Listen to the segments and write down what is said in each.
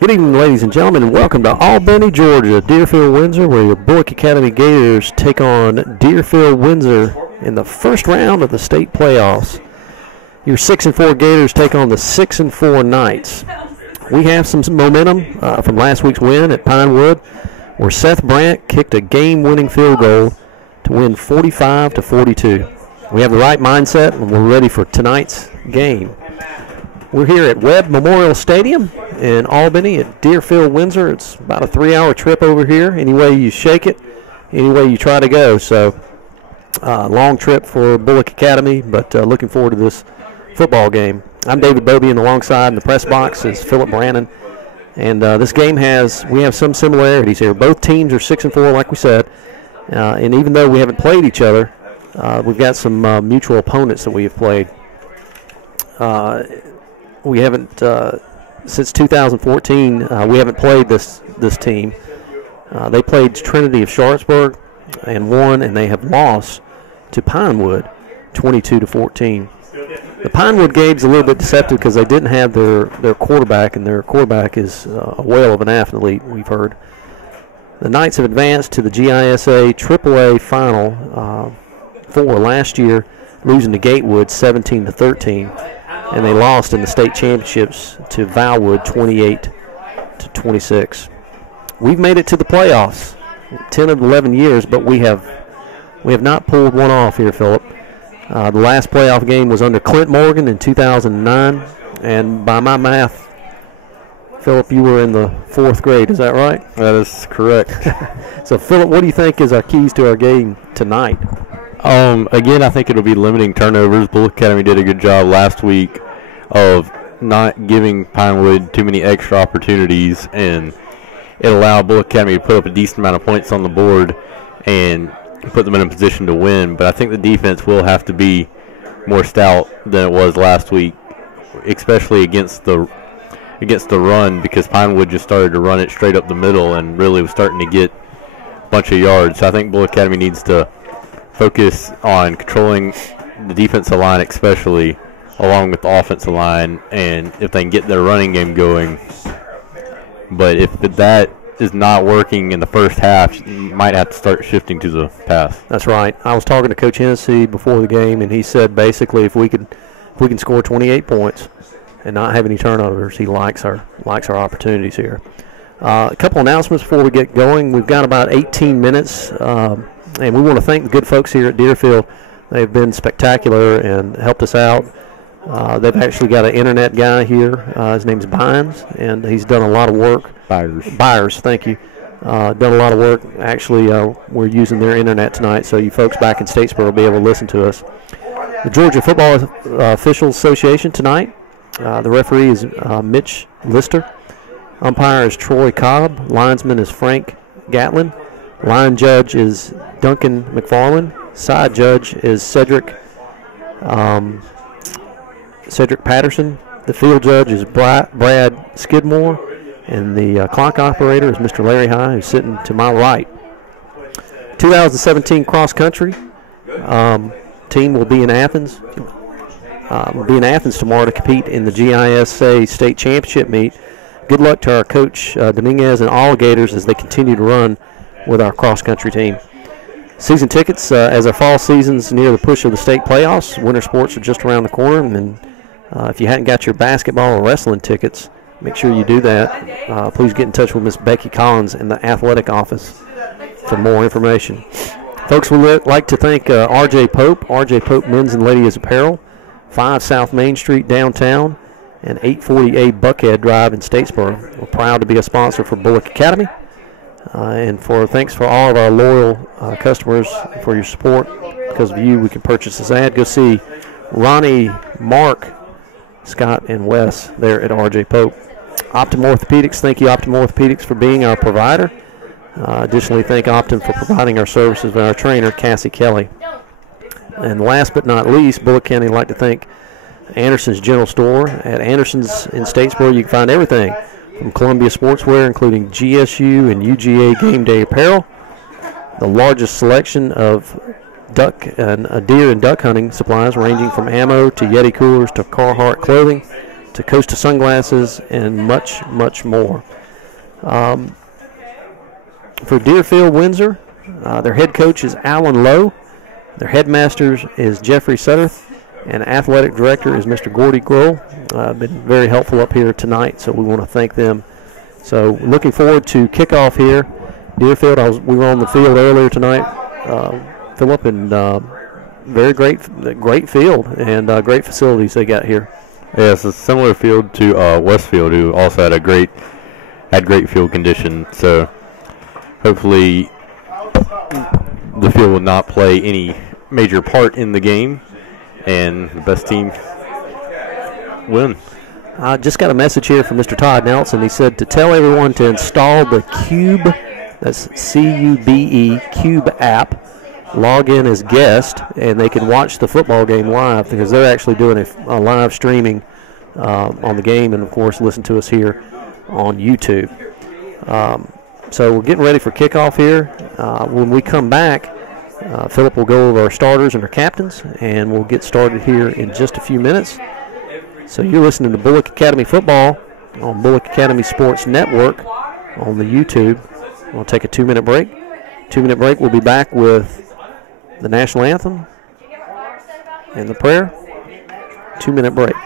Good evening, ladies and gentlemen, and welcome to Albany, Georgia, Deerfield Windsor, where your Bulloch Academy Gators take on Deerfield Windsor in the first round of the state playoffs. Your 6-4 Gators take on the 6-4 Knights. We have some momentum from last week's win at Pinewood, where Seth Brandt kicked a game-winning field goal to win 45-42. We have the right mindset, and we're ready for tonight's game. We're here at Webb Memorial Stadium in Albany at Deerfield Windsor. It's about a 3-hour trip over here. Any way you shake it, any way you try to go. So, long trip for Bulloch Academy, but looking forward to this football game. I'm David Beaubien, alongside in the press box is Phillip Brannen. And this game we have some similarities here. Both teams are 6-4, like we said. And even though we haven't played each other, we've got some mutual opponents that we have played. We haven't since 2014. We haven't played this team. They played Trinity of Sharpsburg and won, and they have lost to Pinewood, 22-14. The Pinewood game's a little bit deceptive because they didn't have their quarterback, and their quarterback is a whale of an athlete, we've heard. The Knights have advanced to the GISA AAA Final Four last year, losing to Gatewood 17-13. And they lost in the state championships to Valwood 28-26. We've made it to the playoffs 10 of 11 years, but we have not pulled one off here, Phillip. The last playoff game was under Clint Morgan in 2009, and by my math, Phillip, you were in the 4th grade. Is that right? That is correct. So, Phillip, what do you think is our keys to our game tonight? Again, I think it'll be limiting turnovers. Bulloch Academy did a good job last week of not giving Pinewood too many extra opportunities, and it allowed Bulloch Academy to put up a decent amount of points on the board and put them in a position to win. But I think the defense will have to be more stout than it was last week, especially against the run, because Pinewood just started to run it straight up the middle and really was starting to get a bunch of yards. So I think Bulloch Academy needs to focus on controlling the defensive line, especially along with the offensive line, and if they can get their running game going. But if that is not working in the first half, you might have to start shifting to the pass. That's right. I was talking to Coach Hennessy before the game, and he said basically if we can score 28 points and not have any turnovers, he likes our opportunities here. A couple announcements before we get going. We've got about 18 minutes. And we want to thank the good folks here at Deerfield. They've been spectacular and helped us out. They've actually got an internet guy here. His name's Bynes, and he's done a lot of work. Byers, thank you. Done a lot of work. Actually, we're using their internet tonight, so you folks back in Statesboro will be able to listen to us. The Georgia Football Officials Association tonight. The referee is Mitch Lister. Umpire is Troy Cobb. Linesman is Frank Gatlin. Line judge is Duncan McFarland. Side judge is Cedric Patterson. The field judge is Brad Skidmore. And the clock operator is Mr. Larry High, who's sitting to my right. 2017 cross country team will be in Athens. Tomorrow to compete in the GISA state championship meet. Good luck to our coach Dominguez and all Gators as they continue to run with our cross-country team. Season tickets, as our fall season's near the push of the state playoffs, winter sports are just around the corner, and if you hadn't got your basketball or wrestling tickets, make sure you do that. Please get in touch with Miss Becky Collins in the athletic office for more information. Folks, we'd like to thank R.J. Pope Men's and Ladies Apparel, 5 South Main Street downtown, and 840A Buckhead Drive in Statesboro. We're proud to be a sponsor for Bulloch Academy. And thanks for all of our loyal customers for your support. Because of you, we can purchase this ad. Go see Ronnie, Mark, Scott, and Wes there at R.J. Pope. Optum Orthopedics, thank you, Optum Orthopedics, for being our provider. Additionally, thank Optum for providing our services with our trainer, Cassie Kelly. And last but not least, Bulloch County would like to thank Anderson's General Store. At Anderson's in Statesboro, you can find everything from Columbia Sportswear, including GSU and UGA game day apparel, the largest selection of deer and duck hunting supplies ranging from ammo to Yeti coolers to Carhartt clothing, to Costa Sunglasses, and much, much more. For Deerfield Windsor, their head coach is Alan Lowe. Their headmaster is Jeffrey Sutterth, and athletic director is Mr. Gordy Grohl. Been very helpful up here tonight, so we want to thank them. So looking forward to kickoff here. Deerfield, we were on the field earlier tonight, Phillip, and very great field and great facilities they got here. Yeah, it's a similar field to Westfield, who also had great field condition. So hopefully the field will not play any major part in the game, and the best team win. I just got a message here from Mr. Todd Nelson. He said to tell everyone to install the Cube, that's C-U-B-E, Cube app, log in as guest, and they can watch the football game live, because they're actually doing a live streaming on the game, and, of course, listen to us here on YouTube. So we're getting ready for kickoff here. When we come back, Phillip will go over our starters and our captains, and we'll get started here in just a few minutes. So you're listening to Bulloch Academy Football on Bulloch Academy Sports Network on the YouTube. We'll take a 2-minute break. 2-minute break. We'll be back with the national anthem and the prayer. 2-minute break.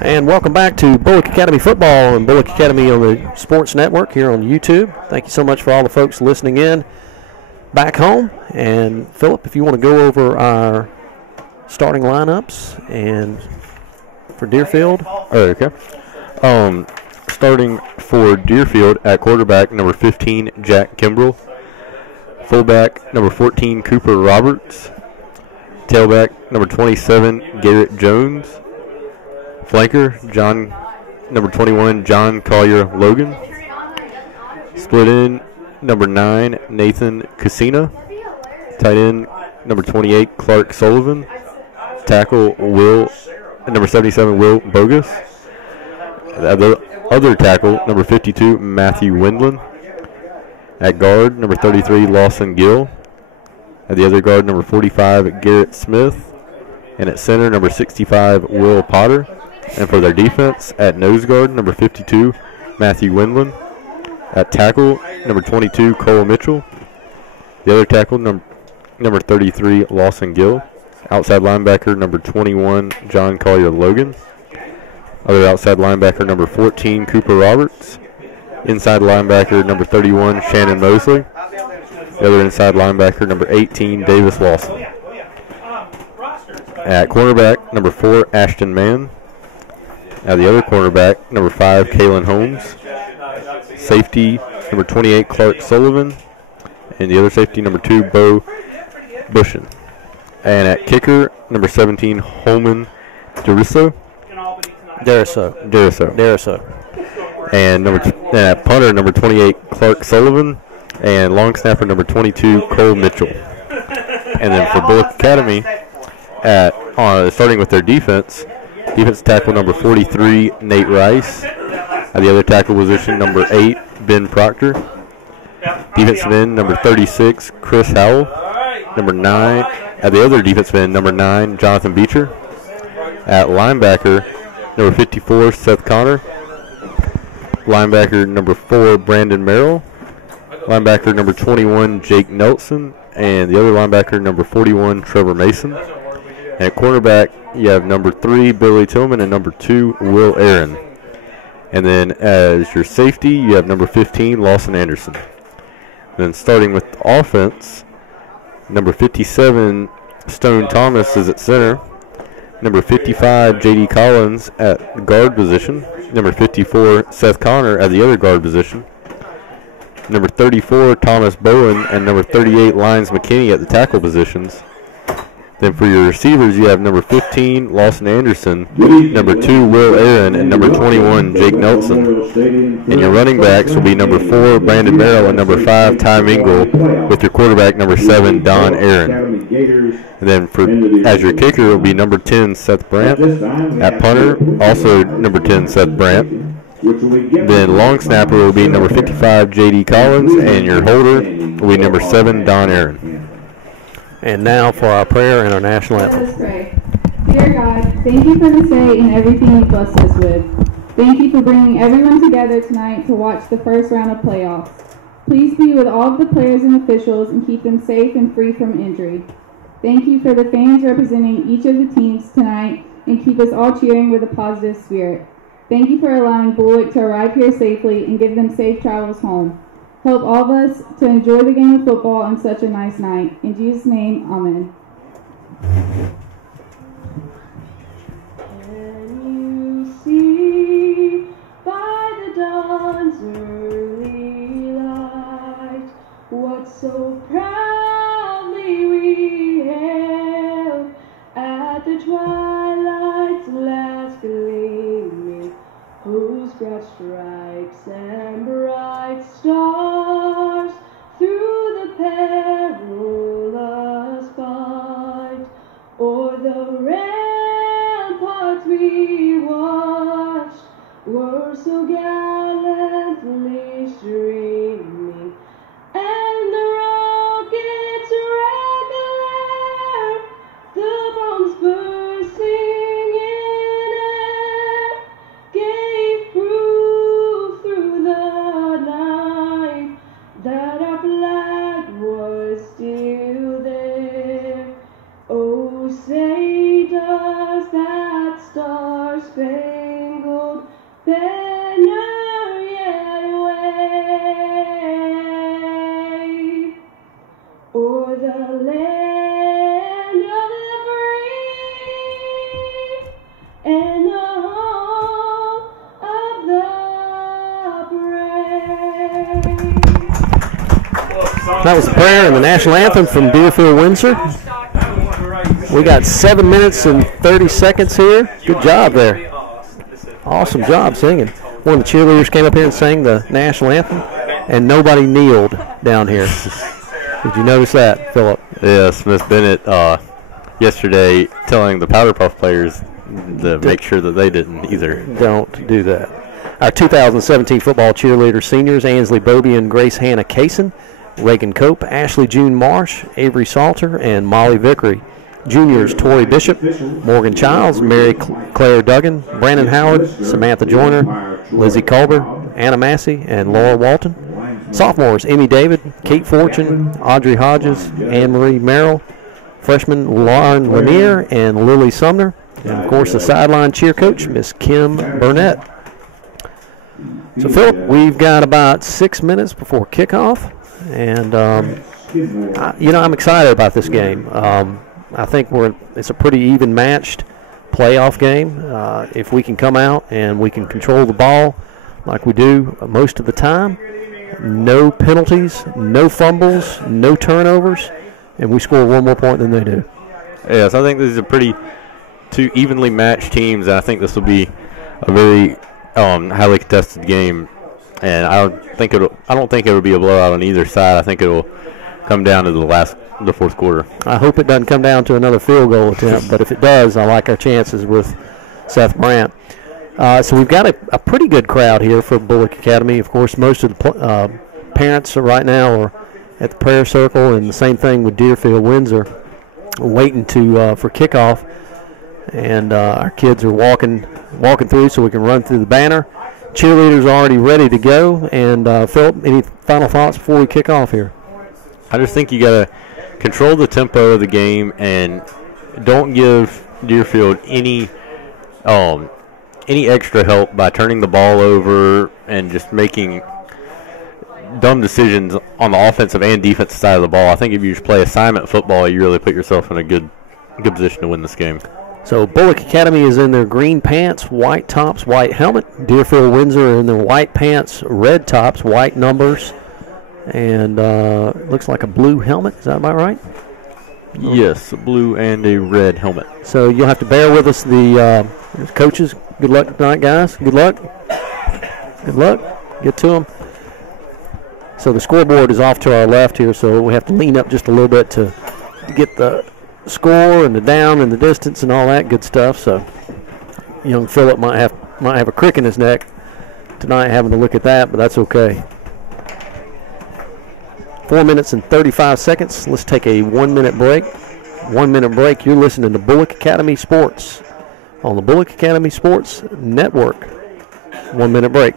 And welcome back to Bulloch Academy Football and Bulloch Academy on the Sports Network here on YouTube. Thank you so much for all the folks listening in back home. And Phillip, if you want to go over our starting lineups and for Deerfield. Okay. Starting for Deerfield at quarterback, number 15, Jack Kimbrell. Fullback, number 14, Cooper Roberts. Tailback, number 27, Garrett Jones. Flanker, number 21, John Collier Logan. Split end, number 9, Nathan Casina. Tight end, number 28, Clark Sullivan. Tackle, number 77, Will Bogus. The other tackle, number 52, Matthew Windland. At guard, number 33, Lawson Gill. At the other guard, number 45, Garrett Smith. And at center, number 65, Will Potter. And for their defense, at nose guard, number 52, Matthew Windland. At tackle, number 22, Cole Mitchell. The other tackle, number 33, Lawson Gill. Outside linebacker, number 21, John Collier Logan. Other outside linebacker, number 14, Cooper Roberts. Inside linebacker, number 31, Shannon Mosley. The other inside linebacker, number 18, Davis Lawson. At cornerback, number 4, Ashton Mann. The other cornerback, number 5, Kalen Holmes. Safety, number 28, Clark Sullivan. And the other safety, number 2, Bo Bushin. And at kicker, number 17, Holman Deriso. And at punter, number 28, Clark Sullivan. And long snapper, number 22, Cole Mitchell. And then for Bulloch Academy, starting with their defense tackle number 43, Nate Rice. At the other tackle position, number 8, Ben Proctor. Defensive end, number 36, Chris Howell. Number 9, at the other defensive end, number 9, Jonathan Beecher. At linebacker, number 54, Seth Connor. Linebacker, number 4, Brandon Merrill. Linebacker, number 21, Jake Nelson. And the other linebacker, number 41, Trevor Mason. And at cornerback, you have number 3, Billy Tillman, and number 2, Will Aaron. And then as your safety, you have number 15, Lawson Anderson. And then starting with offense, number 57, Stone Thomas is at center. Number 55, J.D. Collins at guard position. Number 54, Seth Connor at the other guard position. Number 34, Thomas Bowen, and number 38, Lyons McKinney at the tackle positions. Then for your receivers, you have number 15, Lawson Anderson, number 2, Will Aaron, and number 21, Jake Nelson. And your running backs will be number 4, Brandon Merrill, and number 5, Ty Mingle, with your quarterback, number 7, Don Aaron. And then as your kicker will be number 10, Seth Brandt. At punter, also number 10, Seth Brandt. Then long snapper will be number 55, J.D. Collins, and your holder will be number 7, Don Aaron. And now for our prayer and our national anthem. Let us pray. Dear God, thank you for this day and everything you blessed us with. Thank you for bringing everyone together tonight to watch the first round of playoffs. Please be with all of the players and officials and keep them safe and free from injury. Thank you for the fans representing each of the teams tonight and keep us all cheering with a positive spirit. Thank you for allowing Bulloch to arrive here safely and give them safe travels home. Help all of us to enjoy the game of football on such a nice night. In Jesus' name, amen. Can you see by the dawn's early light what so proudly we hailed at the twilight's last gleaming, whose broad stripes and bright stars through the perilous fight o'er the ramparts we watched were so gallantly streaming, and the rockets regular, the bombs bursting in air, gave proof through the night that our flag was still there. Oh, say does that star-spangled banner yet wave o'er the land of the free and the home of the brave. That was the prayer and the national anthem from Deerfield Windsor. We got 7 minutes and 30 seconds here. Good job there. Awesome job singing. One of the cheerleaders came up here and sang the national anthem, and nobody kneeled down here. Did you notice that, Phillip? Yes, Miss Bennett yesterday telling the Powder Puff players to make sure that they didn't either. Don't do that. Our 2017 football cheerleader seniors, Ansley Beaubien, Grace Hannah Kaysen, Reagan Cope, Ashley June Marsh, Avery Salter, and Molly Vickery. Juniors, Tori Bishop, Morgan Childs, Mary Claire Duggan, Brandon Howard, Samantha Joyner, Lizzie Culber, Anna Massey, and Laura Walton. Sophomores, Emmy David, Kate Fortune, Audrey Hodges, Anne-Marie Merrill. Freshmen, Lauren Lanier and Lily Sumner. And, of course, the sideline cheer coach, Miss Kim Burnett. So, Phillip, we've got about 6 minutes before kickoff, and I'm excited about this game. I think it's a pretty even matched playoff game. If we can come out and we can control the ball like we do most of the time, no penalties, no fumbles, no turnovers, and we score one more point than they do. Yes, I think these are two evenly matched teams. I think this will be a very highly contested game, and I don't think it'll be a blowout on either side. I think it'll come down to the fourth quarter. I hope it doesn't come down to another field goal attempt, but if it does, I like our chances with Seth Brandt. So we've got a pretty good crowd here for Bulloch Academy. Of course, most of the parents right now are at the prayer circle, and the same thing with Deerfield Windsor, waiting for kickoff. And our kids are walking through so we can run through the banner. Cheerleaders are already ready to go. And Phillip, any final thoughts before we kick off here? I just think you got to control the tempo of the game and don't give Deerfield any extra help by turning the ball over and just making dumb decisions on the offensive and defensive side of the ball. I think if you just play assignment football, you really put yourself in a good position to win this game. So Bulloch Academy is in their green pants, white tops, white helmet. Deerfield Windsor are in their white pants, red tops, white numbers, and looks like a blue helmet. Is that about right? Yes, a blue and a red helmet. So you'll have to bear with us, the coaches. Good luck tonight, guys. Good luck. Good luck. Get to them. So the scoreboard is off to our left here, so we have to lean up just a little bit to get the score and the down and the distance and all that good stuff. So young Phillip might have a crick in his neck tonight having to look at that, but that's okay. 4 minutes and 35 seconds. Let's take a 1 minute break. 1 minute break. You're listening to Bulloch Academy Sports on the Bulloch Academy Sports Network. 1 minute break.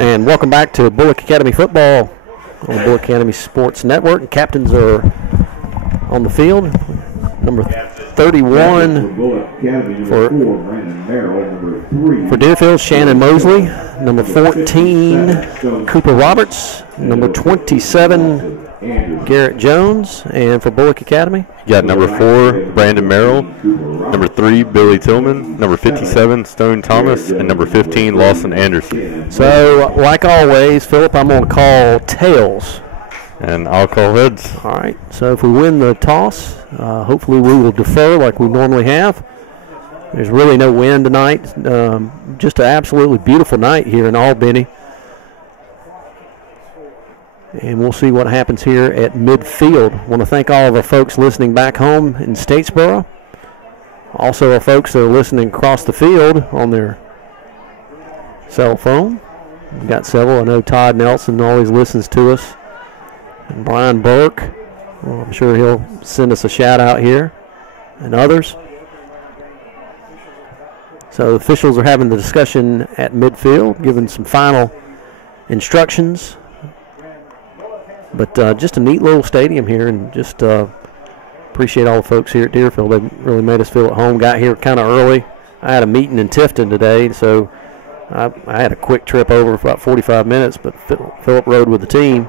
And welcome back to Bulloch Academy football on the Bulloch Academy Sports Network. Captains are on the field. Number 31 for Deerfield, Shannon Mosley. Number 14, Cooper Roberts. Number 27, Garrett Jones. And for Bulloch Academy, you got number 4, Brandon Merrill. Number 3, Billy Tillman. Number 57, Stone Thomas. And number 15, Lawson Anderson. So, like always, Phillip, I'm going to call tails. And I'll call heads. All right. So if we win the toss, hopefully we will defer like we normally have. There's really no wind tonight. Just an absolutely beautiful night here in Albany. And we'll see what happens here at midfield. I want to thank all of our folks listening back home in Statesboro. Also our folks that are listening across the field on their cell phone. We've got several. I know Todd Nelson always listens to us. And Brian Burke, well, I'm sure he'll send us a shout out here, and others. So the officials are having the discussion at midfield, giving some final instructions. But just a neat little stadium here, and just appreciate all the folks here at Deerfield. They really made us feel at home. Got here kind of early. I had a meeting in Tifton today, so I had a quick trip over for about 45 minutes, but Phillip rode with the team.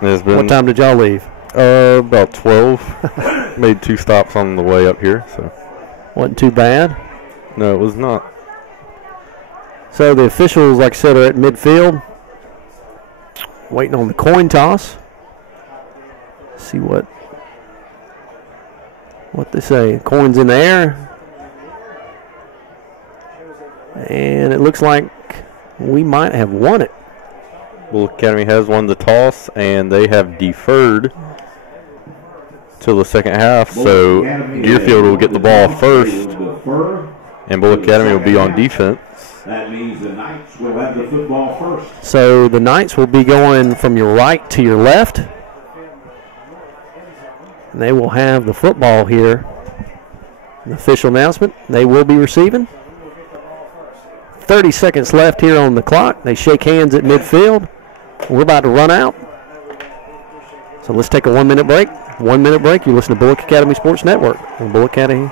What time did y'all leave? About 12. Made 2 stops on the way up here, so wasn't too bad. No, it was not. So the officials, like I said, are at midfield, waiting on the coin toss. See what they say. Coin's in the air. And it looks like we might have won it. Bulloch Academy has won the toss, and they have deferred till the second half. So Deerfield will get the ball first, and Bulloch Academy will be on defense. That means the Knights will have the football first. So the Knights will be going from your right to your left. And they will have the football here. The official announcement, they will be receiving. 30 seconds left here on the clock. They shake hands at midfield. We're about to run out. So let's take a 1-minute break. 1 minute break. You listen to Bulloch Academy Sports Network on Bulloch Academy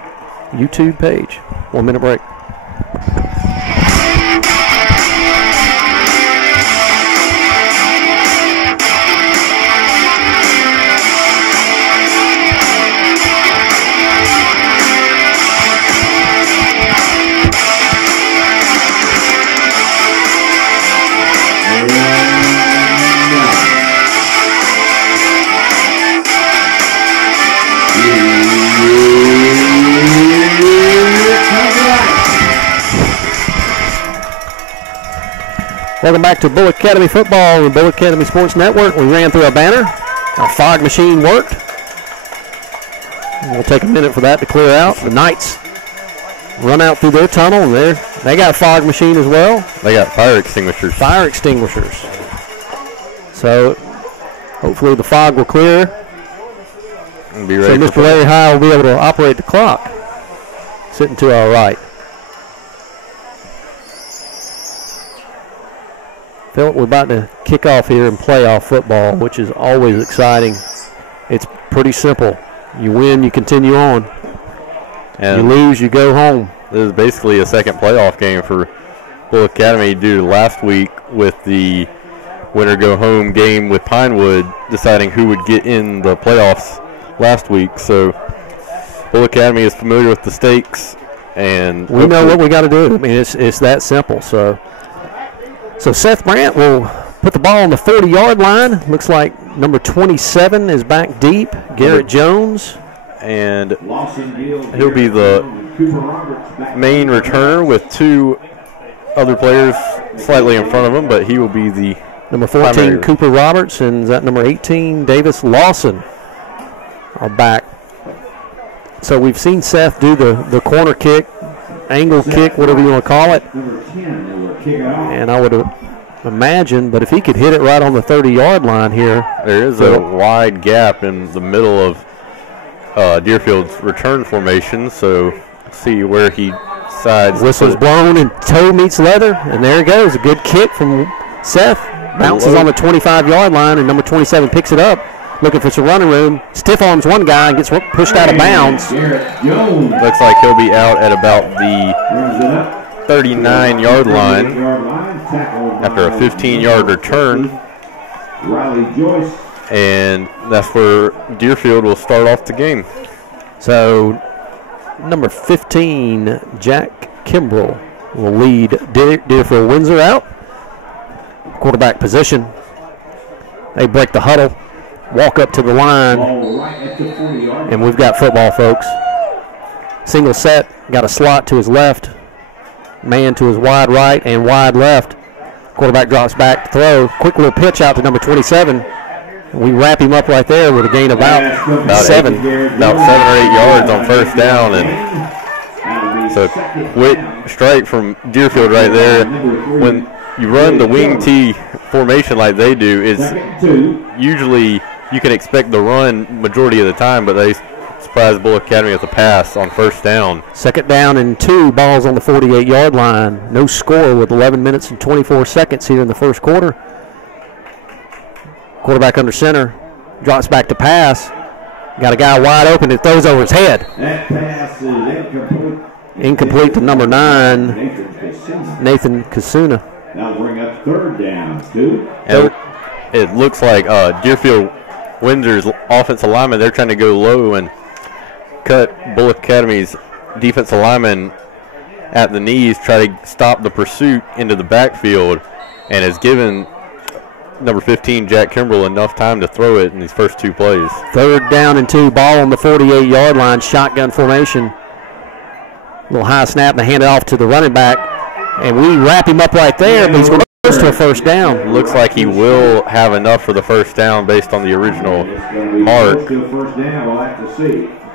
YouTube page. 1 minute break. Welcome back to Bulloch Academy Football and Bulloch Academy Sports Network. We ran through our banner. Our fog machine worked. We'll take a minute for that to clear out. The Knights run out through their tunnel, and they got a fog machine as well. They got fire extinguishers. Fire extinguishers. So hopefully the fog will clear. Be ready so Mr. Larry High will be able to operate the clock. Sitting to our right. Phillip, we're about to kick off here in playoff football, which is always exciting. It's pretty simple. You win, you continue on. And you lose, you go home. This is basically a second playoff game for Bulloch Academy due to last week with the winner-go-home game with Pinewood deciding who would get in the playoffs last week. So Bulloch Academy is familiar with the stakes, and we know what we got to do. I mean, it's that simple. So Seth Brandt will put the ball on the 40-yard line. Looks like number 27 is back deep, Garrett Jones. And he'll be the main returner with 2 other players slightly in front of him, but he will be the number 14, primary. Cooper Roberts, and that number 18, Davis Lawson, are back. So we've seen Seth do the corner kick, angle kick, whatever you want to call it. And I would imagine, but if he could hit it right on the 30-yard line here. There is a wide gap in the middle of Deerfield's return formation, so let's see where he decides. Whistle's blown and toe meets leather, and there it goes. A good kick from Seth. Bounces on the 25-yard line, and number 27 picks it up. Looking for some running room. Stiff arms one guy and gets pushed out of bounds. Looks like he'll be out at about the 39-yard line after a 15-yard return. And that's where Deerfield will start off the game. So number 15, Jack Kimbrell, will lead Deerfield Windsor out. Quarterback position. They break the huddle, walk up to the line, and we've got football, folks. Single set, got a slot to his left, man to his wide right and wide left. Quarterback drops back to throw. Quick little pitch out to number 27. We wrap him up right there with a gain of about 7 or 8 yards on first down, and so quick strike from Deerfield right there. When you run the wing T formation like they do, it's usually you can expect the run majority of the time, but they surprised Bulloch Academy with a pass on first down. Second down and 2, balls on the 48-yard line. No score with 11 minutes and 24 seconds here in the first quarter. Quarterback under center, drops back to pass. Got a guy wide open and throws over his head. That pass is incomplete. Incomplete to number 9. Nathan Kasuna. Now bring up third down, 2. It looks like Deerfield Windsor's offensive lineman, they're trying to go low and cut Bulloch Academy's defensive lineman at the knees, try to stop the pursuit into the backfield, and has given number 15, Jack Kimbrell, enough time to throw it in these first 2 plays. Third down and 2, ball on the 48-yard line, shotgun formation. Little high snap and hand it off to the running back, and we wrap him up right there, but he's going to close to a first down. Looks like he will have enough for the first down based on the original mark.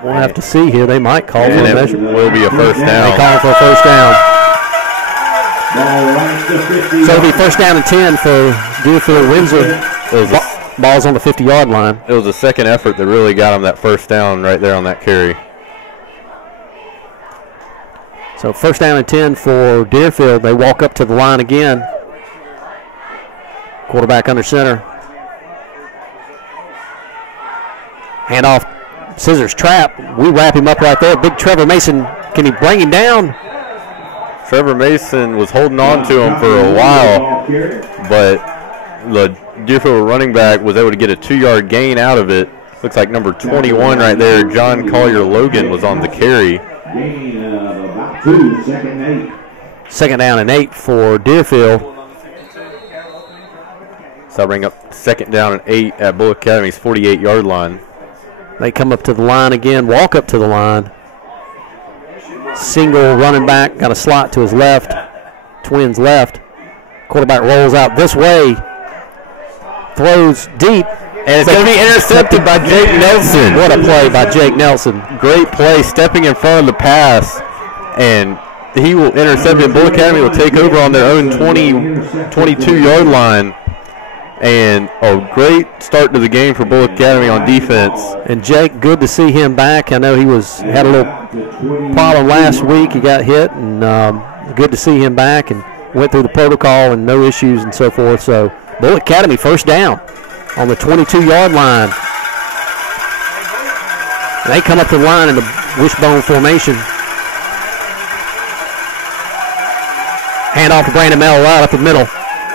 We'll have to see here. They might call for a measure. It will be a first down. They call for a first down. So it'll be first down and 10 for Deerfield Windsor. Ball's on the 50-yard line. It was the second effort that really got him that first down right there on that carry. So first down and 10 for Deerfield. They walk up to the line again. Quarterback under center. Handoff. Scissors trap. We wrap him up right there. Big Trevor Mason. Can he bring him down? Trevor Mason was holding on to him for a while, but the Deerfield running back was able to get a 2-yard gain out of it. Looks like number 21 right there, John Collier Logan, was on the carry. Gain about 2, second and 8. Second down and 8 for Deerfield. So I bring up second down and 8 at Bulloch Academy's 48-yard line. They come up to the line again, walk up to the line. Single running back, got a slot to his left, Twins left. Quarterback rolls out this way, throws deep. And it's going to be intercepted by Jake Nelson. What a play by Jake Nelson. Great play, stepping in front of the pass, and he will intercept it. Bulloch Academy will take over on their own 22-yard line. And a great start to the game for Bulloch Academy on defense. And Jake, good to see him back. I know he had a little problem last week. He got hit, and good to see him back and went through the protocol and no issues and so forth. So Bulloch Academy first down on the 22-yard line. And they come up to the line in the wishbone formation. Hand off to Brandon Mel right up the middle.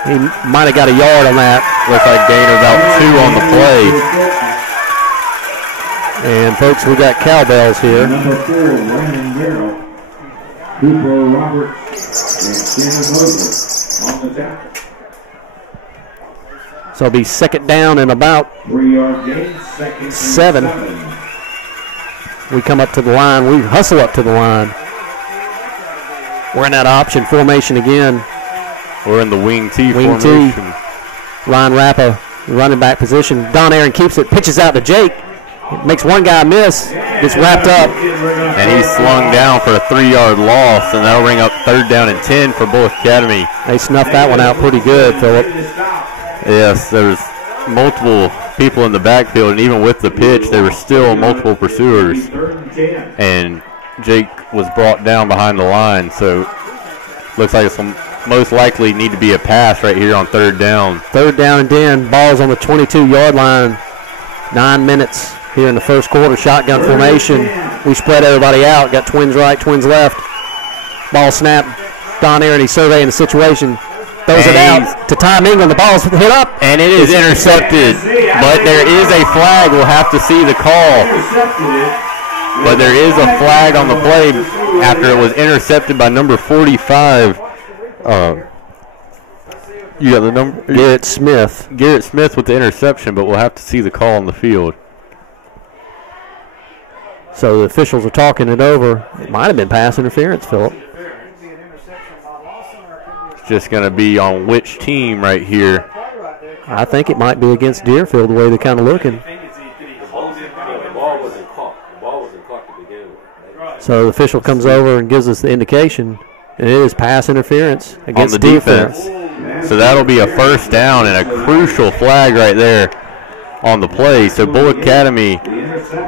He might have got a yard on that. Looks like gain of about 2 on the play. And folks, we got cowbells here. Number 4, Brandon Merrill, Cooper Roberts, and Shannon Mosley on the tackle. So it'll be second down and about 3-yard gain, second and 7. We come up to the line. We hustle up to the line. We're in that option formation again. We're in the wing T wing formation. T. Ryan Rappa, running back position. Don Aaron keeps it, pitches out to Jake. Makes one guy miss. Gets wrapped up. And he's slung down for a 3-yard loss, and that'll bring up third down and 10 for Bulloch Academy. They snuffed that one out pretty good, Phillip. Yes, there's multiple people in the backfield, and even with the pitch, there were still multiple pursuers. And Jake was brought down behind the line, so looks like it's most likely need to be a pass right here on third down. Third down and 10. Ball's on the 22-yard line. 9 minutes here in the first quarter. Shotgun formation. We spread everybody out. Got Twins right, Twins left. Ball snap. Don Aaron, he's surveying the situation. Throws it out to Tom England. The ball's hit up. And it is intercepted. But there is a flag. We'll have to see the call. But there is a flag on the play after it was intercepted by number 45. You got the number? Garrett Smith. Garrett Smith with the interception, but we'll have to see the call on the field. So the officials are talking it over. It might have been pass interference, Phillip. It's just going to be on which team right here. I think it might be against Deerfield the way they're kind of looking. So the official comes over and gives us the indication. And it is pass interference against on the defense. So that'll be a first down and a crucial flag right there on the play. So Bulloch Academy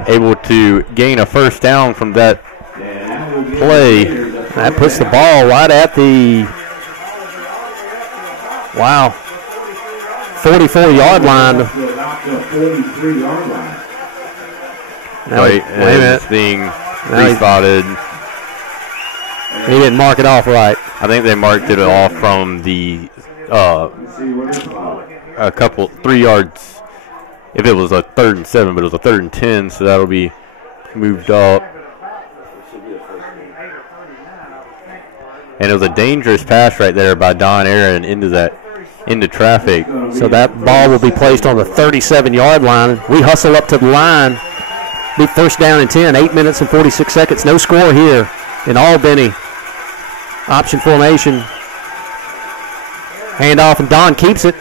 able to gain a first down from that play. That puts the ball right at the, 44-yard line. Wait a minute. Being respotted. He didn't mark it off right. I think they marked it off from the a couple 3 yards. If it was a 3rd and 7, but it was a 3rd and 10, so that'll be moved up. And it was a dangerous pass right there by Don Aaron into traffic. So that ball will be placed on the 37-yard line. We hustle up to the line. Be first down and 10. 8 minutes and 46 seconds. No score here in Albany. Option formation. Handoff, and Don keeps it.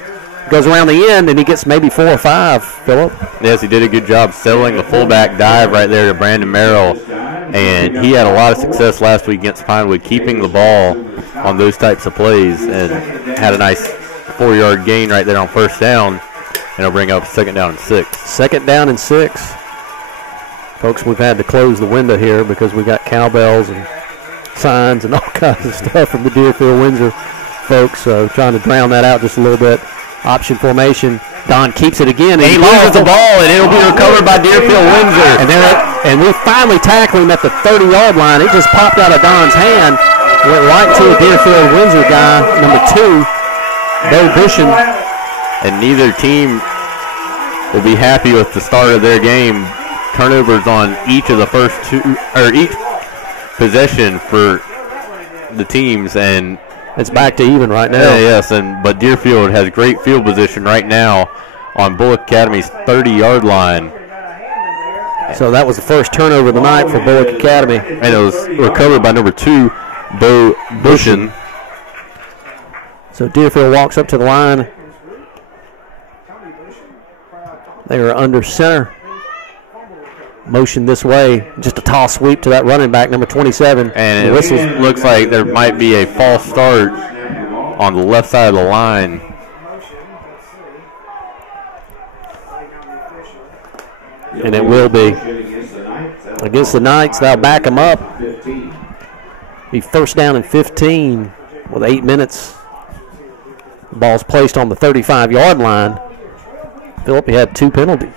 Goes around the end, and he gets maybe 4 or 5, Phillip. Yes, he did a good job settling the fullback dive right there to Brandon Merrill. And he had a lot of success last week against Pinewood, keeping the ball on those types of plays, and had a nice 4-yard gain right there on first down. And it'll bring up 2nd down and 6. 2nd down and 6. Folks, we've had to close the window here because we got cowbells and signs and all kinds of stuff from the Deerfield Windsor folks. So trying to drown that out just a little bit. Option formation. Don keeps it again. And he loses the ball, and it'll be recovered by Deerfield Windsor. And we finally tackle him at the 30-yard line. It just popped out of Don's hand. Went right to a Deerfield Windsor guy, number 2, Beaubien. And neither team will be happy with the start of their game. Turnovers on each of the first 2, or each possession for the teams, and it's back to even right now. Yeah, yes, but Deerfield has great field position right now on Bulloch Academy's 30-yard line. So that was the first turnover of the night for Bulloch Academy. And it was recovered by number 2, Beaubien. So Deerfield walks up to the line. They are under center. Motion this way. Just a toss sweep to that running back, number 27. And it looks like there might be a false start on the left side of the line. And it will be. Against the Knights, they'll back them up. Be first down and 15 with 8 minutes. The ball's placed on the 35-yard line. Phillip, he had two penalties,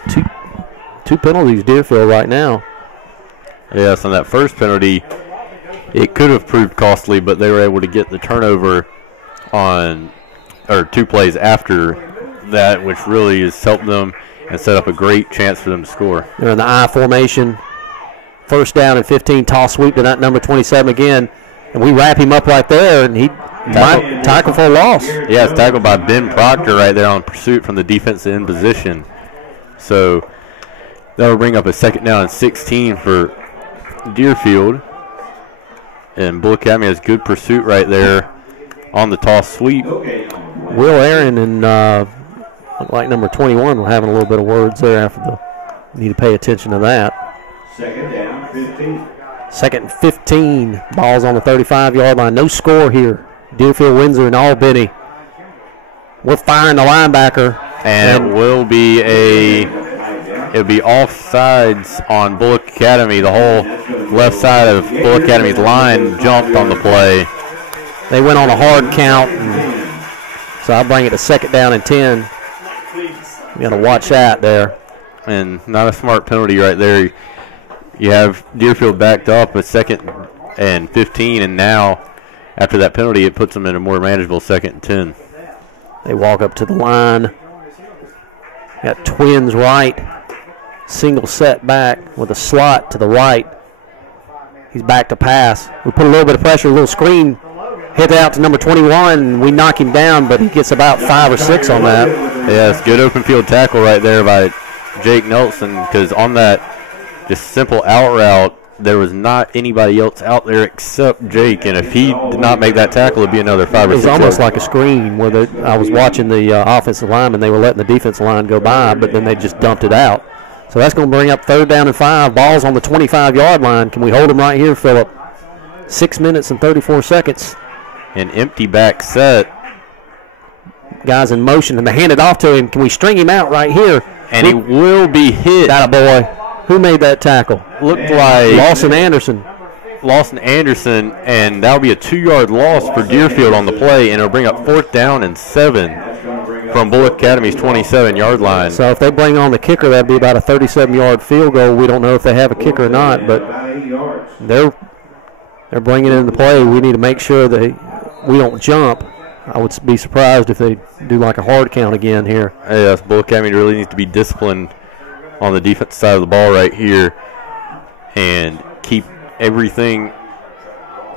Deerfield, right now. Yes, on that first penalty, it could have proved costly, but they were able to get the turnover on, or 2 plays after that, which really has helped them and set up a great chance for them to score. They're in the I formation. First down and 15, toss sweep to that number 27 again. And we wrap him up right there, and he might tackle for a loss. Yeah, it's tackled by Ben Proctor right there on pursuit from the defensive end position. So that will bring up a 2nd down and 16 for Deerfield. And Bulloch Academy has good pursuit right there on the toss sweep. Will Aaron and look like number 21 were having a little bit of words there after the. Need to pay attention to that. 2nd down, 15. 2nd and 15. Ball's on the 35-yard line. No score here. Deerfield Windsor and Albany. We're firing the linebacker. And it will be it'll be offsides on Bulloch Academy. The whole left side of Bulloch Academy's line jumped on the play. They went on a hard count. So I'll bring it to 2nd down and 10. You got to watch that there. And not a smart penalty right there. You have Deerfield backed up with 2nd and 15, and now after that penalty, it puts them in a more manageable 2nd and 10. They walk up to the line. Got twins right. Single set back with a slot to the right. He's back to pass. We put a little bit of pressure, a little screen. Hit out to number 21. We knock him down, but he gets about 5 or 6 on that. Yes, good open field tackle right there by Jake Nelson, because on that just simple out route, there was not anybody else out there except Jake, and if he did not make that tackle, it would be another 5 or 6. It was almost like a screen where I was watching the offensive lineman. They were letting the defensive line go by, but then they just dumped it out. So that's going to bring up 3rd down and 5. Ball's on the 25-yard line. Can we hold him right here, Phillip? 6 minutes and 34 seconds. An empty back set. Guys in motion, and they hand it off to him. Can we string him out right here? And he will be hit. Attaboy. Who made that tackle? Looked like Lawson Anderson. And that'll be a 2-yard loss for Deerfield on the play, and it'll bring up 4th down and 7 from Bulloch Academy's 27-yard line. So if they bring on the kicker, that'd be about a 37-yard field goal. We don't know if they have a kicker or not, but they're bringing it into play. We need to make sure they we don't jump, I would be surprised if they do like a hard count again here. Yes, Bulloch Academy really needs to be disciplined on the defense side of the ball right here and keep everything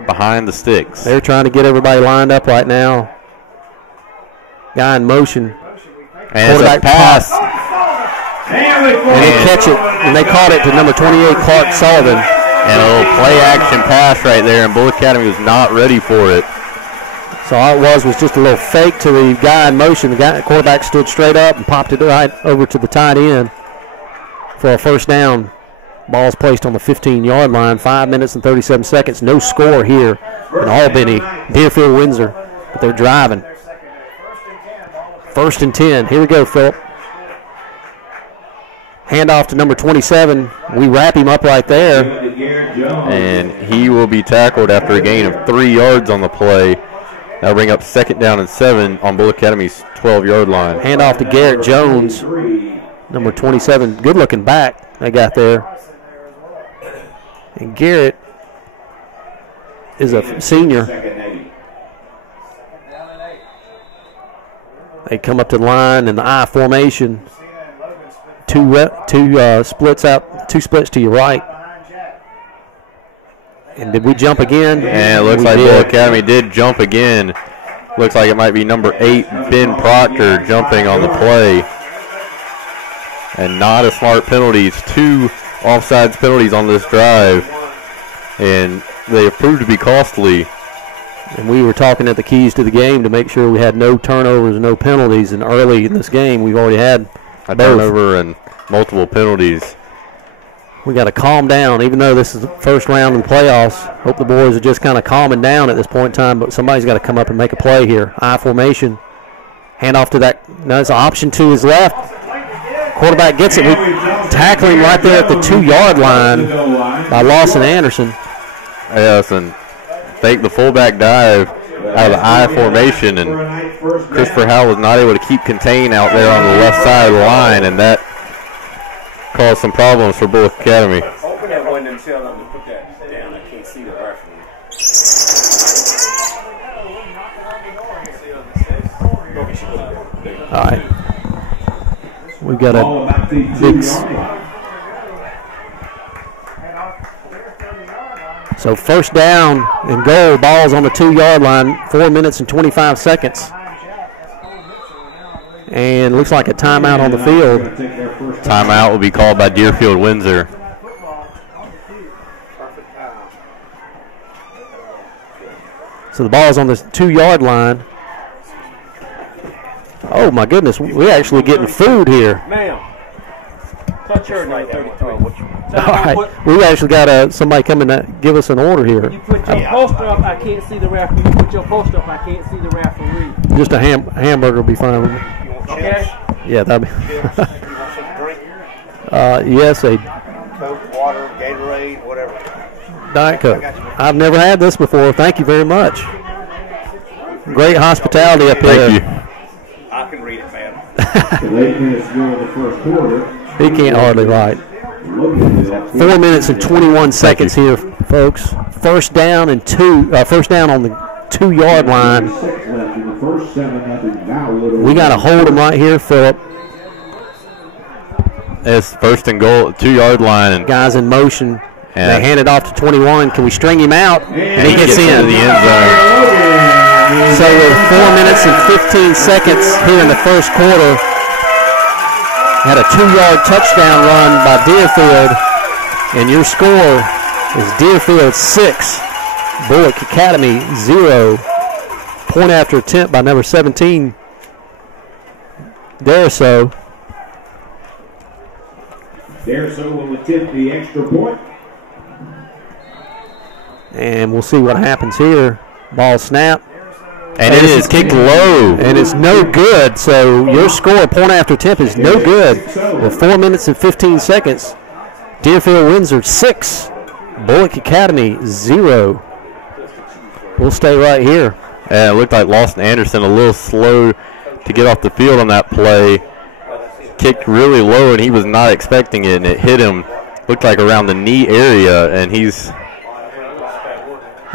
behind the sticks. They're trying to get everybody lined up right now. Guy in motion. And quarterback pass. And they catch it, and they caught it to number 28, Clark Sullivan. And a little play-action pass right there, and Bulloch Academy was not ready for it. So all it was just a little fake to the guy in motion. The quarterback stood straight up and popped it right over to the tight end for a first down. Ball's placed on the 15-yard line. 5 minutes and 37 seconds. No score here in Albany, Deerfield, Windsor, but they're driving. 1st and 10. Here we go, Phillip. Handoff to number 27. We wrap him up right there. And he will be tackled after a gain of 3 yards on the play. That'll bring up 2nd down and 7 on Bulloch Academy's 12-yard line. Handoff to Garrett Jones, number 27. Good-looking back they got there. And Garrett is a senior. They come up to the line in the I formation. Two splits out, 2 splits to your right. And did we jump again? And it looks like Bulloch Academy did jump again. Looks like it might be number 8, Ben Proctor, jumping on the play. And not a smart penalty. 2 offsides penalties on this drive. And they have proved to be costly. And we were talking at the keys to the game to make sure we had no turnovers, no penalties. And early in this game, we've already had a turnover and multiple penalties. We got to calm down, even though this is the first round in the playoffs. Hope the boys are just kind of calming down at this point in time, but somebody's got to come up and make a play here. I formation. Hand off to that. No, it's an option to his left. Quarterback gets it. We tackle him right there at the 2-yard line by Lawson Anderson. Yes, and fake the fullback dive out of the I formation, and Christopher Howell was not able to keep contained out there on the left side of the line, and that caused some problems for Bulloch Academy. Open that window and tell them to put that down. I can't see the referee. All right. We've got a big. So 1st down and goal. Ball's on the 2-yard line. 4 minutes and 25 seconds. And looks like a timeout on the field. Timeout will be called by Deerfield Windsor. So the ball's on the 2-yard line. Oh my goodness, we're actually getting food here. Ma'am, touch her number 33. All right, we actually got somebody coming to give us an order here. You put your poster up, I can't see the referee. You put your poster up, I can't see the referee. Just a hamburger will be fine with me. Okay. Yeah, that'd be. You want some drink? Yes, a Coke, water, Gatorade, whatever. Diet Coke. I've never had this before. Thank you very much. Great hospitality up here. Thank you. I can read it, man. 8 minutes to go in the first quarter. He can't hardly write. 4 minutes and 21 seconds here, folks. First down on the 2-yard line. We got to hold them right here, Phillip. It's 1st and goal, 2-yard line. And guys in motion. They hand it off to 21. Can we string him out? And he gets in the end zone. So with 4 minutes and 15 seconds here in the first quarter, had a 2-yard touchdown run by Deerfield, and your score is Deerfield 6, Bulloch Academy 0. Point after attempt by number 17, Deriso. Deriso will attempt the extra point. And we'll see what happens here. Ball snap. And it is kicked low. And it's no good. So your score, point after attempt, is no good. With 4 minutes and 15 seconds, Deerfield Windsor 6, Bulloch Academy 0. We'll stay right here. And it looked like Lawson Anderson a little slow to get off the field on that play. Kicked really low, and he was not expecting it, and it hit him, looked like around the knee area, and he's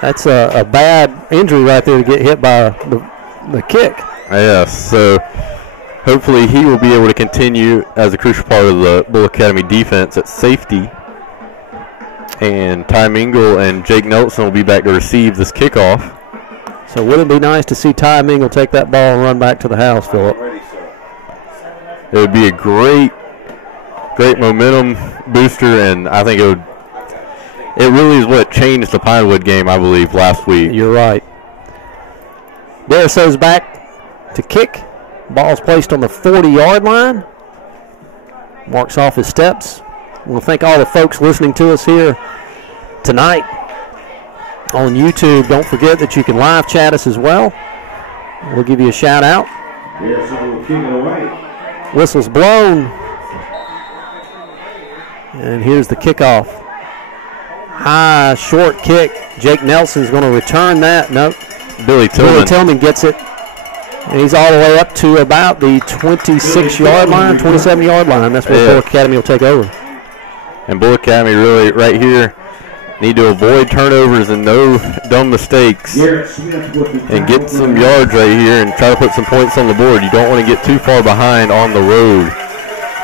That's a bad injury right there to get hit by the kick. Yes, so hopefully he will be able to continue as a crucial part of the Bulloch Academy defense at safety. And Ty Mingle and Jake Nelson will be back to receive this kickoff. So wouldn't it be nice to see Ty Mingle take that ball and run back to the house, Phillip? It would be a great momentum booster, and I think it really is what changed the Pinewood game, I believe, last week. You're right. Deerfield's back to kick. Ball's placed on the 40-yard line. Marks off his steps. We'll thank all the folks listening to us here tonight on YouTube. Don't forget that you can live chat us as well. We'll give you a shout out. Whistle's blown. And here's the kickoff. High, short kick. Jake Nelson's going to return that. Nope. Billy Tillman gets it. And he's all the way up to about the 26-yard line, 27-yard line. That's where Bulloch Academy will take over. And Bulloch Academy really right here need to avoid turnovers and no dumb mistakes and get some yards right here and try to put some points on the board. You don't want to get too far behind on the road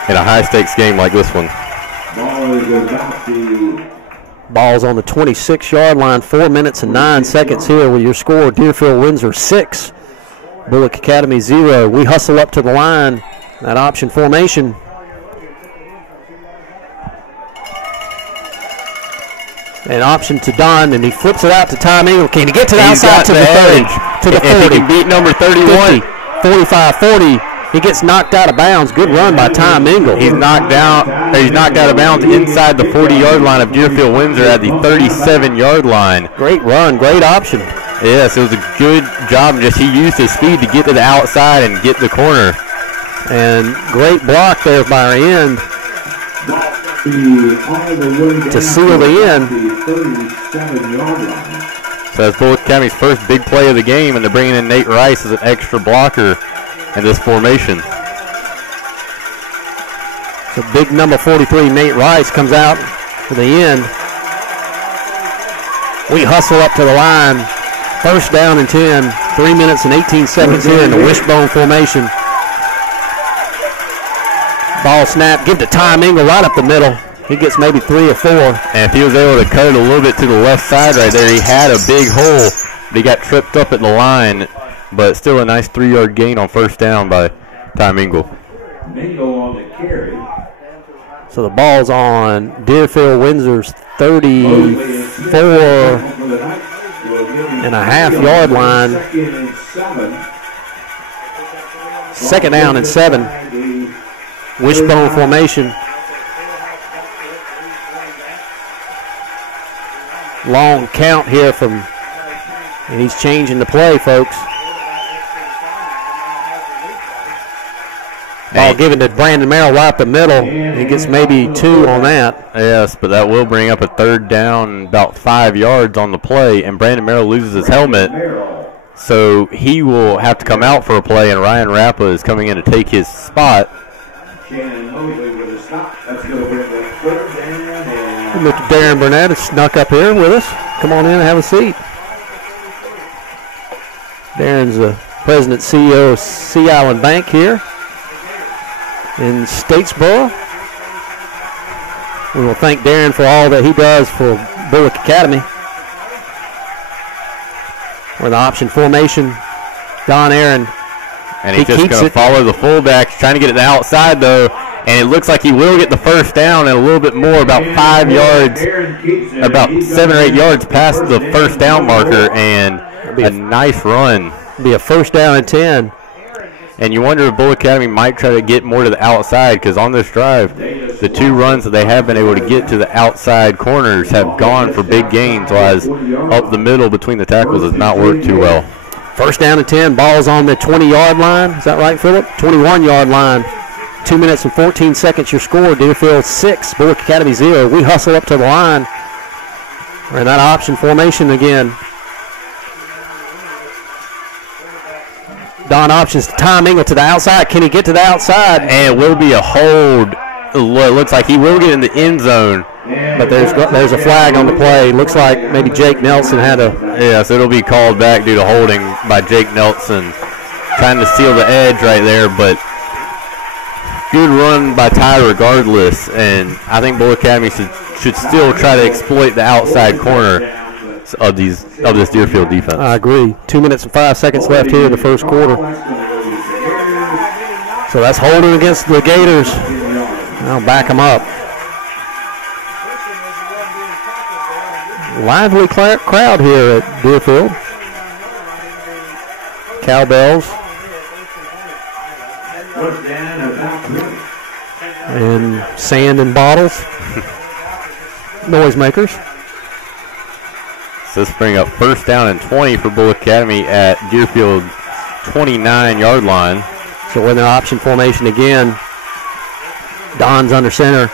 in a high-stakes game like this one. Ball's on the 26-yard line, 4 minutes and 9 seconds here with your score. Deerfield Windsor 6, Bulloch Academy 0. We hustle up to the line, that option formation. An option to Don, and he flips it out to Tom Ingle. Can he get to the outside to the 30? To the 40. If he can beat number 31. 50, 45, 40. He gets knocked out of bounds. Good run by Tom Ingle. He's knocked out of bounds inside the 40-yard line of Deerfield Windsor at the 37-yard line. Great run, great option. Yes, it was a good job. Just he used his speed to get to the outside and get the corner. And great block there by our end to seal the end. So that's Bulloch Academy's first big play of the game, and they're bringing in Nate Rice as an extra blocker in this formation. So big number 43, Nate Rice, comes out for the end. We hustle up to the line. First down and 10. 3 minutes and 18 seconds here in the wishbone formation. Ball snap, give to Tom Ingle right up the middle. He gets maybe 3 or 4. And if he was able to cut it a little bit to the left side right there, he had a big hole. But he got tripped up at the line. But still a nice 3-yard gain on first down by Tom Ingle. Mingle on the carry. So the ball's on Deerfield Windsor's 34.5-yard line. Second down and 7. Wishbone formation. Long count here and he's changing the play, folks. Ball given to Brandon Merrill right up the middle. He gets maybe 2 on that. Yes, but that will bring up a third down, about 5 yards on the play, and Brandon Merrill loses his helmet. So he will have to come out for a play, and Ryan Rappa is coming in to take his spot. Mr. Darren Burnett has snuck up here with us. Come on in and have a seat. Darren's the president CEO of Sea Island Bank here in Statesboro. We will thank Darren for all that he does for Bulloch Academy. With the option formation, Don Aaron. And he's just going to follow the fullback. He's trying to get it to the outside, though. And it looks like he will get the first down and a little bit more, about 5 yards, about 7 or 8 yards past the first down marker, and a nice run. Be a first down and 10. And you wonder if Bulloch Academy might try to get more to the outside, because on this drive, the 2 runs that they have been able to get to the outside corners have gone for big gains, whereas up the middle between the tackles has not worked too well. First down and 10, ball's on the 20-yard line. Is that right, Phillip? 21-yard line. 2 minutes and 14 seconds your score. Deerfield 6, Bulloch Academy 0. We hustle up to the line. We're in that option formation again. Don options to Tom Ingle to the outside. Can he get to the outside? And it will be a hold. It looks like he will get in the end zone. But there's a flag on the play. Looks like maybe Jake Nelson had a... Yes, it'll be called back due to holding by Jake Nelson. Trying to steal the edge right there, but good run by Ty regardless. And I think Bulloch Academy should still try to exploit the outside corner of this Deerfield defense. I agree. 2 minutes and 5 seconds left here in the first quarter. So that's holding against the Gators. I'll back them up. Lively crowd here at Deerfield. Cowbells. And sand and bottles. Noisemakers. So this bring up first down and 20 for Bulloch Academy at Deerfield 29-yard line. So in their option formation again, Don's under center.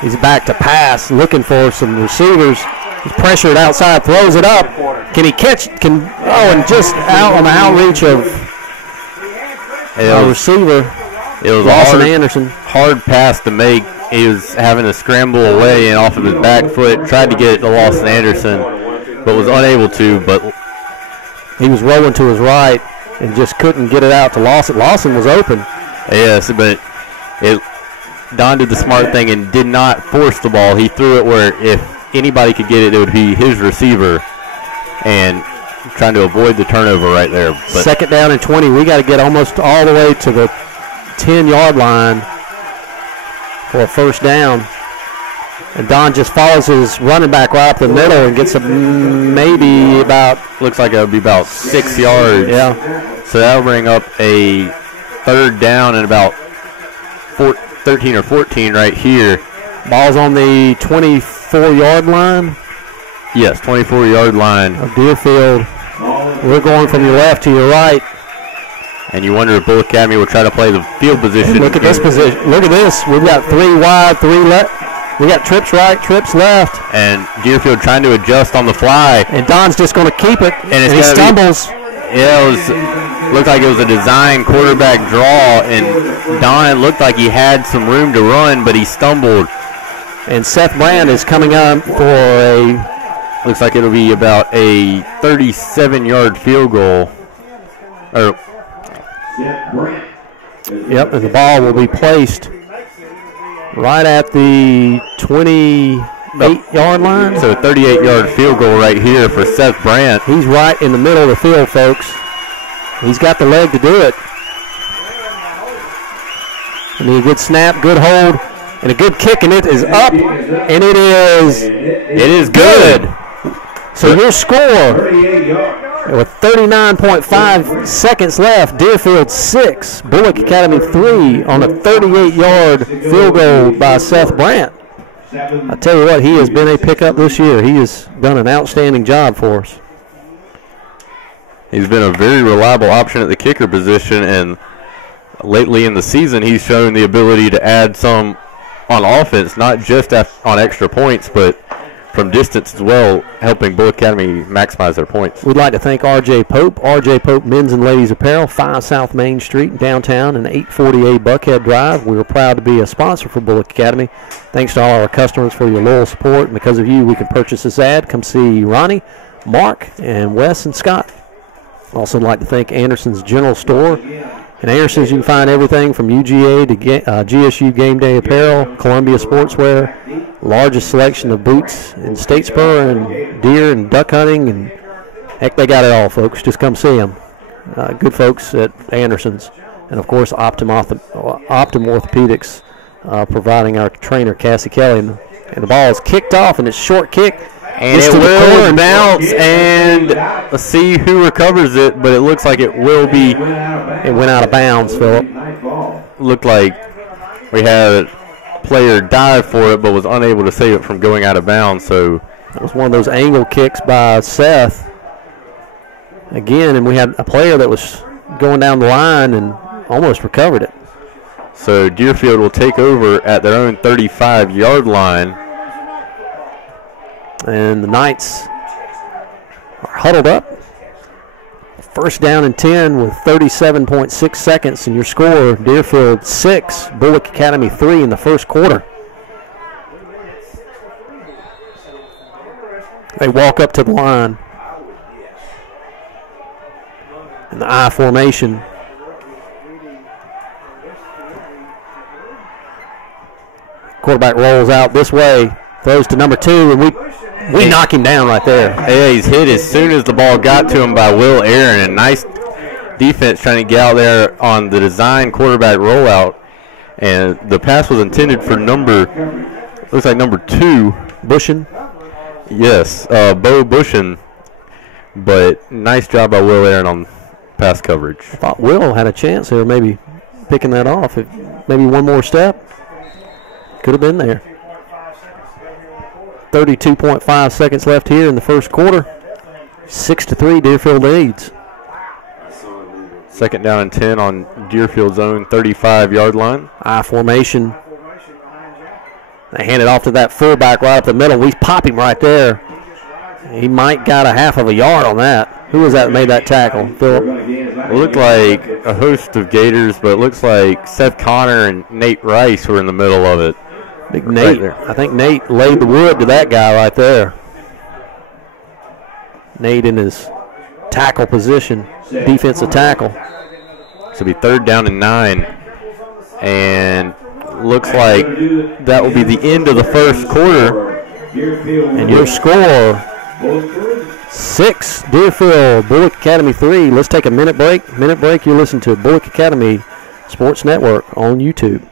He's back to pass, looking for some receivers. He's pressured outside, throws it up. Can he catch? And just out on the outreach of a receiver. It was Lawson Anderson. Hard pass to make. He was having to scramble away and off of his back foot. Tried to get it to Lawson Anderson, but was unable to. But he was rolling to his right and just couldn't get it out to Lawson. Lawson was open. Yes, but Don did the smart thing and did not force the ball. He threw it where if anybody could get it, it would be his receiver, and trying to avoid the turnover right there. But second down and 20. We got to get almost all the way to the 10-yard line for a first down. And Don just follows his running back right up the middle and gets maybe about, looks like it would be about 6 yards. Yeah. So that'll bring up a third down and about 13 or 14 right here. Ball's on the 24-yard line. Yes, 24-yard line of Deerfield. We're going from your left to your right. And you wonder if Bulloch Academy will try to play the field position. And look at this position. Look at this. We've got 3 wide, 3 left. We got trips right, trips left. And Deerfield trying to adjust on the fly. And Don's just going to keep it. And he stumbles. It looked like it was a design quarterback draw. And Don looked like he had some room to run, but he stumbled. And Seth Brand is coming up for looks like it'll be about a 37-yard field goal. Yep, and the ball will be placed right at the 28-yard line. So a 38-yard field goal right here for Seth Brandt. He's right in the middle of the field, folks. He's got the leg to do it. I mean, a good snap, good hold, and a good kick, and it is up, and it is good. So your score, with 39.5 seconds left, Deerfield 6, Bulloch Academy 3 on a 38-yard field goal by Seth Brandt. I tell you what, he has been a pickup this year. He has done an outstanding job for us. He's been a very reliable option at the kicker position, and lately in the season he's shown the ability to add some on offense, not just on extra points, but from distance as well, helping Bulloch Academy maximize their points. We'd like to thank R.J. Pope. R.J. Pope Men's and Ladies Apparel, 5 South Main Street, downtown, and 848 Buckhead Drive. We are proud to be a sponsor for Bulloch Academy. Thanks to all our customers for your loyal support. And because of you, we can purchase this ad. Come see Ronnie, Mark, and Wes and Scott. Also like to thank Anderson's General Store. In Anderson's, you can find everything from UGA to GSU Game Day Apparel, Columbia Sportswear, largest selection of boots in Statesboro and deer and duck hunting, and heck, they got it all, folks. Just come see them. Good folks at Anderson's. And, of course, Optum Orthopedics providing our trainer, Cassie Kelly. And the ball is kicked off, and it's short kick. And it will bounce, and let's see who recovers it, but it looks like it will be. It went out of bounds, Phillip. Looked like we had a player dive for it, but was unable to save it from going out of bounds. So that was one of those angle kicks by Seth. Again, and we had a player that was going down the line and almost recovered it. So Deerfield will take over at their own 35-yard line. And the Knights are huddled up. First down and 10 with 37.6 seconds. And your score, Deerfield 6, Bulloch Academy 3 in the first quarter. They walk up to the line. In the I formation. Quarterback rolls out this way, throws to number 2, and we knock him down right there. Yeah, he's hit as soon as the ball got to him by Will Aaron. A nice defense trying to get out there on the design quarterback rollout. And the pass was intended for number 2. Bushin. Yes, Bo Bushin. But nice job by Will Aaron on pass coverage. I thought Will had a chance there, maybe picking that off. Maybe one more step. Could have been there. 32.5 seconds left here in the first quarter. 6-3, Deerfield leads. Second down and 10 on Deerfield's own 35-yard line. I formation. They hand it off to that fullback right up the middle. We pop him right there. He might got a half of a yard on that. Who was that made that tackle, Phillip? It looked like a host of Gators, but it looks like Seth Connor and Nate Rice were in the middle of it. Big Nate. I think Nate laid the wood to that guy right there. Nate in his tackle position, defensive tackle. So it'll be 3rd down and 9. And looks like that will be the end of the first quarter. And your score, 6, Deerfield, Bulloch Academy 3. Let's take a minute break. You're listening to Bulloch Academy Sports Network on YouTube.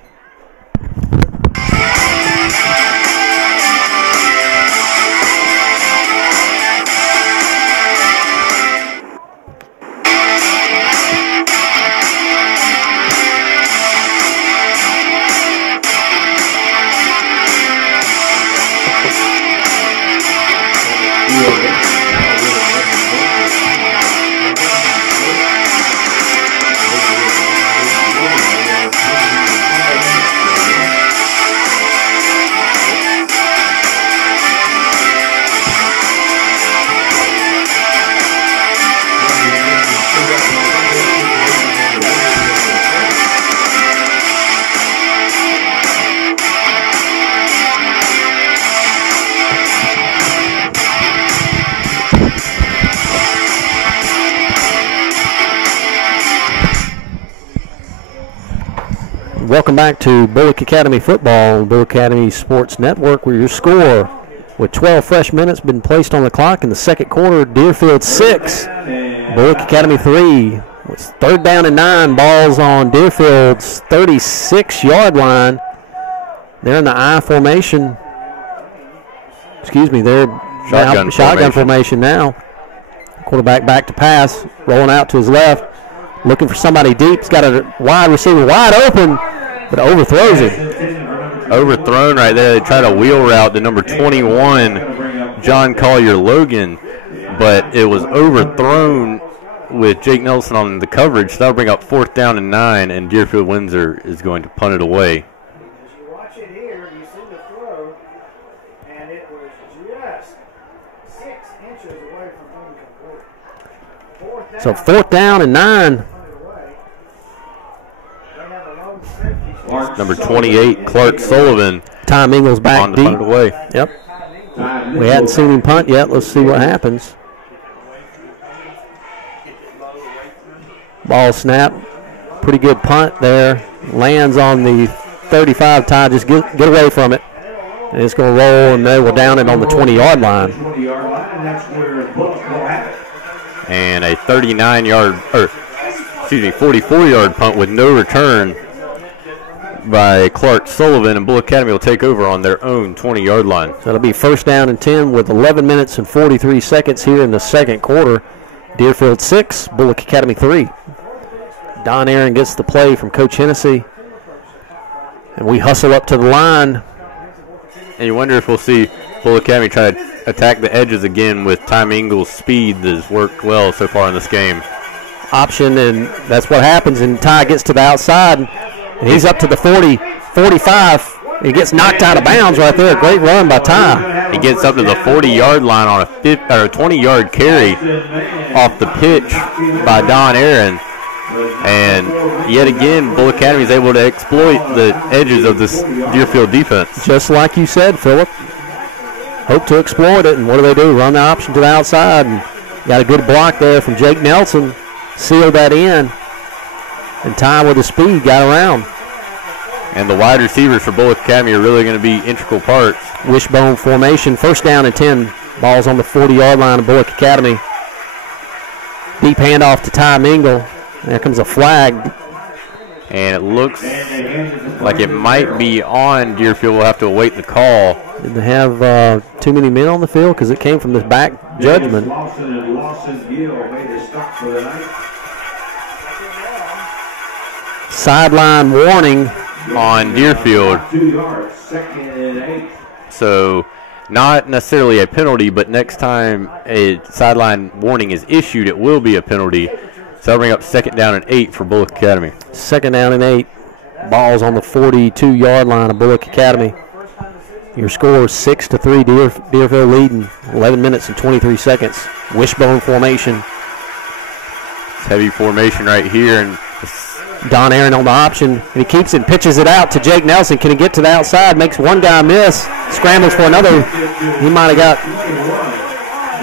Welcome back to Bulloch Academy Football, Bulloch Academy Sports Network, where your score, with 12 fresh minutes been placed on the clock in the second quarter, Deerfield 6, Bulloch Academy 3. It's 3rd down and 9, balls on Deerfield's 36-yard line. They're in the I formation. Excuse me, they're shotgun formation now. Quarterback back to pass, rolling out to his left, looking for somebody deep. He's got a wide receiver wide open, but overthrows it. Overthrown right there. They tried a wheel route to number 21, John Collier Logan, but it was overthrown with Jake Nelson on the coverage. So that'll bring up 4th down and 9, and Deerfield Windsor is going to punt it away. As you watch it here, you see the throw, and it was just 6 inches away from being complete. So 4th down and 9. Number 28, Clark Sullivan. Tom Ingles back on to deep. Punt it away. Yep. We hadn't seen him punt yet. Let's see what happens. Ball snap. Pretty good punt there. Lands on the 35. Ty, just get away from it. And it's going to roll, and they will down it on the 20-yard line. And a 44-yard punt with no return by Clark Sullivan, and Bulloch Academy will take over on their own 20-yard line. So it'll be 1st down and 10 with 11 minutes and 43 seconds here in the second quarter. Deerfield 6, Bulloch Academy 3. Don Aaron gets the play from Coach Hennessy. And we hustle up to the line. And you wonder if we'll see Bulloch Academy try to attack the edges again with Tom Ingles' speed that has worked well so far in this game. Option, and that's what happens. And Ty gets to the outside. And he's up to the 40, 45. He gets knocked out of bounds right there. Great run by Ty. He gets up to the 40-yard line on a 20-yard carry off the pitch by Don Aaron. And yet again, Bulloch Academy is able to exploit the edges of this Deerfield defense. Just like you said, Phillip. hope to exploit it. And what do? Run the option to the outside. And got a good block there from Jake Nelson. Sealed that in. And Ty with the speed got around. And the wide receivers for Bulloch Academy are really going to be integral parts. Wishbone formation. First down and 10. Ball's on the 40-yard line of Bulloch Academy. Deep handoff to Ty Mingle. There comes a flag. And it looks like it might be on Deerfield. We'll have to await the call. Did they have too many men on the field? Because it came from this back judgment. Sideline warning on Deerfield. So not necessarily a penalty, but next time a sideline warning is issued, it will be a penalty. So that'll bring up 2nd down and 8 for Bulloch Academy. 2nd down and 8. Ball's on the 42-yard line of Bulloch Academy. Your score is 6-3. Deerfield leading. 11 minutes and 23 seconds. Wishbone formation. It's heavy formation right here. And Don Aaron on the option. And he keeps it and pitches it out to Jake Nelson. Can he get to the outside? Makes one guy miss. Scrambles for another. He might have got...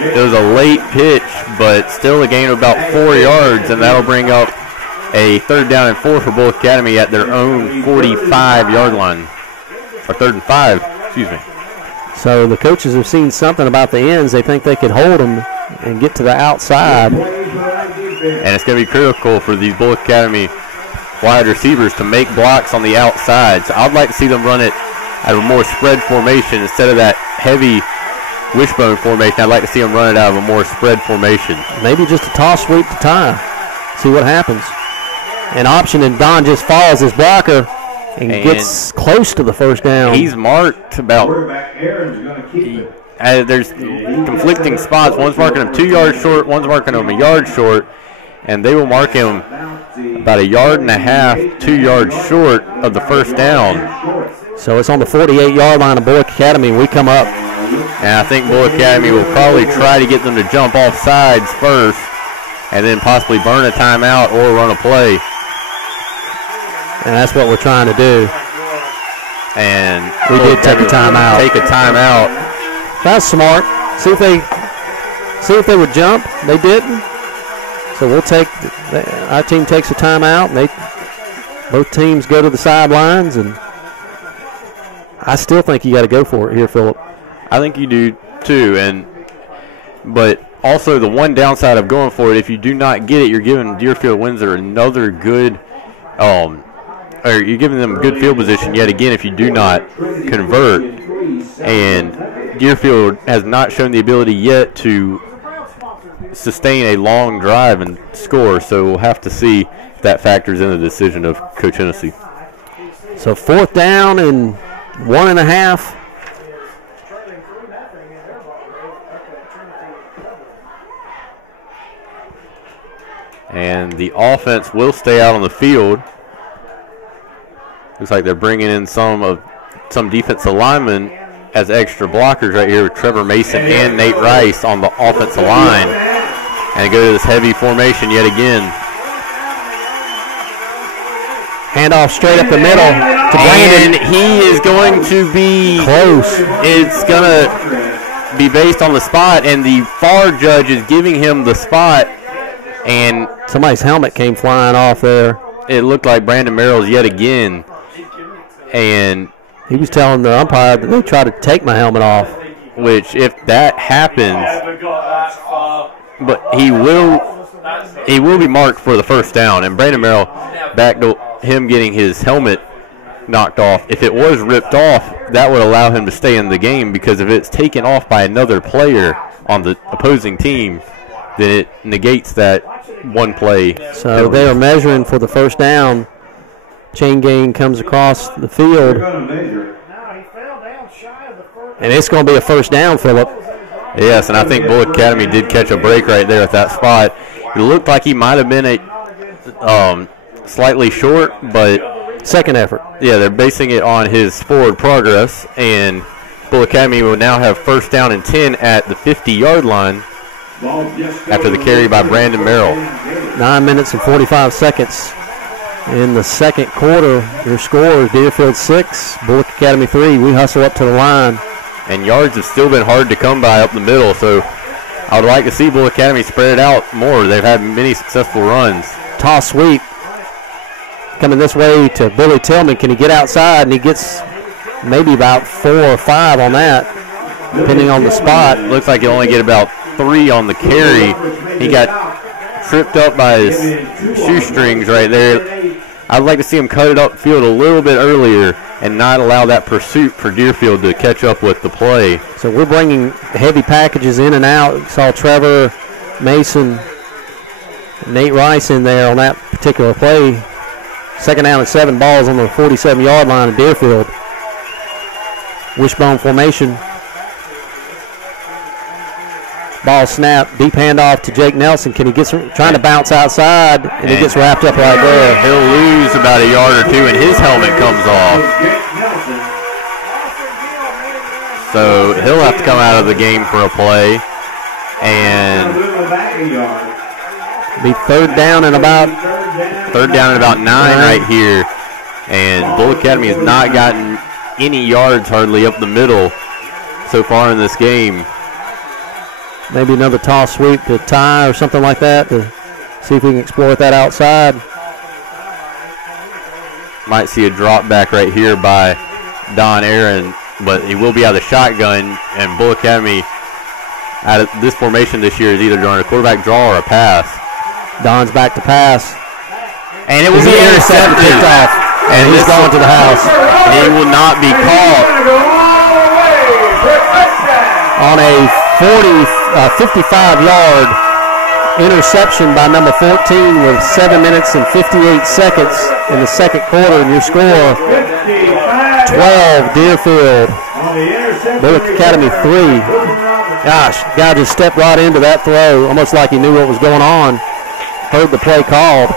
It was a late pitch, but still a gain of about 4 yards, and that'll bring up a 3rd down and 4 for Bulloch Academy at their own 45-yard line. Or 3rd and 5, excuse me. So the coaches have seen something about the ends. They think they could hold them and get to the outside. And it's going to be critical for these Bulloch Academy wide receivers to make blocks on the outside. So I'd like to see them run it at a more spread formation instead of that heavy wishbone formation. I'd like to see them run it out of a more spread formation. Maybe just a toss sweep to Ty. See what happens. An option, and Don just follows his blocker and gets close to the 1st down. He's marked about. There's conflicting spots. One's marking him 2 yards short. One's marking him a yard short. And they will mark him about a yard and a half, 2 yards short of the 1st down. So it's on the 48-yard line of Bulloch Academy. We come up. And I think Bulloch Academy will probably try to get them to jump off sides first and then possibly burn a timeout or run a play. And that's what we're trying to do. And we did take a timeout. That's smart. See if they would jump. They didn't. So we'll take our team takes a timeout, and both teams go to the sidelines, and I still think you got to go for it here, Phillip. I think you do too, but also the one downside of going for it, if you do not get it, you're giving Deerfield Windsor another good, or you're giving them good field position yet again if you do not convert. And Deerfield has not shown the ability yet to sustain a long drive and score, so we'll have to see if that factors in the decision of Coach Hennessy. So 4th down and 1.5. And the offense will stay out on the field. Looks like they're bringing in some defensive linemen as extra blockers right here with Trevor Mason and Nate Rice on the offensive line. And go to this heavy formation yet again. Handoff straight up the middle to Brannen. And he is going to be close. It's going to be based on the spot, and the far judge is giving him the spot. And somebody's helmet came flying off there. It looked like Brandon Merrill's yet again. And he was telling the umpire that they tried to take my helmet off. Which, if that happens, but he will be marked for the 1st down. And Brandon Merrill, back to him getting his helmet knocked off. If it was ripped off, that would allow him to stay in the game, because if it's taken off by another player on the opposing team, then it negates that one play. So they are measuring for the 1st down. Chain gang comes across the field. And it's going to be a 1st down, Phillip. Yes, and I think Bulloch Academy did catch a break right there at that spot. It looked like he might have been slightly short, but second effort. Yeah, they're basing it on his forward progress, and Bulloch Academy will now have 1st down and 10 at the 50-yard line after the carry by Brandon Merrill. 9 minutes and 45 seconds in the 2nd quarter. Your score is Deerfield 6, Bulloch Academy 3. We hustle up to the line. and yards have still been hard to come by up the middle. So I would like to see Bulloch Academy spread it out more. They've had many successful runs. Toss sweep coming this way to Billy Tillman. Can he get outside? And he gets maybe about 4 or 5 on that, depending on the spot. Looks like he'll only get about 3 on the carry. He got tripped up by his shoestrings right there. I'd like to see him cut it upfield a little bit earlier and not allow that pursuit for Deerfield to catch up with the play. So we're bringing heavy packages in and out. Saw Trevor Mason, Nate Rice in there on that particular play. Second down and 7, balls on the 47-yard line of Deerfield. Wishbone formation. Ball snap, deep handoff to Jake Nelson. Can he get some, trying to bounce outside, and he gets wrapped up right there. He'll lose about a yard or 2, and his helmet comes off. So he'll have to come out of the game for a play. And be third down and about 9 right here. And Bulloch Academy has not gotten any yards hardly up the middle so far in this game. Maybe another toss sweep to tie or something like that to see if we can exploit that outside. Might see a drop back right here by Don Aaron, but he will be out of the shotgun, and Bulloch Academy out of this formation this year is either doing a quarterback draw or a pass. Don's back to pass. And it will be intercepted. And he's going to the house. He will not be caught. On a 55-yard interception by number 14 with 7 minutes and 58 seconds in the second quarter, and your score 12 Deerfield, Bulloch Academy 3. Gosh, guy just stepped right into that throw, almost like he knew what was going on. Heard the play called,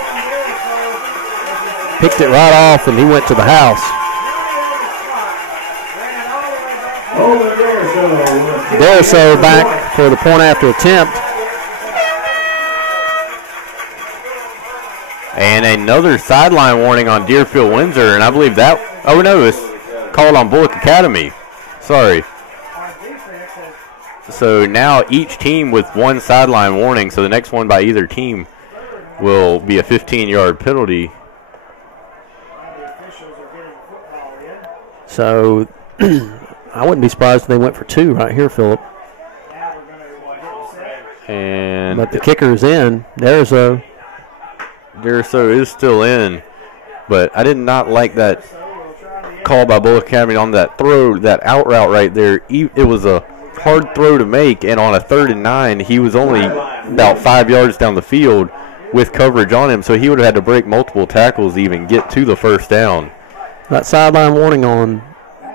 picked it right off, and he went to the house. Deriso back for the point after attempt. And another sideline warning on Deerfield Windsor, and I believe that, oh no, it's called on Bulloch Academy. Sorry. So now each team with 1 sideline warning, so the next one by either team will be a 15-yard penalty. So I wouldn't be surprised if they went for 2 right here, Phillip. And but the kicker is in. Deriso is still in, but I did not like that call by Bulloch Academy on that throw, that out route right there. It was a hard throw to make, and on a 3rd and 9, he was only about 5 yards down the field with coverage on him, so he would have had to break multiple tackles to even get to the first down. That sideline warning on?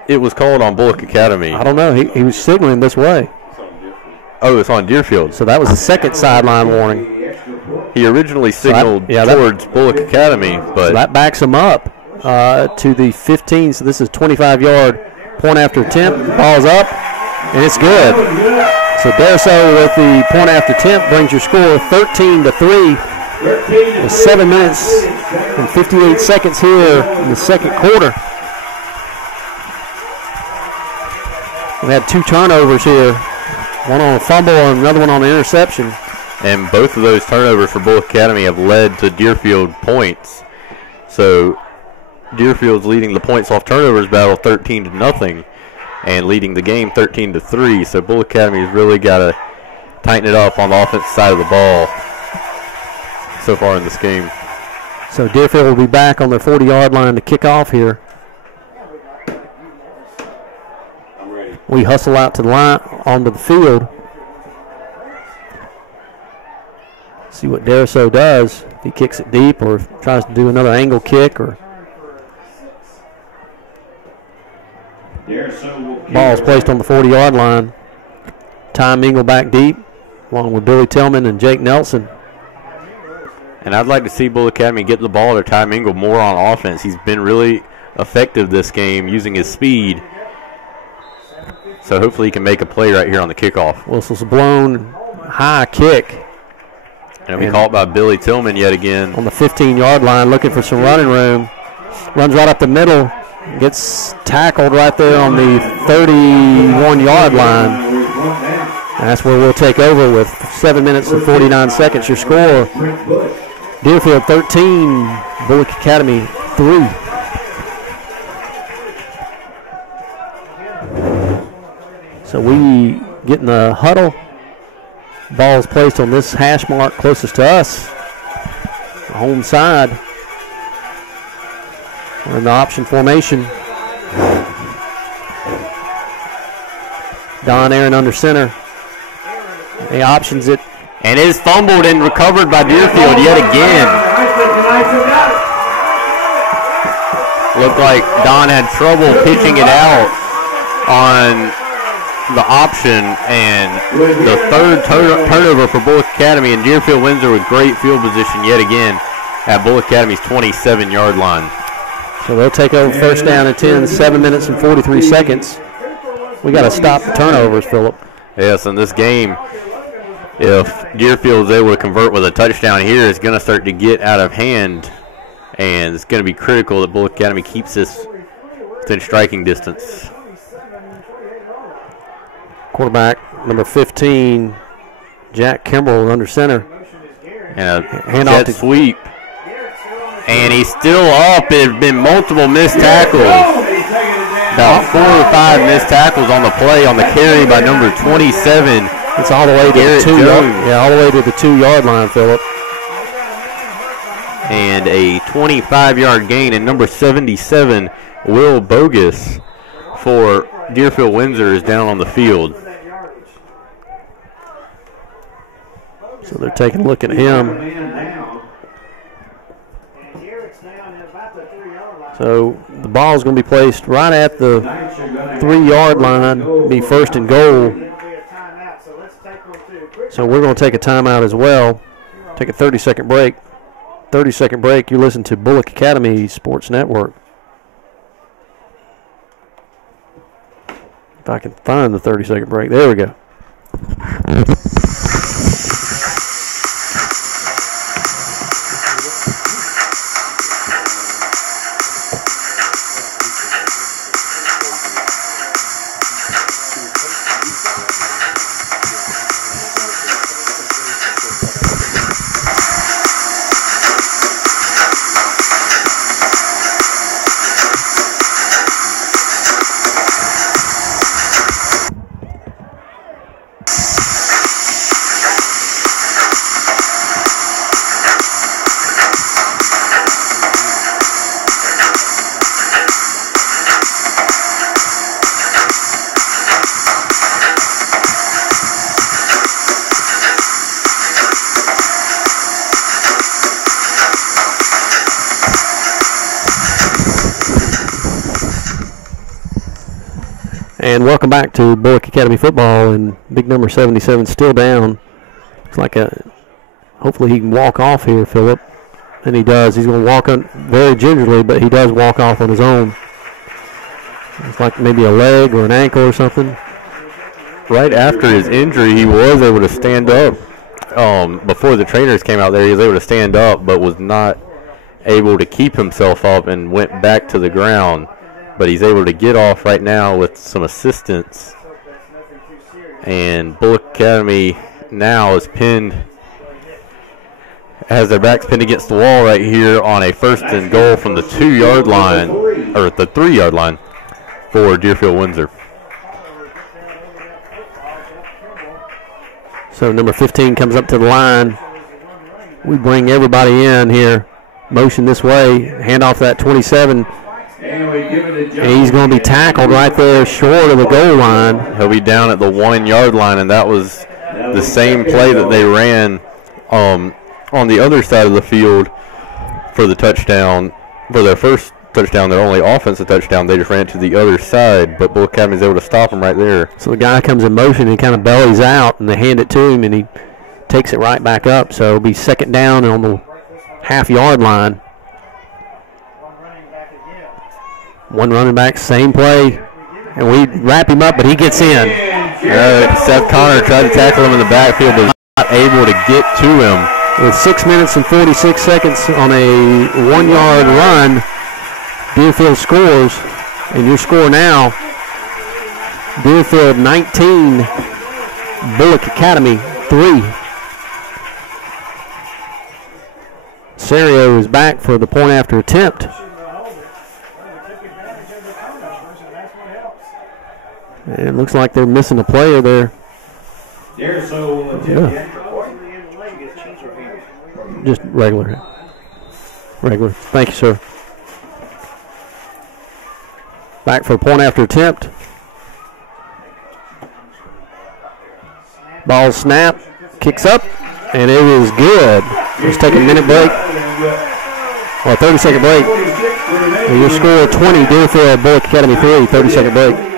It was called on Bulloch Academy. I don't know. He was signaling this way. Oh, it's on Deerfield. So that was the second sideline warning. He originally signaled towards Bulloch Academy, but so that backs him up to the 15. So this is 25-yard point after attempt. Ball's up, and it's good. So Deriso with the point after attempt brings your score 13-3. With 7 minutes and 58 seconds here in the second quarter. We had 2 turnovers here. One on a fumble and another one on an interception. And both of those turnovers for Bulloch Academy have led to Deerfield points. So Deerfield's leading the points off turnovers battle 13-0 and leading the game 13-3. So Bulloch Academy's really got to tighten it up on the offensive side of the ball so far in this game. So Deerfield will be back on their 40-yard line to kick off here. We hustle out to the line, onto the field. See what Deriso does. If he kicks it deep or tries to do another angle kick, or ball is placed on the 40-yard line. Ty Mingle back deep, along with Billy Tillman and Jake Nelson. And I'd like to see Bulloch Academy get the ball to Ty Mingle more on offense. He's been really effective this game using his speed. So hopefully he can make a play right here on the kickoff. Whistle's blown, high kick. And we caught by Billy Tillman yet again. On the 15-yard line, looking for some running room. Runs right up the middle. Gets tackled right there on the 31-yard line. That's where we'll take over with 7 minutes and 49 seconds. Your score, Deerfield 13, Bulloch Academy 3. So we get in the huddle. Ball's placed on this hash mark closest to us. Home side. We're in the option formation. Don Aaron under center. He options it. And is fumbled and recovered by Deerfield yet again. Looked like Don had trouble pitching it out on the option, and the third turnover for Bulloch Academy, and Deerfield Windsor with great field position yet again at Bulloch Academy's 27-yard line. So they'll take over first down and 10, 7 minutes and 43 seconds. We got to stop the turnovers, Phillip. Yes, in this game, if Deerfield is able to convert with a touchdown here, it's going to start to get out of hand, and it's going to be critical that Bulloch Academy keeps this within striking distance. Quarterback number 15, Jack Kimbrell under center. And a jet sweep. And he's still up. There have been multiple missed tackles. About 4 or 5 missed tackles on the play on the carry by number 27. It's all the way to the 2-yard. All the way to the 2-yard line, Phillip. And a 25-yard gain, and number 77, Will Bogus, for Deerfield Windsor, is down on the field. So they're taking a look at him. So the ball is going to be placed right at the 3-yard line, be first and goal. So we're going to take a timeout as well. Take a 30-second break. 30-second break. You listen to Bulloch Academy Sports Network. If I can find the 30-second break. There we go. And welcome back to Bulloch Academy football, and big number 77 still down. Looks like hopefully he can walk off here, Phillip. And he does. He's going to walk on very gingerly, but he does walk off on his own. It's like maybe a leg or an ankle or something. Right after his injury, he was able to stand up. Before the trainers came out there, he was able to stand up, but was not able to keep himself up and went back to the ground. But he's able to get off right now with some assistance. And Bulloch Academy now is pinned, has their backs pinned against the wall right here on a first and goal from the 2-yard line, or the 3-yard line for Deerfield Windsor. So number 15 comes up to the line. We bring everybody in here. Motion this way. Hand off that 27. And he's going to be tackled right there short of the goal line. He'll be down at the 1-yard line, and that was the same play that they ran on the other side of the field for the touchdown. For their first touchdown, their only offensive touchdown, they just ran to the other side, but Bulloch Academy is able to stop him right there. So the guy comes in motion, and he kind of bellies out, and they hand it to him, and he takes it right back up. So it'll be second down on the half-yard line. One running back, same play, and we wrap him up, but he gets in. Seth Connor tried to tackle him in the backfield, but was not able to get to him. With 6 minutes and 46 seconds on a 1-yard run, Deerfield scores, and your score now, Deerfield 19, Bulloch Academy 3. Serio is back for the point after attempt. And it looks like they're missing a player there. Yeah. Just regular. Regular. Thank you, sir. Back for a point after attempt. Ball snap, kicks up, and it is good. Let's take a minute break. Well, 30-second break. And your score 20, Deerfield, Bulloch Academy 3, 30-second break.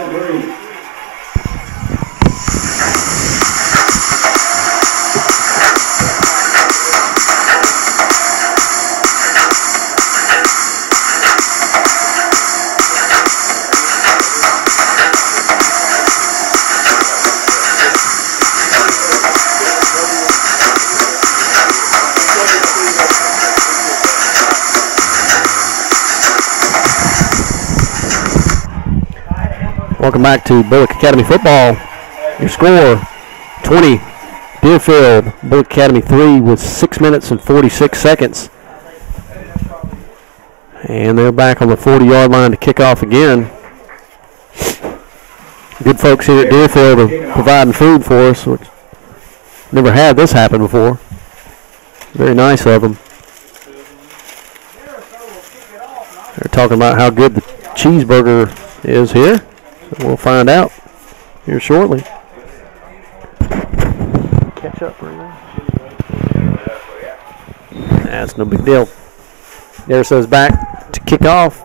Welcome back to Bulloch Academy football. Your score, 20, Deerfield, Bulloch Academy 3 with 6 minutes and 46 seconds. And they're back on the 40-yard line to kick off again. Good folks here at Deerfield are providing food for us, which never had this happen before. Very nice of them. They're talking about how good the cheeseburger is here. We'll find out here shortly. Catch up right now. That's no big deal. Garrison's back to kick off.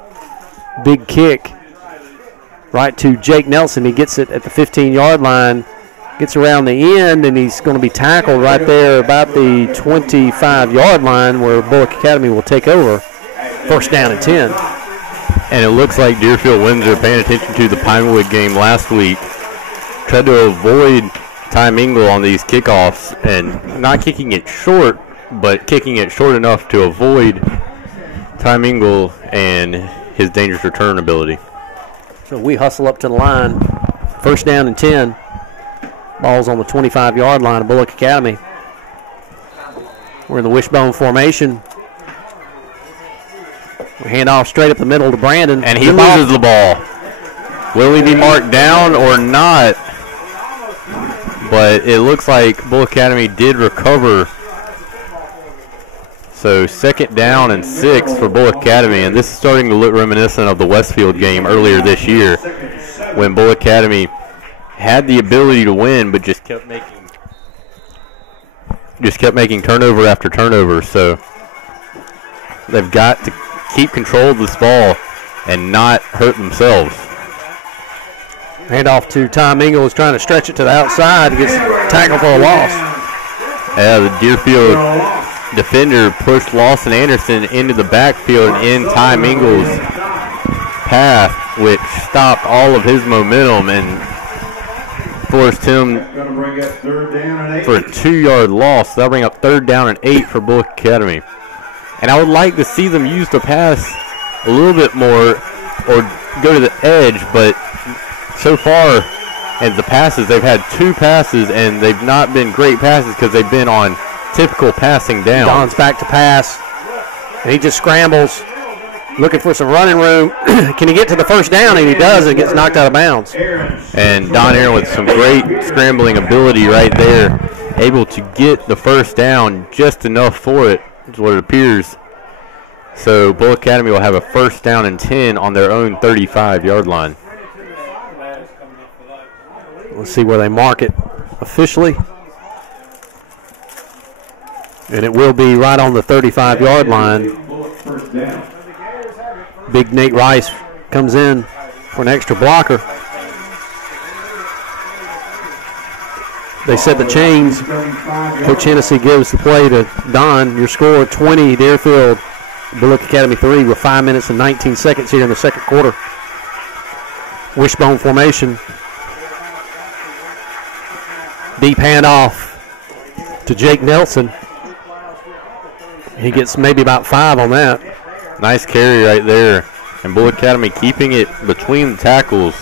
Big kick right to Jake Nelson. He gets it at the 15-yard line, gets around the end, and he's going to be tackled right there about the 25-yard line where Bulloch Academy will take over. First down and 10. And it looks like Deerfield Windsor, paying attention to the Pinewood game last week, tried to avoid Ty Mingle on these kickoffs and not kicking it short, but kicking it short enough to avoid Ty Mingle and his dangerous return ability. So we hustle up to the line. First down and 10. Ball's on the 25-yard line of Bulloch Academy. We're in the wishbone formation. We hand off straight up the middle to Brannen. And he loses the ball. Will he be marked down or not? But it looks like Bulloch Academy did recover. So second down and 6 for Bulloch Academy. And this is starting to look reminiscent of the Westfield game earlier this year when Bulloch Academy had the ability to win but just kept making turnover after turnover. So they've got to keep control of this ball and not hurt themselves. Hand off to Tom Ingle, who's trying to stretch it to the outside. He gets tackled for a loss. Yeah, the Deerfield defender pushed Lawson Anderson into the backfield in Ty Ingle's path, which stopped all of his momentum and forced him for a 2-yard loss. That'll bring up 3rd down and 8 for Bulloch Academy. And I would like to see them use the pass a little bit more or go to the edge, but so far in the passes, they've had 2 passes, and they've not been great passes because they've been on typical passing down. Don's back to pass, and he just scrambles, looking for some running room. Can he get to the first down? And he does, and gets knocked out of bounds. And Don Aaron with some great scrambling ability right there, able to get the first down just enough for it. Is what it appears. So Bulloch Academy will have a first down and 10 on their own 35-yard line. Let's see where they mark it officially. And it will be right on the 35-yard line. Big Nate Rice comes in for an extra blocker. They set the chains. Coach Hennessy gives the play to Don. Your score, 20, Deerfield, Bulloch Academy 3 with 5 minutes and 19 seconds here in the second quarter. Wishbone formation. Deep handoff to Jake Nelson. He gets maybe about 5 on that. Nice carry right there. And Bulloch Academy keeping it between the tackles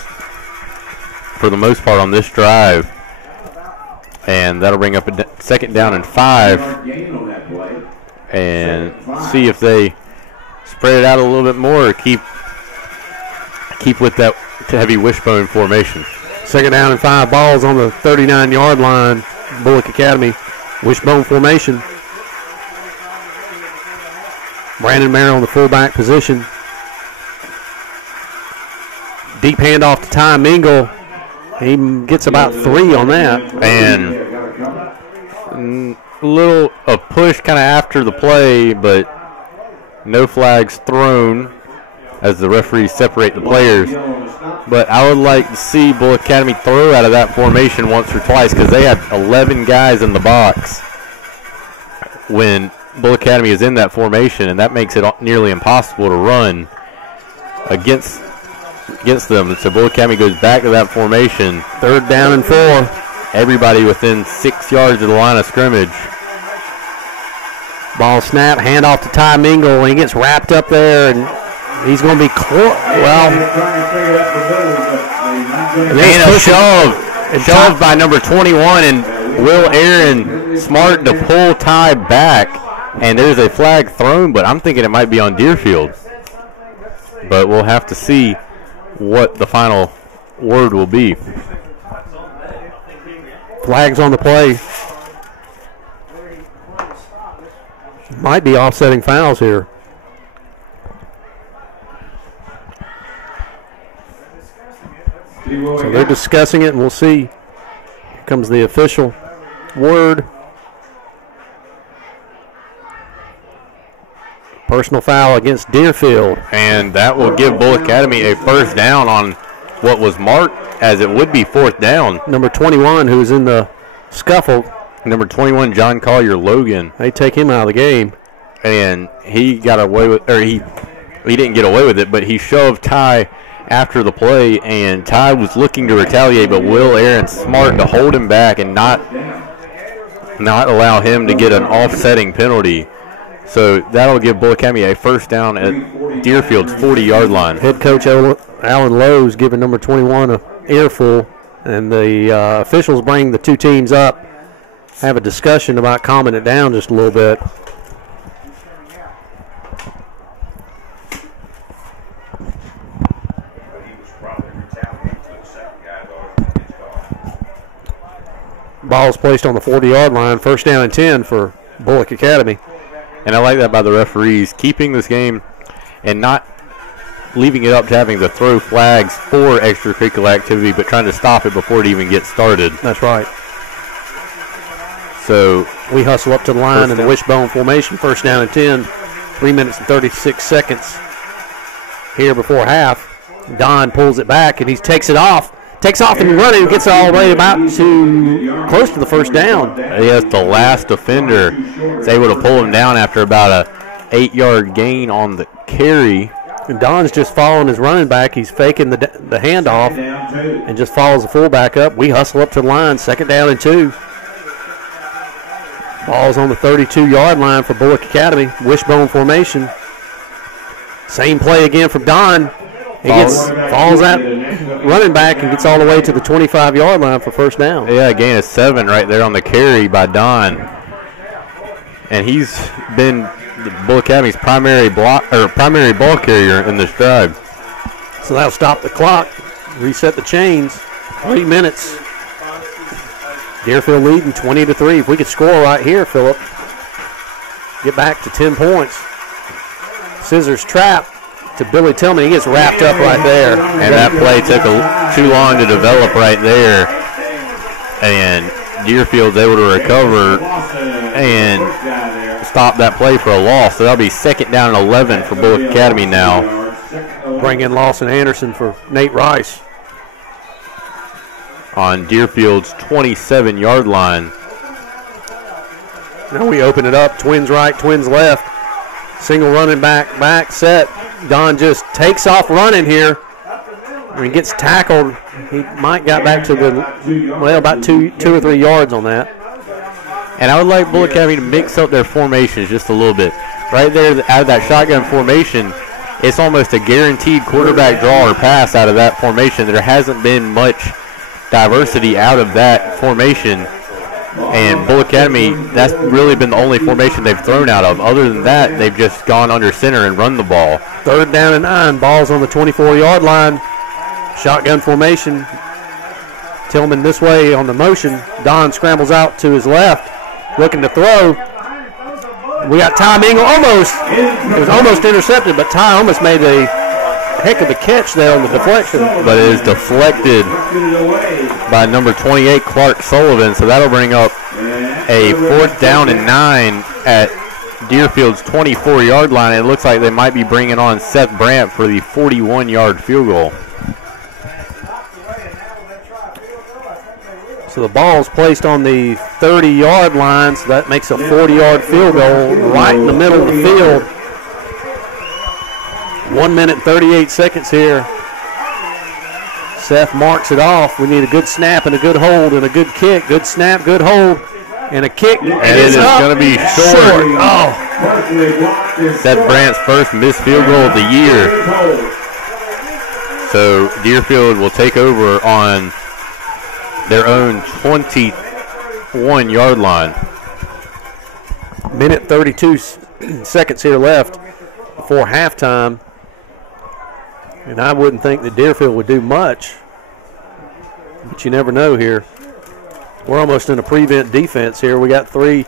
for the most part on this drive. And that'll bring up a second down and 5. And see if they spread it out a little bit more or keep with that heavy wishbone formation. Second down and 5, balls on the 39-yard line. Bulloch Academy, wishbone formation. Brandon Merrill in the fullback position. Deep handoff to Ty Mingle. He gets about 3 on that. And a push kind of after the play, but no flags thrown as the referees separate the players. But I would like to see Bulloch Academy throw out of that formation once or twice because they have 11 guys in the box when Bulloch Academy is in that formation, and that makes it nearly impossible to run against them. So Bulloch Academy goes back to that formation. Third down and 4. Everybody within 6 yards of the line of scrimmage. Ball snap, handoff to Ty Mingle. He gets wrapped up there, and he's going to be and a shove by number 21, and Will Aaron smart to pull Ty back, and there's a flag thrown, but I'm thinking it might be on Deerfield. But we'll have to see what the final word will be. Flags on the play. Might be offsetting fouls here. So they're discussing it, and we'll see. Here comes the official word. Personal foul against Deerfield. And that will give Bulloch Academy a first down on what was marked as it would be fourth down. Number 21, who's in the scuffle. Number 21, John Collier Logan. They take him out of the game. And he got away with, or he didn't get away with it, but he shoved Ty after the play, and Ty was looking to retaliate, but Will Aaron smart to hold him back and not allow him to get an offsetting penalty. So that'll give Bulloch Academy a first down at Deerfield's 40-yard line. Head coach Alan Lowe's giving number 21 an earful, and the officials bring the two teams up, have a discussion about calming it down just a little bit. Ball's placed on the 40-yard line, first down and 10 for Bulloch Academy. And I like that by the referees, keeping this game and not leaving it up to having to throw flags for extracurricular activity, but trying to stop it before it even gets started. That's right. So we hustle up to the line in the wishbone formation, first down and 10, 3 minutes and 36 seconds here before half. Don pulls it back, and he takes off and running, and gets all the way about to close to the first down. Yes, the last defender is able to pull him down after about a 8-yard gain on the carry. And Don's just following his running back. He's faking the handoff and just follows the fullback up. We hustle up to the line, second down and 2. Ball's on the 32-yard line for Bulloch Academy. Wishbone formation. Same play again from Don. He falls out running back and gets all the way to the 25-yard line for first down. Yeah, a gain of 7 right there on the carry by Don. And he's been Bulloch Academy's primary ball carrier in this drive. So that'll stop the clock, reset the chains. 3 minutes. Deerfield leading 20-3. If we could score right here, Phillip, get back to 10 points. Scissors trap to Billy Tillman. He gets wrapped up right there. And that play took too long to develop right there. And Deerfield's able to recover and stop that play for a loss. So that'll be second down and 11 for Bulloch Academy now. Bring in Lawson Anderson for Nate Rice. On Deerfield's 27-yard line. Now we open it up. Twins right, twins left. Single running back set. Don just takes off running here. When he gets tackled, he might got back to about two or 3 yards on that. And I would like Bulloch Academy to mix up their formations just a little bit. Right there out of that shotgun formation, it's almost a guaranteed quarterback draw or pass out of that formation. There hasn't been much diversity out of that formation. And Bulloch Academy, that's really been the only formation they've thrown out of. Other than that, they've just gone under center and run the ball. 3rd down and 9. Ball's on the 24-yard line. Shotgun formation. Tillman this way on the motion. Don scrambles out to his left, looking to throw. We got Ty Mingle almost. It was almost intercepted, but Ty almost made a heck of a catch there on the deflection. But it is deflected by number 28, Clark Sullivan. So that'll bring up a 4th down and 9 at Deerfield's 24-yard line. It looks like they might be bringing on Seth Brandt for the 41-yard field goal. So the ball's placed on the 30-yard line, so that makes a 40-yard field goal right in the middle of the field. 1 minute, 38 seconds here. Seth marks it off. We need a good snap and a good hold and a good kick. Good snap, good hold, and a kick. And it is going to be short. Oh. Seth Brandt's first missed field goal of the year. So Deerfield will take over on their own 21-yard line. Minute 32 seconds here left before halftime. And I wouldn't think that Deerfield would do much, but you never know here. We're almost in a prevent defense here. We got three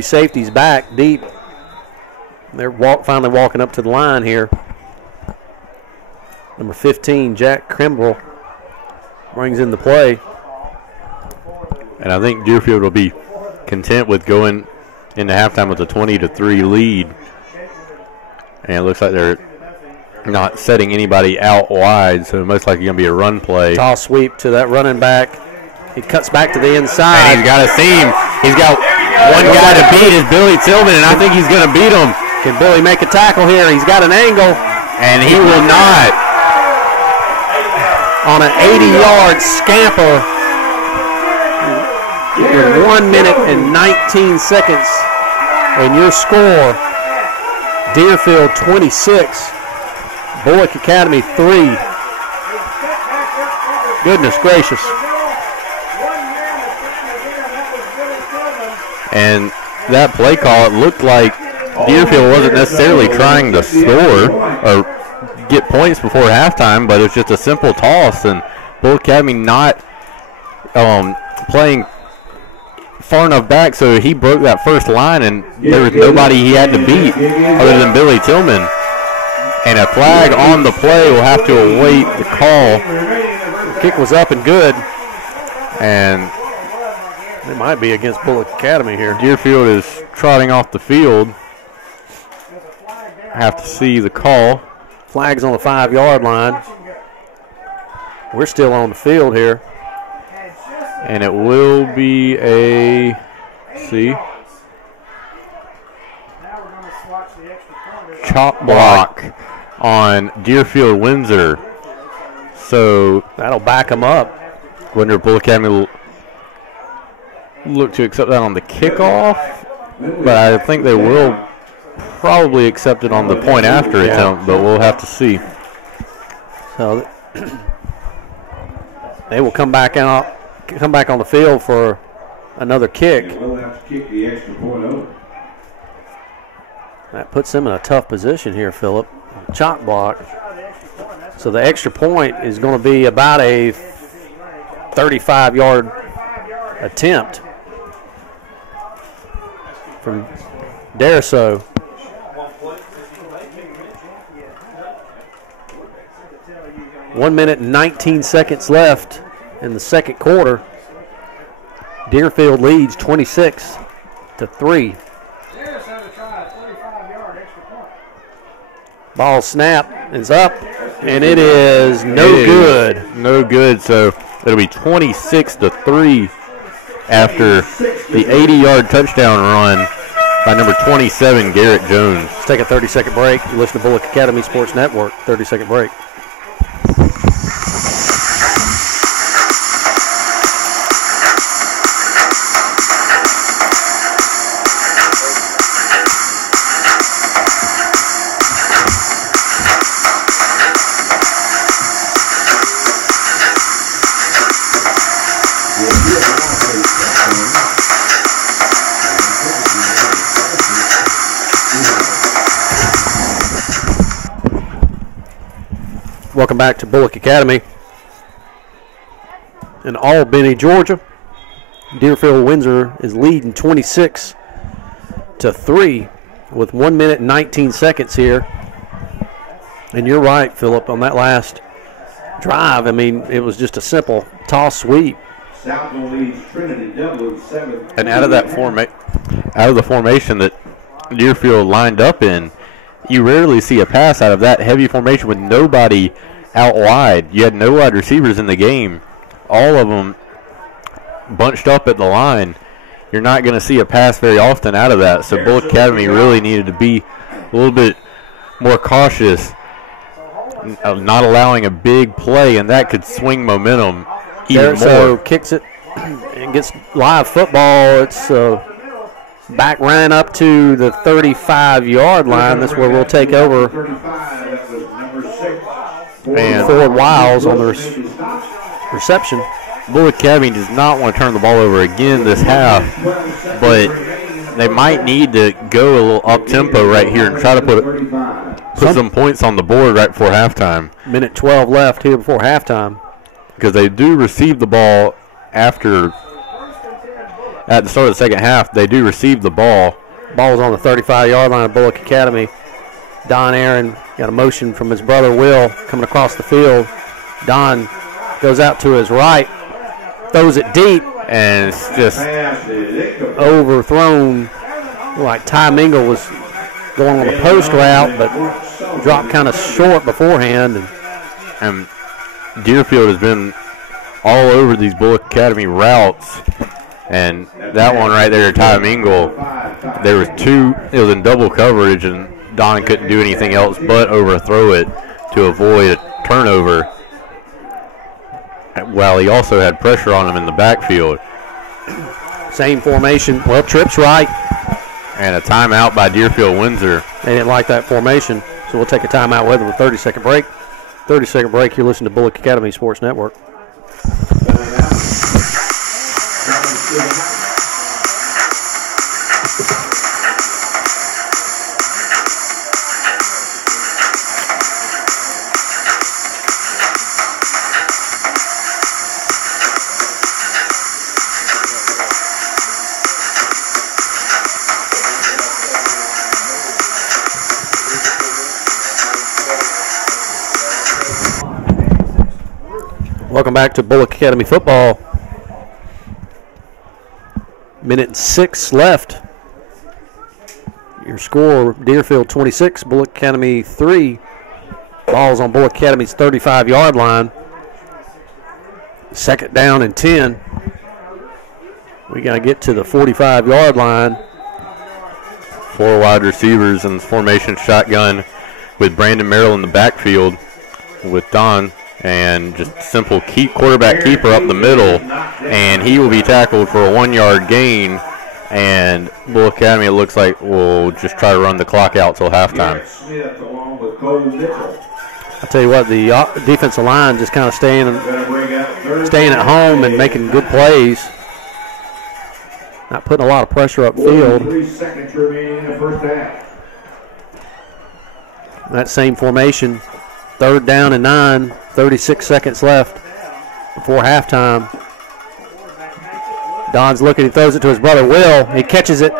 safeties back deep. They're finally walking up to the line here. Number 15, Jack Krimble, brings in the play. And I think Deerfield will be content with going into halftime with a 20-3 lead. And it looks like they're not setting anybody out wide, so most likely going to be a run play. Toss sweep to that running back. He cuts back to the inside. And he's got a seam. He's got one guy to beat is Billy Tillman, and I think he's going to beat him. Can Billy make a tackle here? He's got an angle. And he will not. On an 80-yard scamper with 1 minute and 19 seconds. And your score, Deerfield 26, Bulloch Academy 3. Goodness gracious. And that play call, it looked like Deerfield wasn't necessarily trying to score or get points before halftime, but it's just a simple toss, and Bulloch Academy not playing far enough back, so he broke that first line, and there was nobody he had to beat other than Billy Tillman. And a flag on the play will have to await the call. The kick was up and good. And it might be against Bulloch Academy here. Deerfield is trotting off the field. Have to see the call. Flag's on the 5-yard line. We're still on the field here. And it will be a chop block on Deerfield Windsor. So that'll back them up. Wonder if Bulloch Academy will look to accept that on the kickoff, but I think they will probably accept it on the point after attempt, but we'll have to see. So they will come back on the field for another kick. We'll have to kick the extra point over. That puts them in a tough position here, Phillip. Chop block. So the extra point is going to be about a 35-yard attempt from Daraso. 1 minute and 19 seconds left in the second quarter. Deerfield leads 26-3. Ball snap is up, and it is good. No good, so it'll be 26-3 after the 80-yard touchdown run by number 27, Garrett Jones. Let's take a 30-second break. You listen to Bulloch Academy Sports Network. 30-second break. Welcome back to Bulloch Academy in Albany, Georgia. Deerfield Windsor is leading 26-3 with 1 minute and 19 seconds here. And you're right, Phillip, on that last drive. I mean, it was just a simple toss sweep. Southland leads Trinity W 7. And out of the formation that Deerfield lined up in, you rarely see a pass out of that heavy formation with nobody out wide. You had no wide receivers in the game. All of them bunched up at the line. You're not going to see a pass very often out of that. So Bulloch Academy really needed to be a little bit more cautious of not allowing a big play, and that could swing momentum even more. So kicks it and gets live football. It's back ran up to the 35-yard line. That's where we'll take over. And Ford Wiles on the reception. Bulloch Academy does not want to turn the ball over again this half, but they might need to go a little up-tempo right here and try to put some points on the board right before halftime. Minute 12 left here before halftime. Because they do receive the ball at the start of the second half. They do receive the ball. Ball's on the 35-yard line of Bulloch Academy. Don Aaron got a motion from his brother Will coming across the field. Don goes out to his right, throws it deep, and it's just overthrown. Like Ty Mingle was going on the post route, but dropped kind of short beforehand. And Deerfield has been all over these Bulloch Academy routes. And that one right there, Ty Mingle, there was two, it was in double coverage, and Don couldn't do anything else but overthrow it to avoid a turnover, while he also had pressure on him in the backfield. Same formation. Well, trips right. And a timeout by Deerfield Windsor. They didn't like that formation, so we'll take a timeout with them. A 30-second break. 30-second break. You're listening to Bulloch Academy Sports Network. Welcome back to Bulloch Academy football. Minute and 6 left. Your score, Deerfield 26, Bulloch Academy 3. Ball's on Bulloch Academy's 35-yard line. Second down and 10. We got to get to the 45-yard line. 4 wide receivers in the formation shotgun with Brandon Merrill in the backfield with Don. And just simple quarterback keeper up the middle, and he will be tackled for a 1-yard gain. And Bulloch Academy, it looks like, will just try to run the clock out till halftime. I tell you what, the defensive line just kind of staying at home and making good plays. Not putting a lot of pressure upfield. 3 seconds remaining in the first half. That same formation, 3rd down and 9, 36 seconds left before halftime. Don's looking, he throws it to his brother Will. He catches it,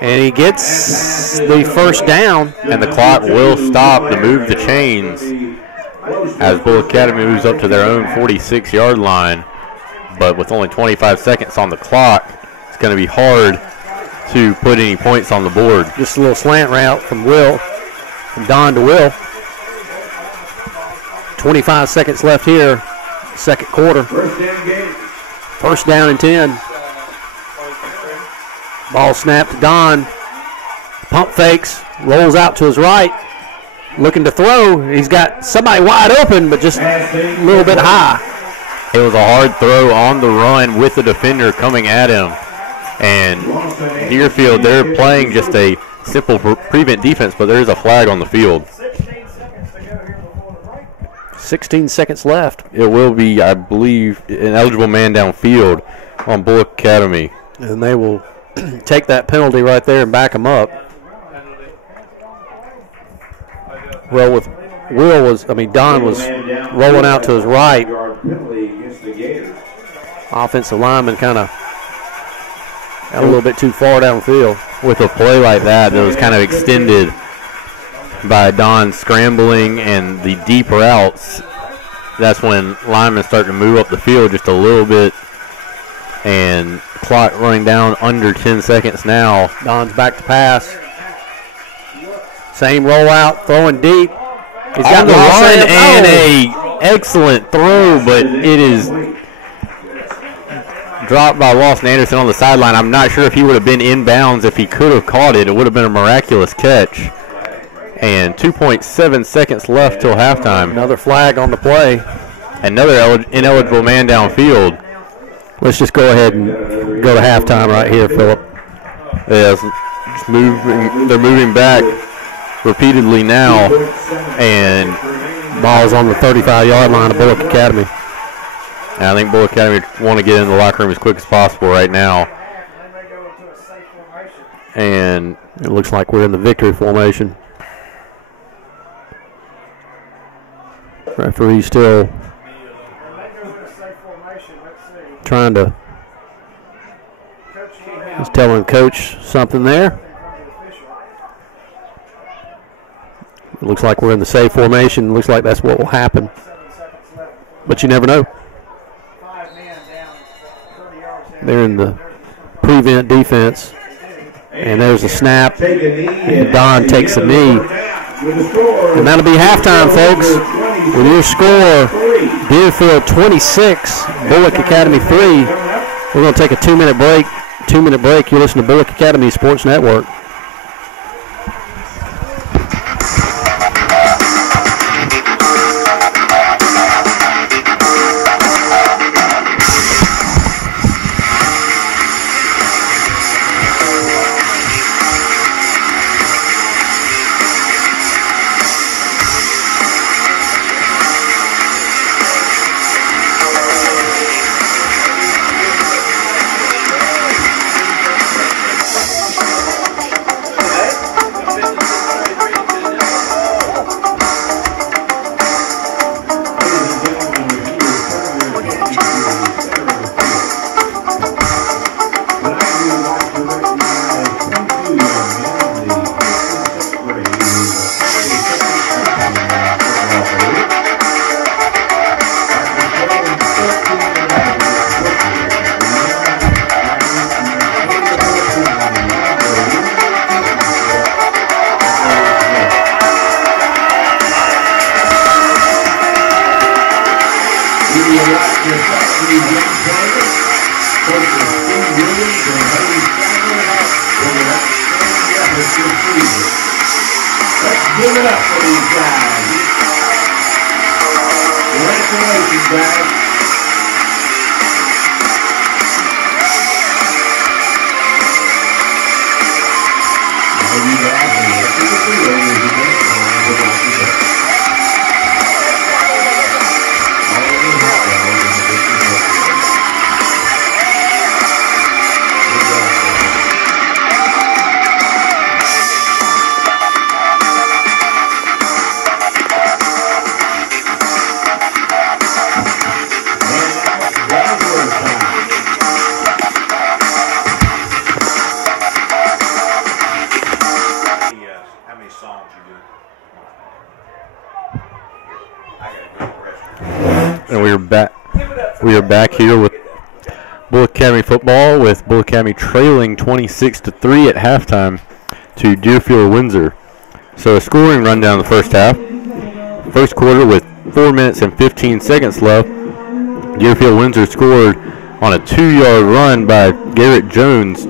and he gets the first down. And the clock will stop to move the chains as Bulloch Academy moves up to their own 46-yard line. But with only 25 seconds on the clock, it's going to be hard to put any points on the board. Just a little slant route from Will, from Don to Will. 25 seconds left here, second quarter. First down and 10. Ball snapped to Don. Pump fakes, rolls out to his right. Looking to throw. He's got somebody wide open, but just a little bit high. It was a hard throw on the run with the defender coming at him. And Deerfield, they're playing just a simple prevent defense, but there is a flag on the field. 16 seconds left. It will be, I believe, an eligible man downfield on Bulloch Academy. And they will take that penalty right there and back them up. Well, with Don was rolling out to his right. Penalty against the Gators. Offensive lineman kind of got a little bit too far downfield. With a play like that was kind of extended by Don scrambling and the deep routes, that's when linemen start to move up the field just a little bit, and clock running down under 10 seconds now. Don's back to pass. Same rollout, throwing deep. He's got the run and a excellent throw, but it is dropped by Lawson Anderson on the sideline. I'm not sure if he would have been inbounds if he could have caught it. It would have been a miraculous catch. And 2.7 seconds left till halftime. Another flag on the play. Another ineligible man downfield. Let's just go ahead and go to halftime right here, Phillip. Yes, they're moving back repeatedly now, and ball's on the 35-yard line of Bulloch Academy. And I think Bulloch Academy want to get in the locker room as quick as possible right now. And it looks like we're in the victory formation. Referee still trying to, he's telling coach something there. It looks like we're in the safe formation. It looks like that's what will happen. But you never know. They're in the prevent defense. And there's a snap. And Don takes a knee. And that'll be halftime, folks. With your score, Deerfield 26, Bulloch Academy 3. We're going to take a 2-minute break. 2-minute break. You listen to Bulloch Academy Sports Network. We are back here with Bulloch Academy football, with Bulloch Academy trailing 26-3 at halftime to Deerfield Windsor. So a scoring rundown of the first half. First quarter with 4 minutes and 15 seconds left. Deerfield Windsor scored on a 2-yard run by Garrett Jones,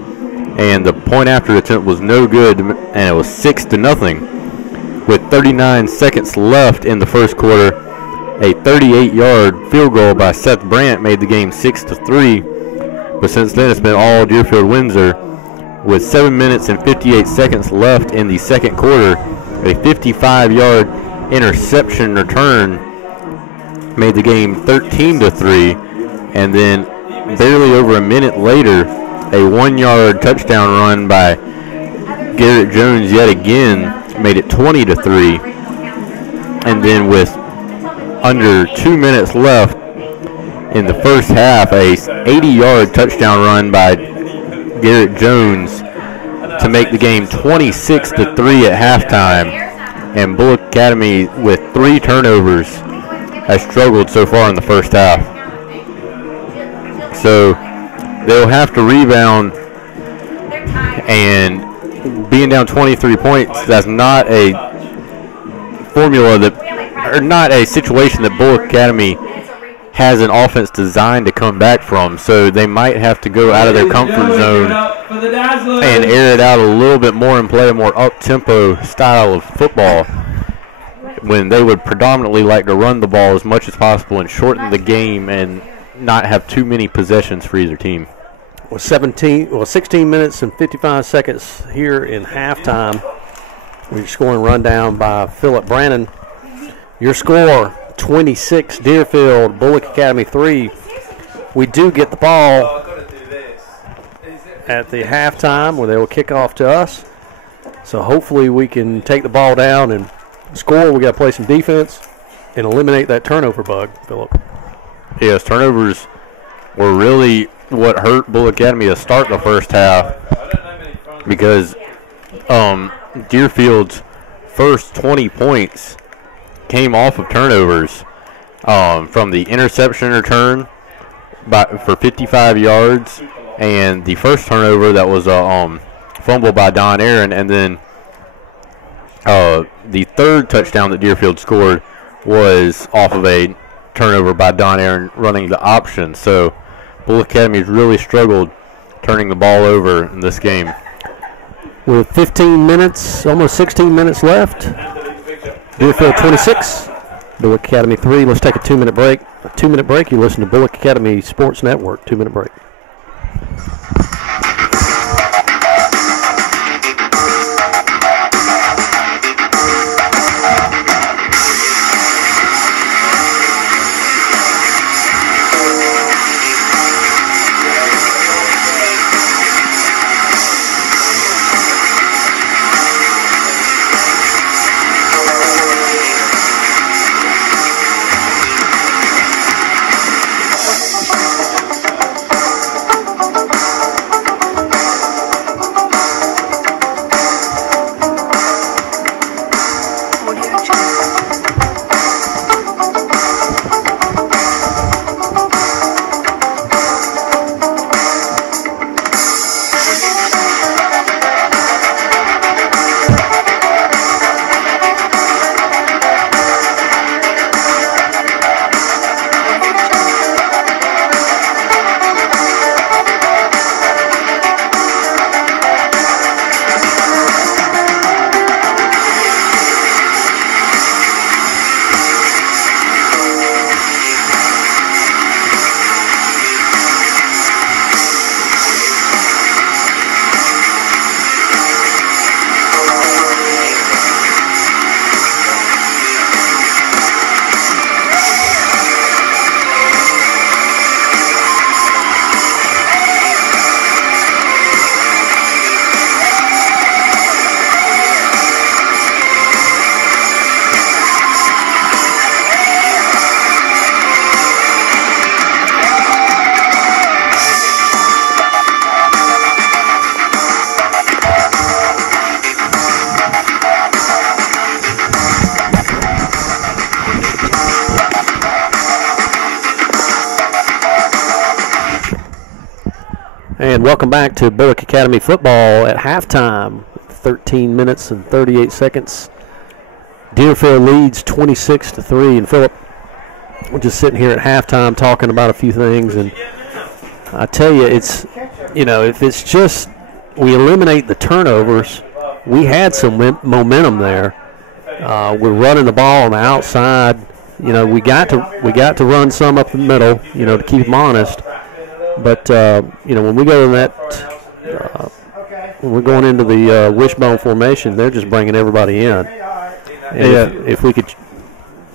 and the point after attempt was no good, and it was 6-0. With 39 seconds left in the first quarter, a 38-yard field goal by Seth Brandt made the game 6-3. But since then, it's been all Deerfield Windsor. With 7 minutes and 58 seconds left in the second quarter, a 55-yard interception return made the game 13-3. And then barely over a minute later, a 1-yard touchdown run by Garrett Jones yet again made it 20-3. And then with under 2 minutes left in the first half, a 80-yard touchdown run by Garrett Jones to make the game 26-3 at halftime. And Bulloch Academy, with 3 turnovers, has struggled so far in the first half. So they'll have to rebound, and being down 23 points, that's not a formula that, or not a situation that Bulloch Academy has an offense designed to come back from. So they might have to go out of their comfort zone and air it out a little bit more and play a more up-tempo style of football, when they would predominantly like to run the ball as much as possible and shorten the game and not have too many possessions for either team. 16 minutes and 55 seconds here in halftime. We're scoring rundown by Phillip Brannen. Your score, 26 Deerfield, Bulloch Academy 3. We do get the ball at the halftime where they will kick off to us. So hopefully we can take the ball down and score. We got to play some defense and eliminate that turnover bug, Phillip. Yes, turnovers were really what hurt Bulloch Academy to start the first half, because Deerfield's first 20 points came off of turnovers, from the interception return for 55 yards, and the first turnover that was a fumble by Don Aaron, and then the third touchdown that Deerfield scored was off of a turnover by Don Aaron running the option. So Bulloch Academy has really struggled turning the ball over in this game. With 15 minutes, almost 16 minutes left, Deerfield 26, Bulloch Academy 3. Let's take a 2-minute break. A 2-minute break. You listen to Bulloch Academy Sports Network. 2-minute break. And welcome back to Bulloch Academy football at halftime. 13 minutes and 38 seconds. Deerfield leads 26-3. And Phillip, we're just sitting here at halftime talking about a few things. And I tell you, it's, you know, if it's just we eliminate the turnovers, we had some momentum there. We're running the ball on the outside. You know, we got to run some up the middle, you know, to keep them honest. But you know, when we go in that, when we're going into the wishbone formation, they're just bringing everybody in. And if we could,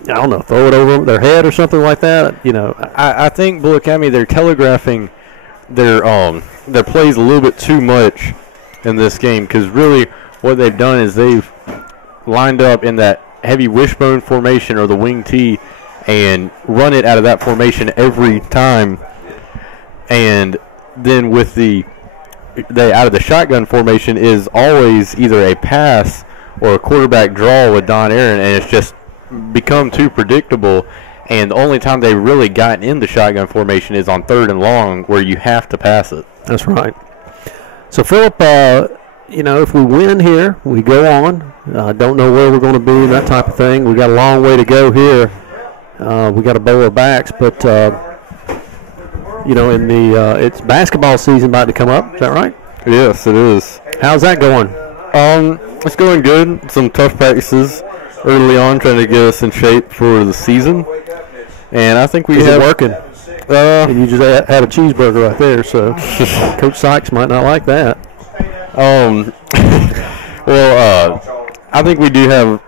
I don't know, throw it over their head or something like that, you know. I think Bulloch Academy, they're telegraphing their plays a little bit too much in this game, because really what they've done is they've lined up in that heavy wishbone formation or the wing T and run it out of that formation every time. And then with the out of the shotgun formation is always either a pass or a quarterback draw with Don Aaron, and it's just become too predictable. And the only time they really gotten in the shotgun formation is on 3rd and long, where you have to pass it. That's right. So, Phillip, if we win here, we go on. Don't know where we're going to be and that type of thing. We got a long way to go here. We got to bow our backs, but it's basketball season about to come up. Is that right? Yes, it is. How's that going? It's going good. Some tough practices early on, trying to get us in shape for the season. And I think we have working. And you just had a cheeseburger right there, so Coach Sikes might not like that. I think we do have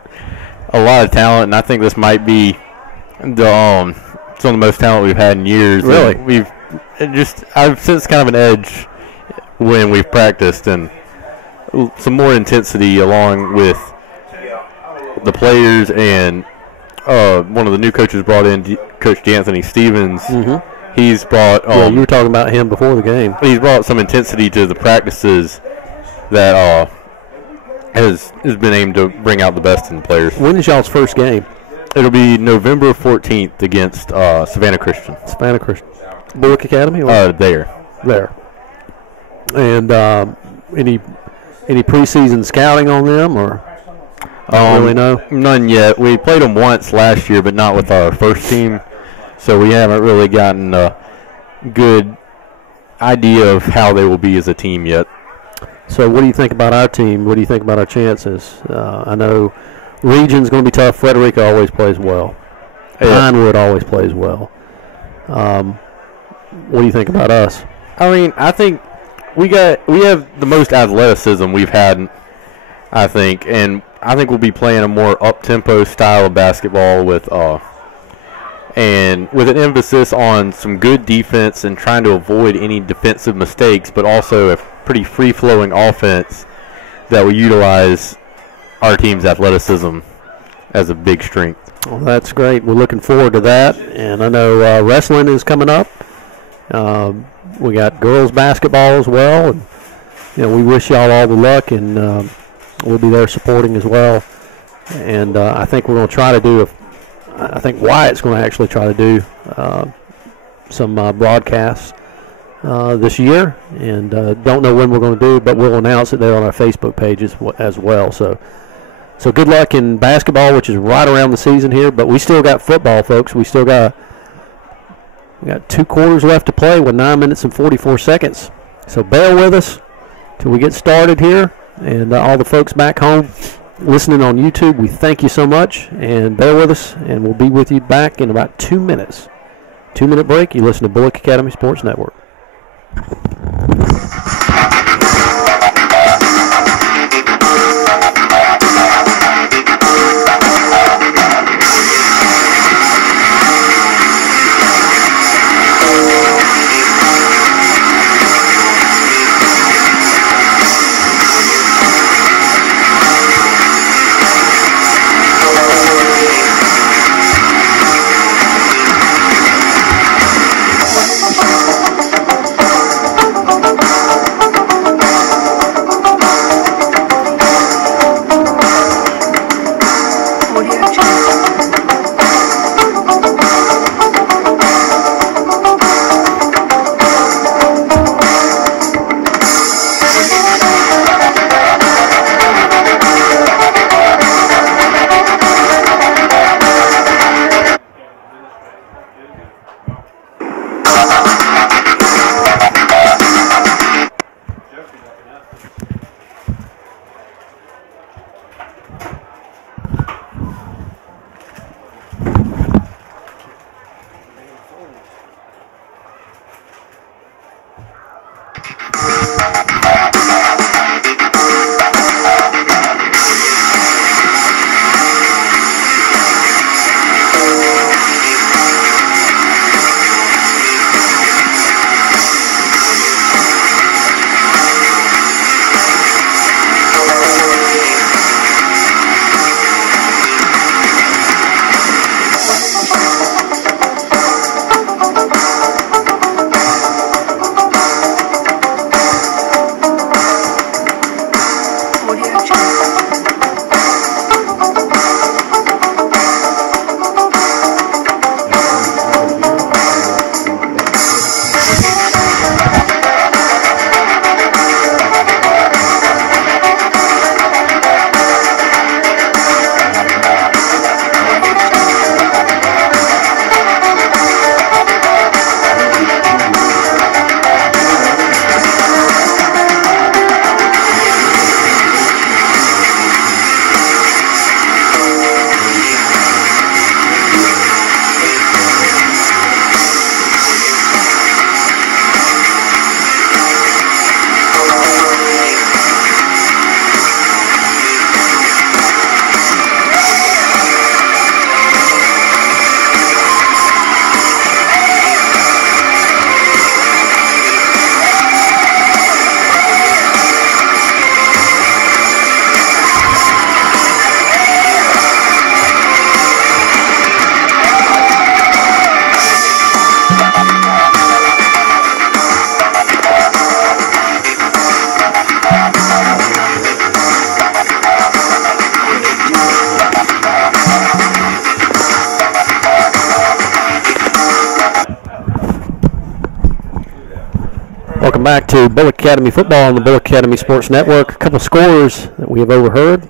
a lot of talent, and I think this might be some of the most talent we've had in years. Really? I've sensed kind of an edge when we've practiced, and some more intensity along with the players, and one of the new coaches brought in, Coach D'Anthony Stevens. Mm-hmm. He's brought. You were talking about him before the game. He's brought some intensity to the practices that has been aimed to bring out the best in the players. When is y'all's first game? It'll be November 14th against Savannah Christian. Savannah Christian. Bulloch Academy? There. And any preseason scouting on them, or don't really know? None yet. We played them once last year, but not with our first team, so we haven't really gotten a good idea of how they will be as a team yet. So what do you think about our team? What do you think about our chances? I know Region's going to be tough. Frederica always plays well. Pinewood always plays well. What do you think about us? I mean, I think we have the most athleticism we've had, I think, and I think we'll be playing a more up-tempo style of basketball with an emphasis on some good defense and trying to avoid any defensive mistakes, but also a pretty free-flowing offense that will utilize our team's athleticism as a big strength. Well, that's great. We're looking forward to that, and I know wrestling is coming up. We got girls basketball as well, and we wish y'all all the luck, and we'll be there supporting as well. And I think we're going to try to do I think Wyatt's going to actually try to do some broadcasts this year, and don't know when we're going to do, but we'll announce it there on our Facebook page as well. So good luck in basketball, which is right around the season here, but we still got football, folks. We got 2 quarters left to play with 9 minutes and 44 seconds. So bear with us till we get started here, and all the folks back home listening on YouTube, we thank you so much, and bear with us, and we'll be with you back in about 2 minutes. 2-minute break. You listen to Bulloch Academy Sports Network. Welcome back to Bulloch Academy football on the Bulloch Academy Sports Network. A couple scores that we have overheard.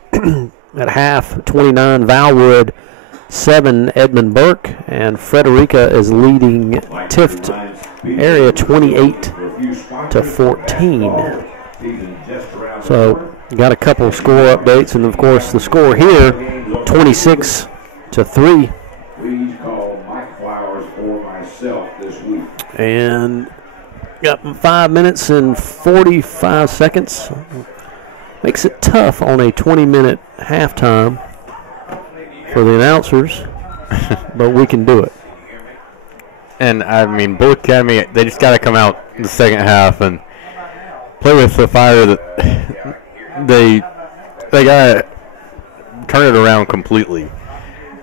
At half, 29 Valwood, 7 Edmund Burke, and Frederica is leading Tift area 28-14. So got a couple of score updates, and of course the score here, 26-3. Please call Mike Flowers or myself this week. And got 5 minutes and 45 seconds. Makes it tough on a 20-minute halftime for the announcers, but we can do it. And, I mean, Bulloch Academy, they just got to come out in the second half and play with the fire that they got to turn it around completely.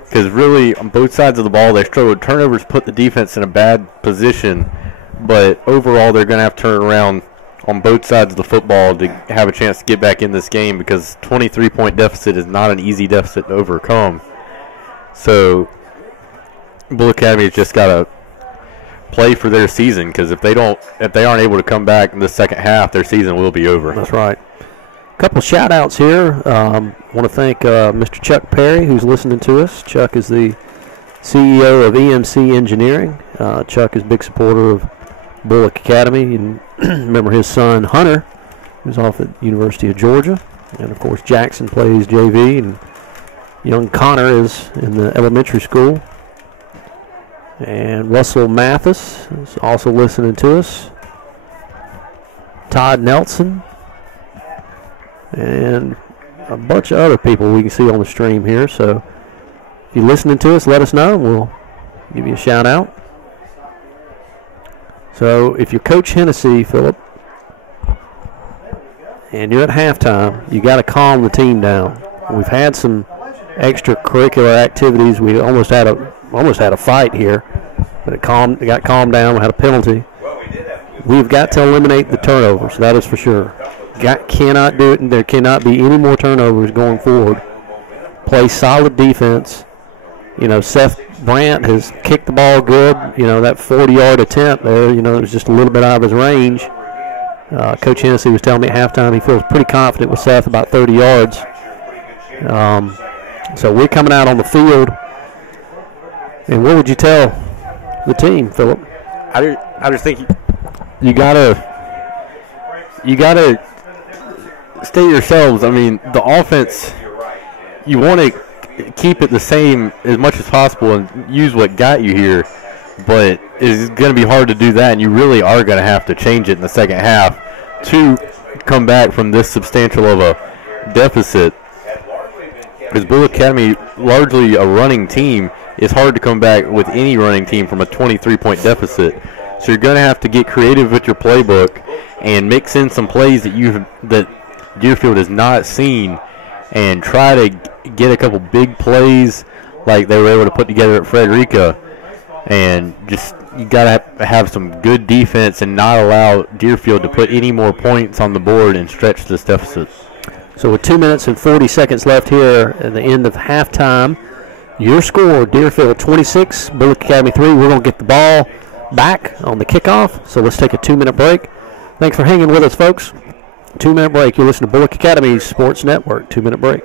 Because really, on both sides of the ball, they struggled. Turnovers put the defense in a bad position, but overall, they're going to have to turn it around on both sides of the football to have a chance to get back in this game, because 23-point deficit is not an easy deficit to overcome. So Bulloch Academy has just got to play for their season, because if they aren't able to come back in the second half, their season will be over. That's right. A couple shout outs here. Want to thank Mr. Chuck Perry, who's listening to us. Chuck is the CEO of EMC Engineering. Chuck is a big supporter of Bulloch Academy, and remember his son Hunter, who's off at University of Georgia, and of course Jackson plays JV, and young Connor is in the elementary school. And Russell Mathis is also listening to us. Todd Nelson, and a bunch of other people we can see on the stream here. So if you're listening to us, let us know, and we'll give you a shout out. So if you're Coach Hennessy, Phillip, and you're at halftime, you got to calm the team down. We've had some extracurricular activities. We almost had a fight here, but it got calmed down. We had a penalty. We've got to eliminate the turnovers. That is for sure. Cannot do it, and there cannot be any more turnovers going forward. Play solid defense. You know, Seth Brandt has kicked the ball good. You know, that 40-yard attempt there, you know, it was just a little bit out of his range. Coach Hennessy was telling me at halftime he feels pretty confident with Seth about 30 yards. So we're coming out on the field. And what would you tell the team, Phillip? I just think you gotta stay yourselves. I mean, the offense, you want to keep it the same as much as possible and use what got you here, but it's going to be hard to do that, and you really are going to have to change it in the second half to come back from this substantial of a deficit. Because Bulloch Academy, largely a running team, it's hard to come back with any running team from a 23-point deficit. So you're going to have to get creative with your playbook and mix in some plays that Deerfield has not seen, and try to get a couple big plays like they were able to put together at Frederica. And just, you got to have some good defense and not allow Deerfield to put any more points on the board and stretch this deficit. So with 2 minutes and 40 seconds left here at the end of halftime, your score, Deerfield 26, Bulloch Academy 3. We're going to get the ball back on the kickoff, so let's take a 2-minute break. Thanks for hanging with us, folks. 2-minute break. You listen to Bulloch Academy Sports Network. 2-minute break.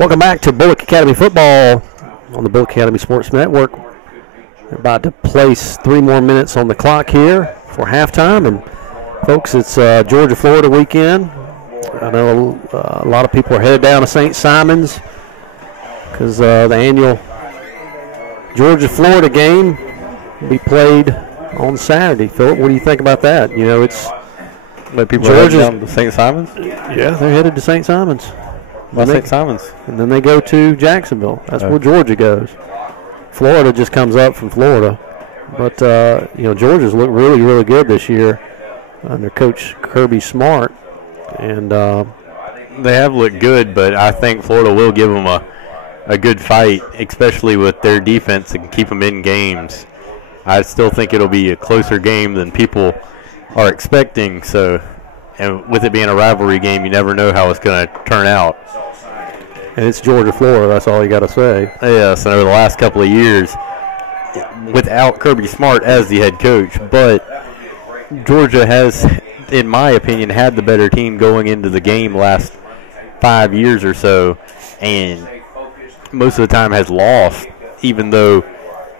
Welcome back to Bulloch Academy football on the Bulloch Academy Sports Network. We're about to place 3 more minutes on the clock here for halftime. And, folks, it's Georgia-Florida weekend. I know a lot of people are headed down to St. Simon's because the annual Georgia-Florida game will be played on Saturday. Phillip, what do you think about that? You know, it's people are headed down to St. Simon's? Yeah, they're headed to St. Simon's. Why St. Simon's? And then they go to Jacksonville. That's where Georgia goes. Florida just comes up from Florida. But, you know, Georgia's looked really, really good this year under Coach Kirby Smart. And they have looked good, but I think Florida will give them a good fight, especially with their defense and keep them in games. I still think it'll be a closer game than people are expecting. So, and with it being a rivalry game, you never know how it's going to turn out. And it's Georgia-Florida, that's all you got to say. Yes, and over the last couple of years, without Kirby Smart as the head coach, but Georgia has, in my opinion, had the better team going into the game last 5 years or so, and most of the time has lost, even though,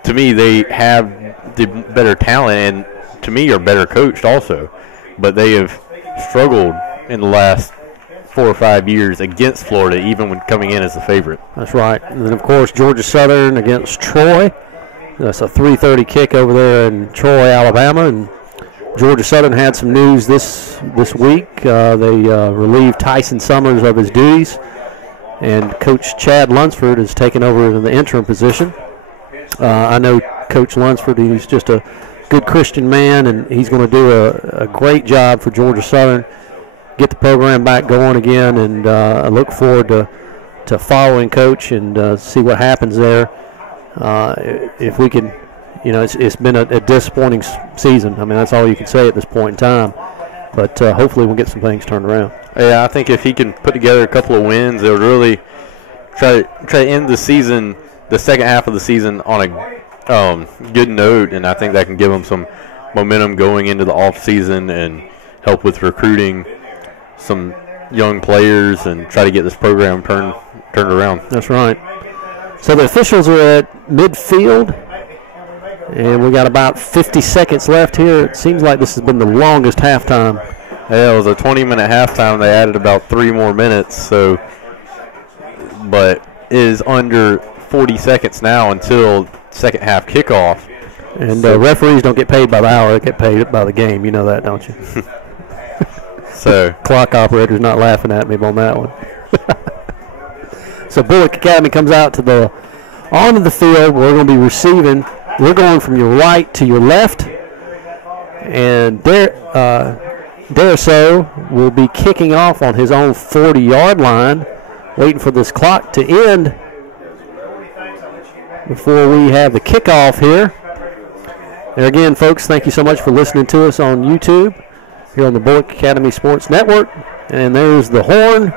to me, they have the better talent and, to me, are better coached also. But they have struggled in the last 4 or 5 years against Florida, even when coming in as the favorite. That's right. And then, of course, Georgia Southern against Troy. That's a 3:30 kick over there in Troy, Alabama. And Georgia Southern had some news this week. They relieved Tyson Summers of his duties, and Coach Chad Lunsford has taken over in the interim position. I know Coach Lunsford, he's just a good Christian man, and he's going to do a great job for Georgia Southern, get the program back going again, and I look forward to following Coach and see what happens there. If we can, you know, it's been a disappointing season. I mean, that's all you can say at this point in time. But hopefully we'll get some things turned around. Yeah, I think if he can put together a couple of wins, it would really try to end the season, the second half of the season, on a good note, and I think that can give him some momentum going into the off season and help with recruiting some young players and try to get this program turned around. That's right. So the officials are at midfield, and we got about 50 seconds left here. It seems like this has been the longest halftime. Yeah, it was a 20-minute halftime. They added about 3 more minutes, but it is under 40 seconds now until second half kickoff. And referees don't get paid by the hour; they get paid by the game. You know that, don't you? So clock operator's not laughing at me on that one. So Bulloch Academy comes out onto the field. We're going to be receiving. We're going from your right to your left, and Deriso will be kicking off on his own 40-yard line, waiting for this clock to end before we have the kickoff here. And again, folks, thank you so much for listening to us on YouTube here on the Bulloch Academy Sports Network. And there's the horn.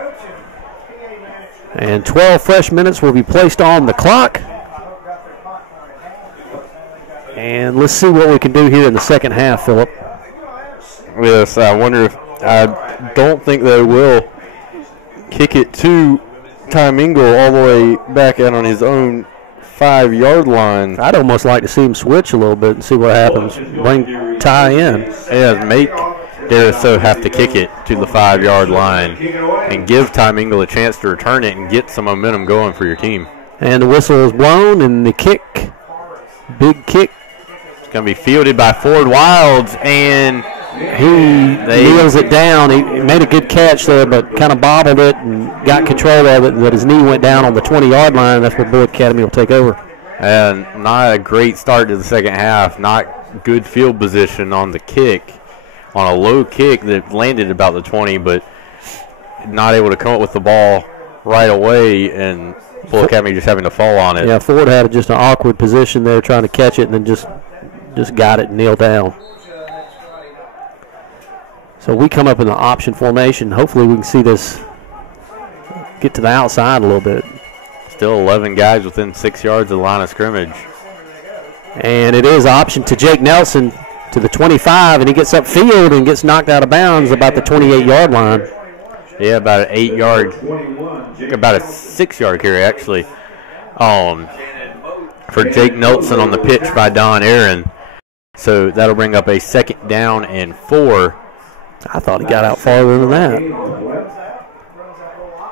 And 12 fresh minutes will be placed on the clock. And let's see what we can do here in the second half, Phillip. Yes, I don't think they will kick it to Ty Mingle all the way back out on his own 5-yard line. I'd almost like to see him switch a little bit and see what happens. Bring Ty in. Yeah, make Deriso have to kick it to the 5-yard line and give Ty Mingle a chance to return it and get some momentum going for your team. And the whistle is blown, and the kick, big kick. It's going to be fielded by Ford Wilds, and he kneels it down. He made a good catch there, but kind of bobbled it and got control of it, but his knee went down on the 20-yard line. That's where Bulloch Academy will take over. And not a great start to the second half. Not good field position on the kick. On a low kick that landed about the 20, but not able to come up with the ball right away, and Bulloch Academy just having to fall on it. Yeah, Ford had just an awkward position there trying to catch it, and then just got it and kneeled down. So we come up in the option formation. Hopefully we can see this get to the outside a little bit. Still 11 guys within 6 yards of the line of scrimmage. And it is option to Jake Nelson to the 25, and he gets upfield and gets knocked out of bounds about the 28-yard line. Yeah, about an 8-yard, about a 6-yard carry actually, for Jake Nelson on the pitch by Don Aaron. So that'll bring up a 2nd down and 4. I thought he got out farther than that.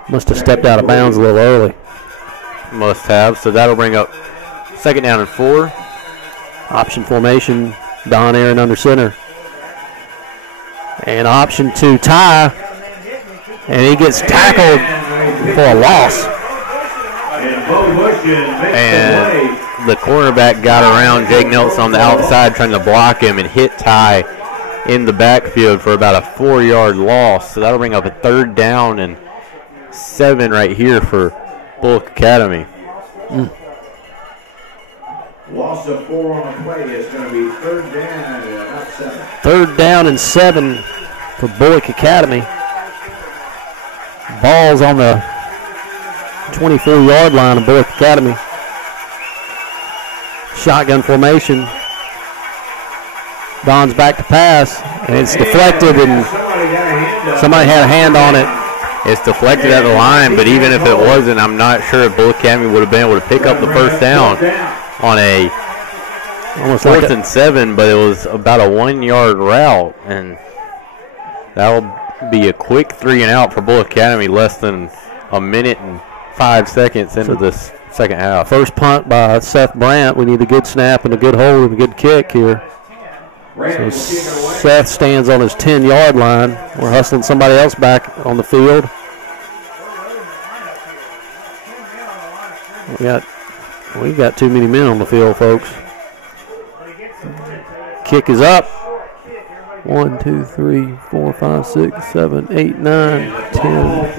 Must have stepped out of bounds a little early. Must have. So that'll bring up 2nd down and 4. Option formation, Don Aaron under center. And option to Ty. And he gets tackled for a loss. And the cornerback got around Jake Nelson on the outside trying to block him and hit Ty in the backfield for about a 4-yard loss. So that'll bring up a 3rd down and 7 right here for Bulloch Academy. Loss of 4 on the play is going to be 3rd down and about 7. 3rd down and 7 for Bulloch Academy. Ball's on the 24-yard line of Bulloch Academy. Shotgun formation. Don's back to pass, and it's deflected, and somebody had a hand on it. It's deflected at the line, but even if it wasn't, I'm not sure if Bulloch Academy would have been able to pick up the 1st down on a almost 4th and 7, but it was about a 1-yard route, and that'll be a quick 3 and out for Bulloch Academy, less than a minute and 5 seconds into this second half. First punt by Seth Brandt. We need a good snap and a good hold and a good kick here. So Seth stands on his 10-yard line. We're hustling somebody else back on the field. We got too many men on the field, folks. Kick is up. 1, 2, 3, 4, 5, 6, 7, 8, 9, 10.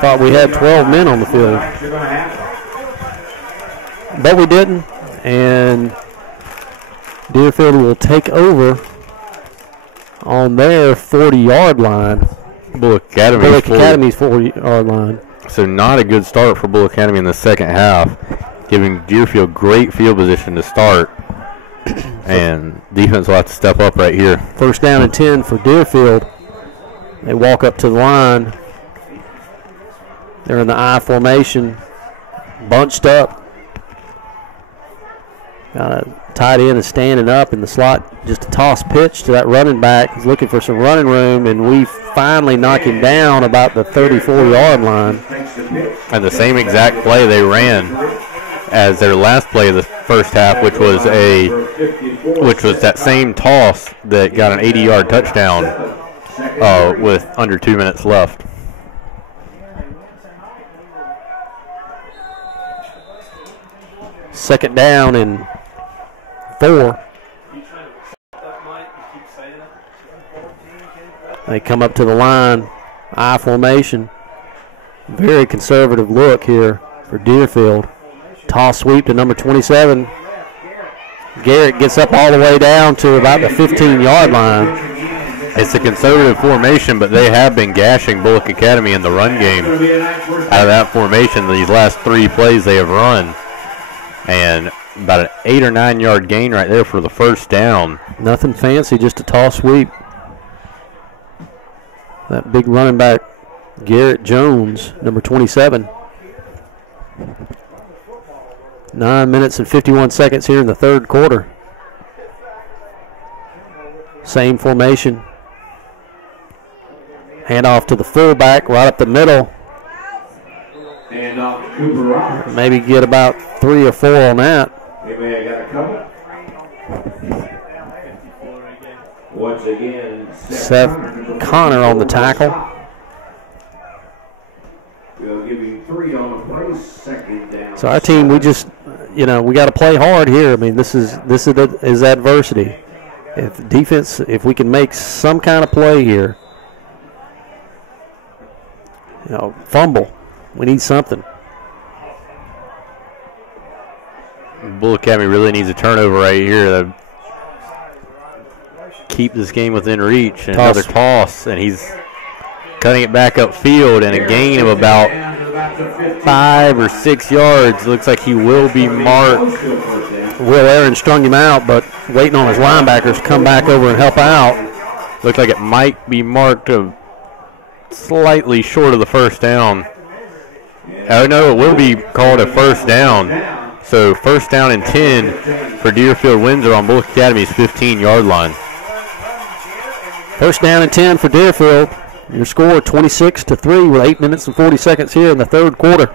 Thought we had 12 men on the field. But we didn't. And Deerfield will take over on their 40-yard line. Bulloch Academy's 40-yard line. So not a good start for Bulloch Academy in the second half, giving Deerfield great field position to start. And defense will have to step up right here. 1st down and 10 for Deerfield. They walk up to the line. They're in the I formation, bunched up. Got a tight end is standing up in the slot. Just a toss pitch to that running back. He's looking for some running room, and we finally knock him down about the 34-yard line. And the same exact play they ran as their last play of the first half, which was that same toss that got an 80-yard touchdown with under 2 minutes left. Second down and 4. They come up to the line, I formation. Very conservative look here for Deerfield. Toss sweep to number 27. Garrett gets up all the way down to about the 15-yard line. It's a conservative formation, but they have been gashing Bulloch Academy in the run game. Out of that formation, these last 3 plays they have run. And about an 8 or 9 yard gain right there for the 1st down. Nothing fancy, just a toss sweep. That big running back, Garrett Jones, number 27. 9 minutes and 51 seconds here in the 3rd quarter. Same formation. Hand off to the fullback right up the middle. Maybe get about 3 or 4 on that. Once again, Seth Connor on the tackle. We'll give you 3 on the play, 2nd down. So our team, we just, we got to play hard here. I mean, this is adversity. If we can make some kind of play here, fumble. We need something. Bulloch Academy really needs a turnover right here to keep this game within reach. And another toss, and he's cutting it back upfield, and a gain of about 5 or 6 yards. Looks like he will be marked. Will Aaron strung him out, but waiting on his linebackers to come back over and help out. Looks like it might be marked of slightly short of the first down. Oh, no, it will be called a first down. So first down and 10 for Deerfield Windsor on Bulloch Academy's 15-yard line. First down and 10 for Deerfield. Your score 26-3 with 8 minutes and 40 seconds here in the third quarter.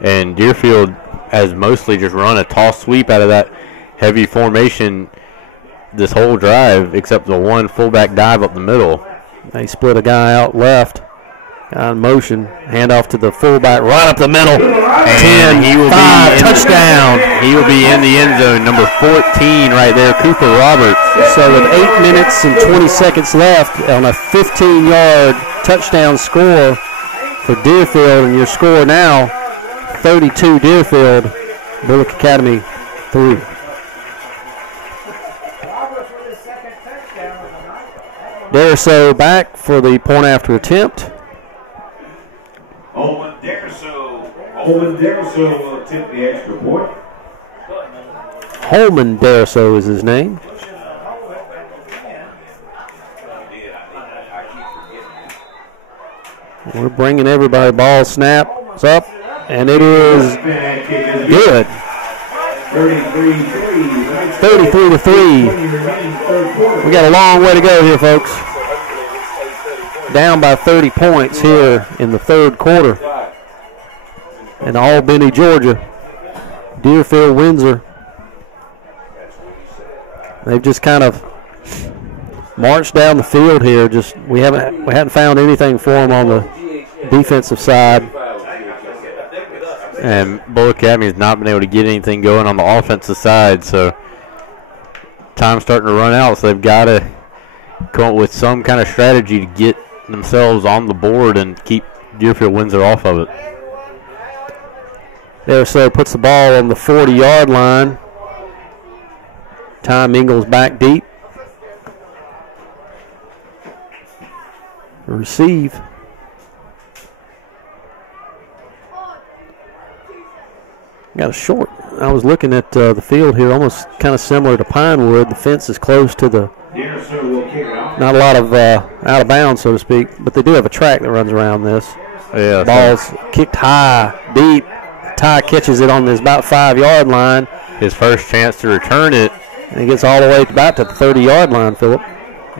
And Deerfield has mostly just run a toss sweep out of that heavy formation this whole drive, except the one fullback dive up the middle. They split a guy out left. Guy in motion. Handoff to the fullback right up the middle. And 10, he will 5, be touchdown. He will be in the end zone, number 14 right there, Cooper Roberts. So with 8 minutes and 20 seconds left on a 15-yard touchdown score for Deerfield, and your score now 32 Deerfield, Bulloch Academy 3. Deriso back for the point after attempt. Holman Deriso will attempt the extra point. Holman Deriso is his name. We're bringing everybody. Ball snaps up, and it is good. 33-3. We got a long way to go here, folks. Down by 30 points here in the third quarter. In Albany, Georgia. Deerfield Windsor. They've just kind of marched down the field here. We hadn't found anything for them on the defensive side. And Bulloch Academy has not been able to get anything going on the offensive side, so time's starting to run out, so they've got to come up with some kind of strategy to get themselves on the board and keep Deerfield Windsor off of it. Deriso puts the ball on the 40-yard line. Tom Ingles back deep. Receive. Got a short. I was looking at the field here, almost kind of similar to Pinewood. The fence is close to the, not a lot of out of bounds, so to speak, but they do have a track that runs around this. Yeah. Ball's kicked high, deep. Ty catches it on this about 5-yard line. His first chance to return it. And he gets all the way about to the 30-yard line, Phillip.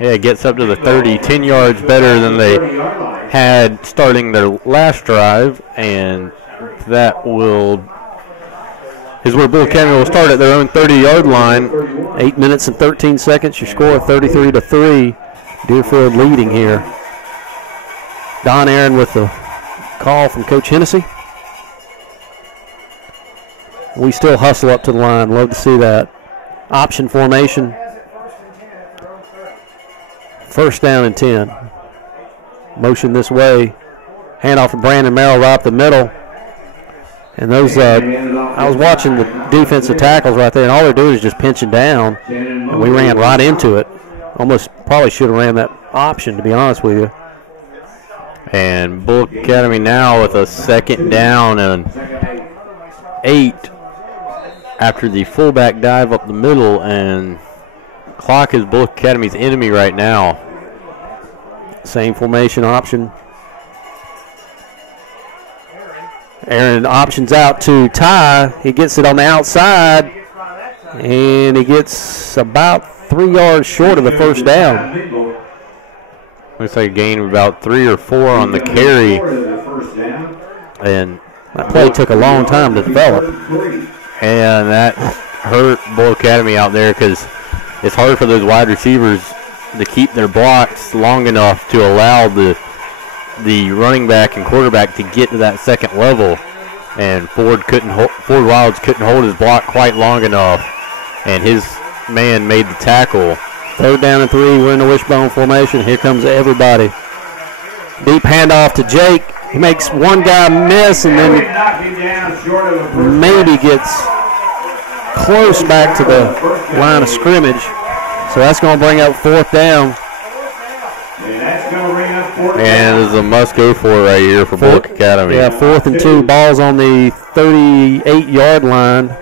Yeah, it gets up to the 30, 10 yards better than they had starting their last drive, and that is where Bulloch Academy will start at their own 30-yard line. 8 minutes and 13 seconds. Your score 33-3. Deerfield leading here. Don Aaron with the call from Coach Hennessy. We still hustle up to the line. Love to see that. Option formation. First down and 10. Motion this way. Handoff to Brandon Merrill right up the middle. And those, I was watching the defensive tackles right there, and all they're doing is just pinching down. And we ran right into it. Almost probably should have ran that option, to be honest with you. And Bulloch Academy now with a second down and 8 after the fullback dive up the middle, and clock is Bulloch Academy's enemy right now. Same formation option. Aaron options out to Ty. He gets it on the outside, and he gets about 3 yards short of the first down. Looks like a gain of about 3 or 4 on the carry. And that play took a long time to develop. And that hurt Bulloch Academy out there because it's hard for those wide receivers to keep their blocks long enough to allow the running back and quarterback to get to that second level. And Ford Wilds couldn't hold his block quite long enough, and his man made the tackle. Third down and 3. We're in the wishbone formation. Here comes everybody. Deep handoff to Jake. He makes one guy miss and then maybe gets close back to the line of scrimmage. So that's going to bring up fourth down. And this is a must-go for right here for Bulloch Academy. Yeah, 4th and 2. Ball's on the 38-yard line.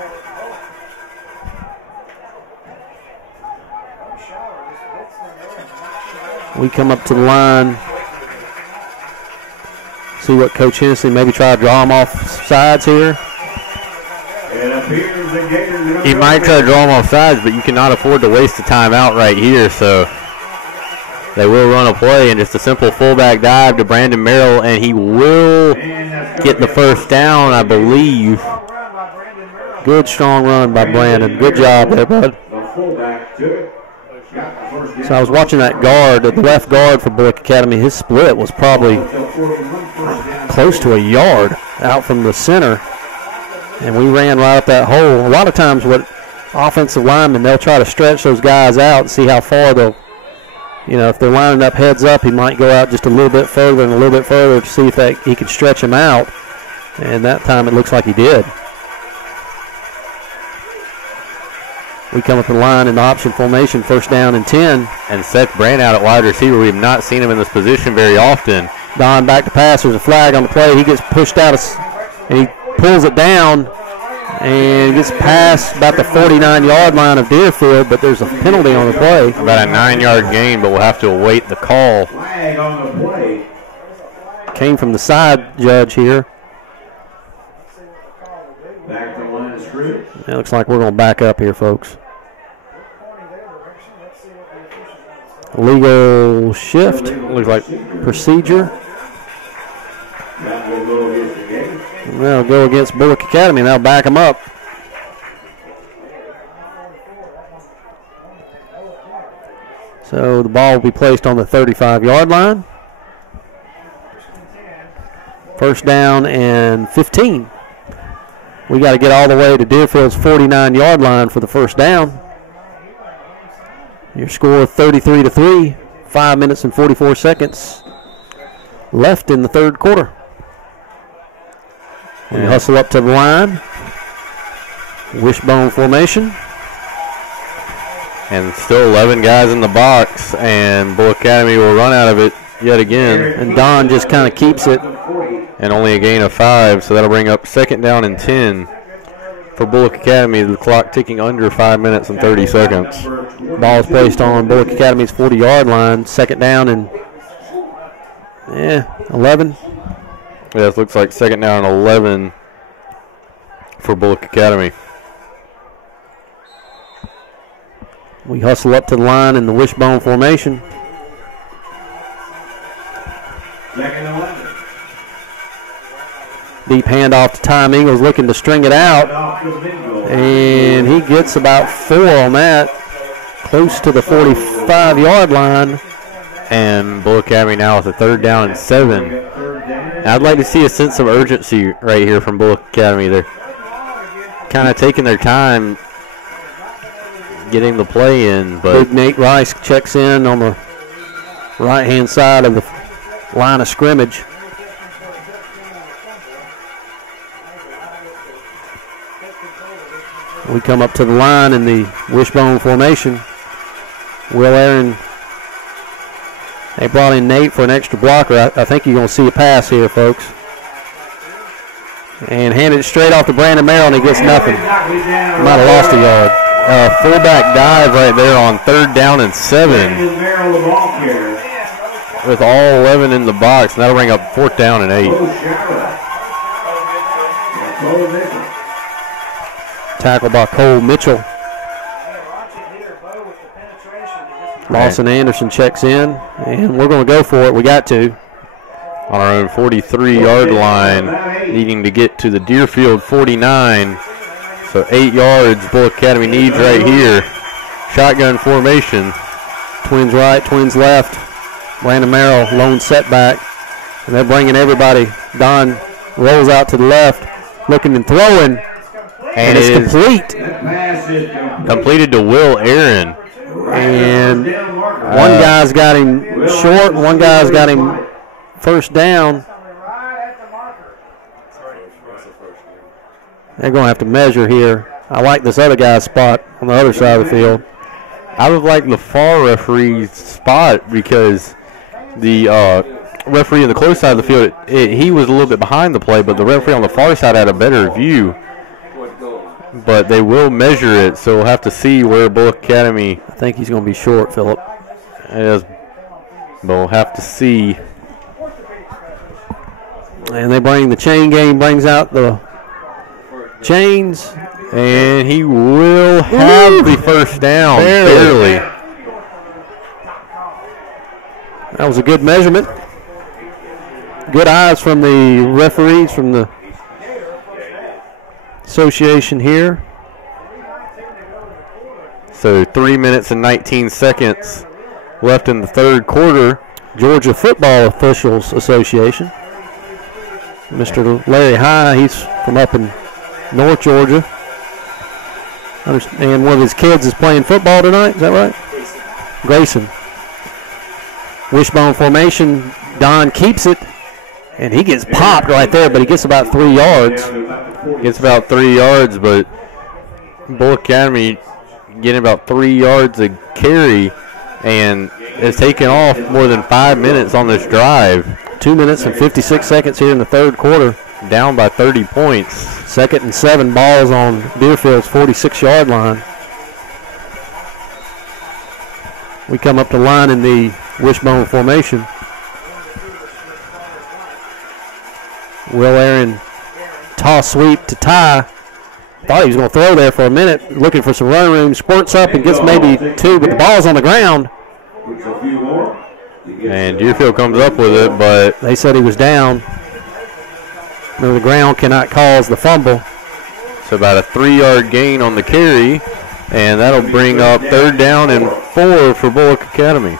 We come up to the line. See what Coach Hennessy maybe try to draw him off sides here. It appears the Gators. He might try to draw him off sides, but you cannot afford to waste a timeout right here. So they will run a play, and just a simple fullback dive to Brandon Merrill, and he will get the first down, I believe. Good, strong run by Brandon. Good job there, bud. The fullback took it. Got the first down. So I was watching that guard, the left guard for Bulloch Academy. His split was probably close to a yard out from the center, and we ran right up that hole. A lot of times what offensive linemen, they'll try to stretch those guys out and see how far they'll, you know, if they're lining up heads up, he might go out just a little bit further and a little bit further to see if he can stretch him out, and that time it looks like he did. We come up the line in the option formation, first down and 10. And Seth Brannen out at wide receiver. We have not seen him in this position very often. Don back to pass. There's a flag on the play. He gets pushed out, and he pulls it down and gets past about the 49-yard line of Deerfield, but there's a penalty on the play. About a 9-yard gain, but we'll have to await the call. Flag on the play. Came from the side judge here. Back to the line of scrimmage. It looks like we're going to back up here, folks. Legal shift. Looks like procedure. That will go against the Gators. They'll go against Bulloch Academy, and they'll back them up. So the ball will be placed on the 35-yard line. First down and 15. We got to get all the way to Deerfield's 49-yard line for the first down. Your score 33-3. 5 minutes and 44 seconds left in the third quarter. We hustle up to the line. Wishbone formation. And still 11 guys in the box, and Bulloch Academy will run out of it yet again. And Don just kind of keeps it. And only a gain of 5, so that'll bring up second down and 10 for Bulloch Academy. The clock ticking under 5 minutes and 30 seconds. Ball is placed on Bulloch Academy's 40-yard line. Second down and 11. Yeah, it looks like second down and 11 for Bulloch Academy. We hustle up to the line in the wishbone formation. Second and 11. Deep handoff to Tom Ingles, looking to string it out. And he gets about 4 on that. Close to the 45-yard line. And Bulloch Academy now with a third down and 7. I'd like to see a sense of urgency right here from Bulloch Academy. They're kind of taking their time getting the play in. But Big Nate Rice checks in on the right-hand side of the line of scrimmage. We come up to the line in the wishbone formation. Will Aaron, they brought in Nate for an extra blocker. I think you're going to see a pass here, folks. And handed it straight off to Brandon Merrill, and he gets nothing. Might have lost a yard. Fullback dive right there on third down and 7 with all 11 in the box, and that'll bring up fourth down and 8. Tackle by Cole Mitchell. Lawson Anderson checks in, and we're going to go for it. We got to. On our own 43-yard line, needing to get to the Deerfield 49. So 8 yards Bulloch Academy needs right here. Shotgun formation. Twins right, twins left. Brandon Merrill, lone setback. And they're bringing everybody. Don rolls out to the left, looking and throwing. And it's complete. Completed to Will Aaron. And one guy's got him short, one guy's got him first down. They're going to have to measure here. I like this other guy's spot on the other side of the field. I would like the far referee's spot because the referee on the close side of the field, he was a little bit behind the play, but the referee on the far side had a better view. But they will measure it, so we'll have to see where Bulloch Academy. I think he's going to be short, Phillip. Is, but we'll have to see And they bring the chain game, brings out the chains. And he will have the first down, barely. That was a good measurement. Good eyes from the referees from the association here. So 3 minutes and 19 seconds left in the third quarter. Georgia Football Officials Association. Mr. Larry High, he's from up in North Georgia. And one of his kids is playing football tonight, is that right? Grayson. Wishbone formation, Don keeps it, and he gets popped right there, but he gets about 3 yards. Gets about 3 yards, but Bulloch Academy getting about 3 yards a carry, and it's taken off more than 5 minutes on this drive. 2 minutes and 56 seconds here in the third quarter. Down by 30 points. 2nd and 7 balls on Deerfield's 46-yard line. We come up the line in the wishbone formation. Will Aaron toss sweep to Ty. Thought he was going to throw there for a minute, looking for some run room. Squirts up and gets maybe 2, but the ball's on the ground. And Deerfield comes up with it, but they said he was down. No, the ground cannot cause the fumble. So about a 3-yard gain on the carry, and that'll bring up 3rd down and 4 for Bulloch Academy.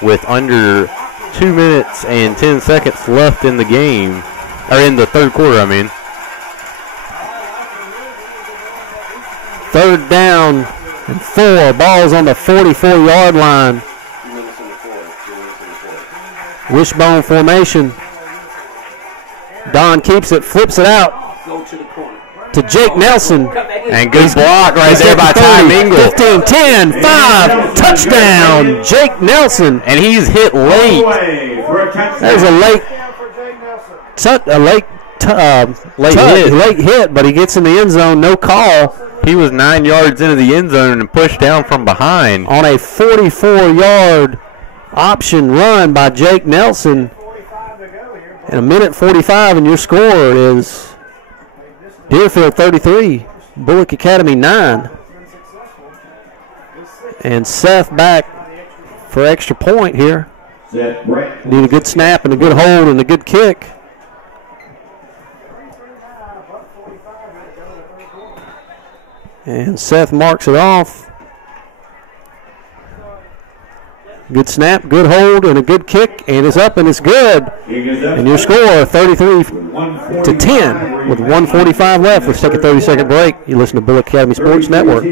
With under 2 minutes and 10 seconds left in the game, or in the third quarter, I mean. 3rd down and 4. Ball's on the 44-yard line. Wishbone formation. Don keeps it, flips it out to Jake Nelson. And good block right there by Ty Mingle. 15, 10, 5, touchdown, Jake Nelson. And he's hit late. There's a late hit, but he gets in the end zone, no call. He was 9 yards into the end zone and pushed down from behind. On a 44-yard option run by Jake Nelson. In 1:45, and your score is Deerfield 33, Bulloch Academy 9. And Seth back for extra point here. Need a good snap and a good hold and a good kick. And Seth marks it off. Good snap, good hold, and a good kick, and it's up and it's good. And your score 33-10 with 1:45 left. Let's take a 30-second break. You listen to Bulloch Academy Sports Network.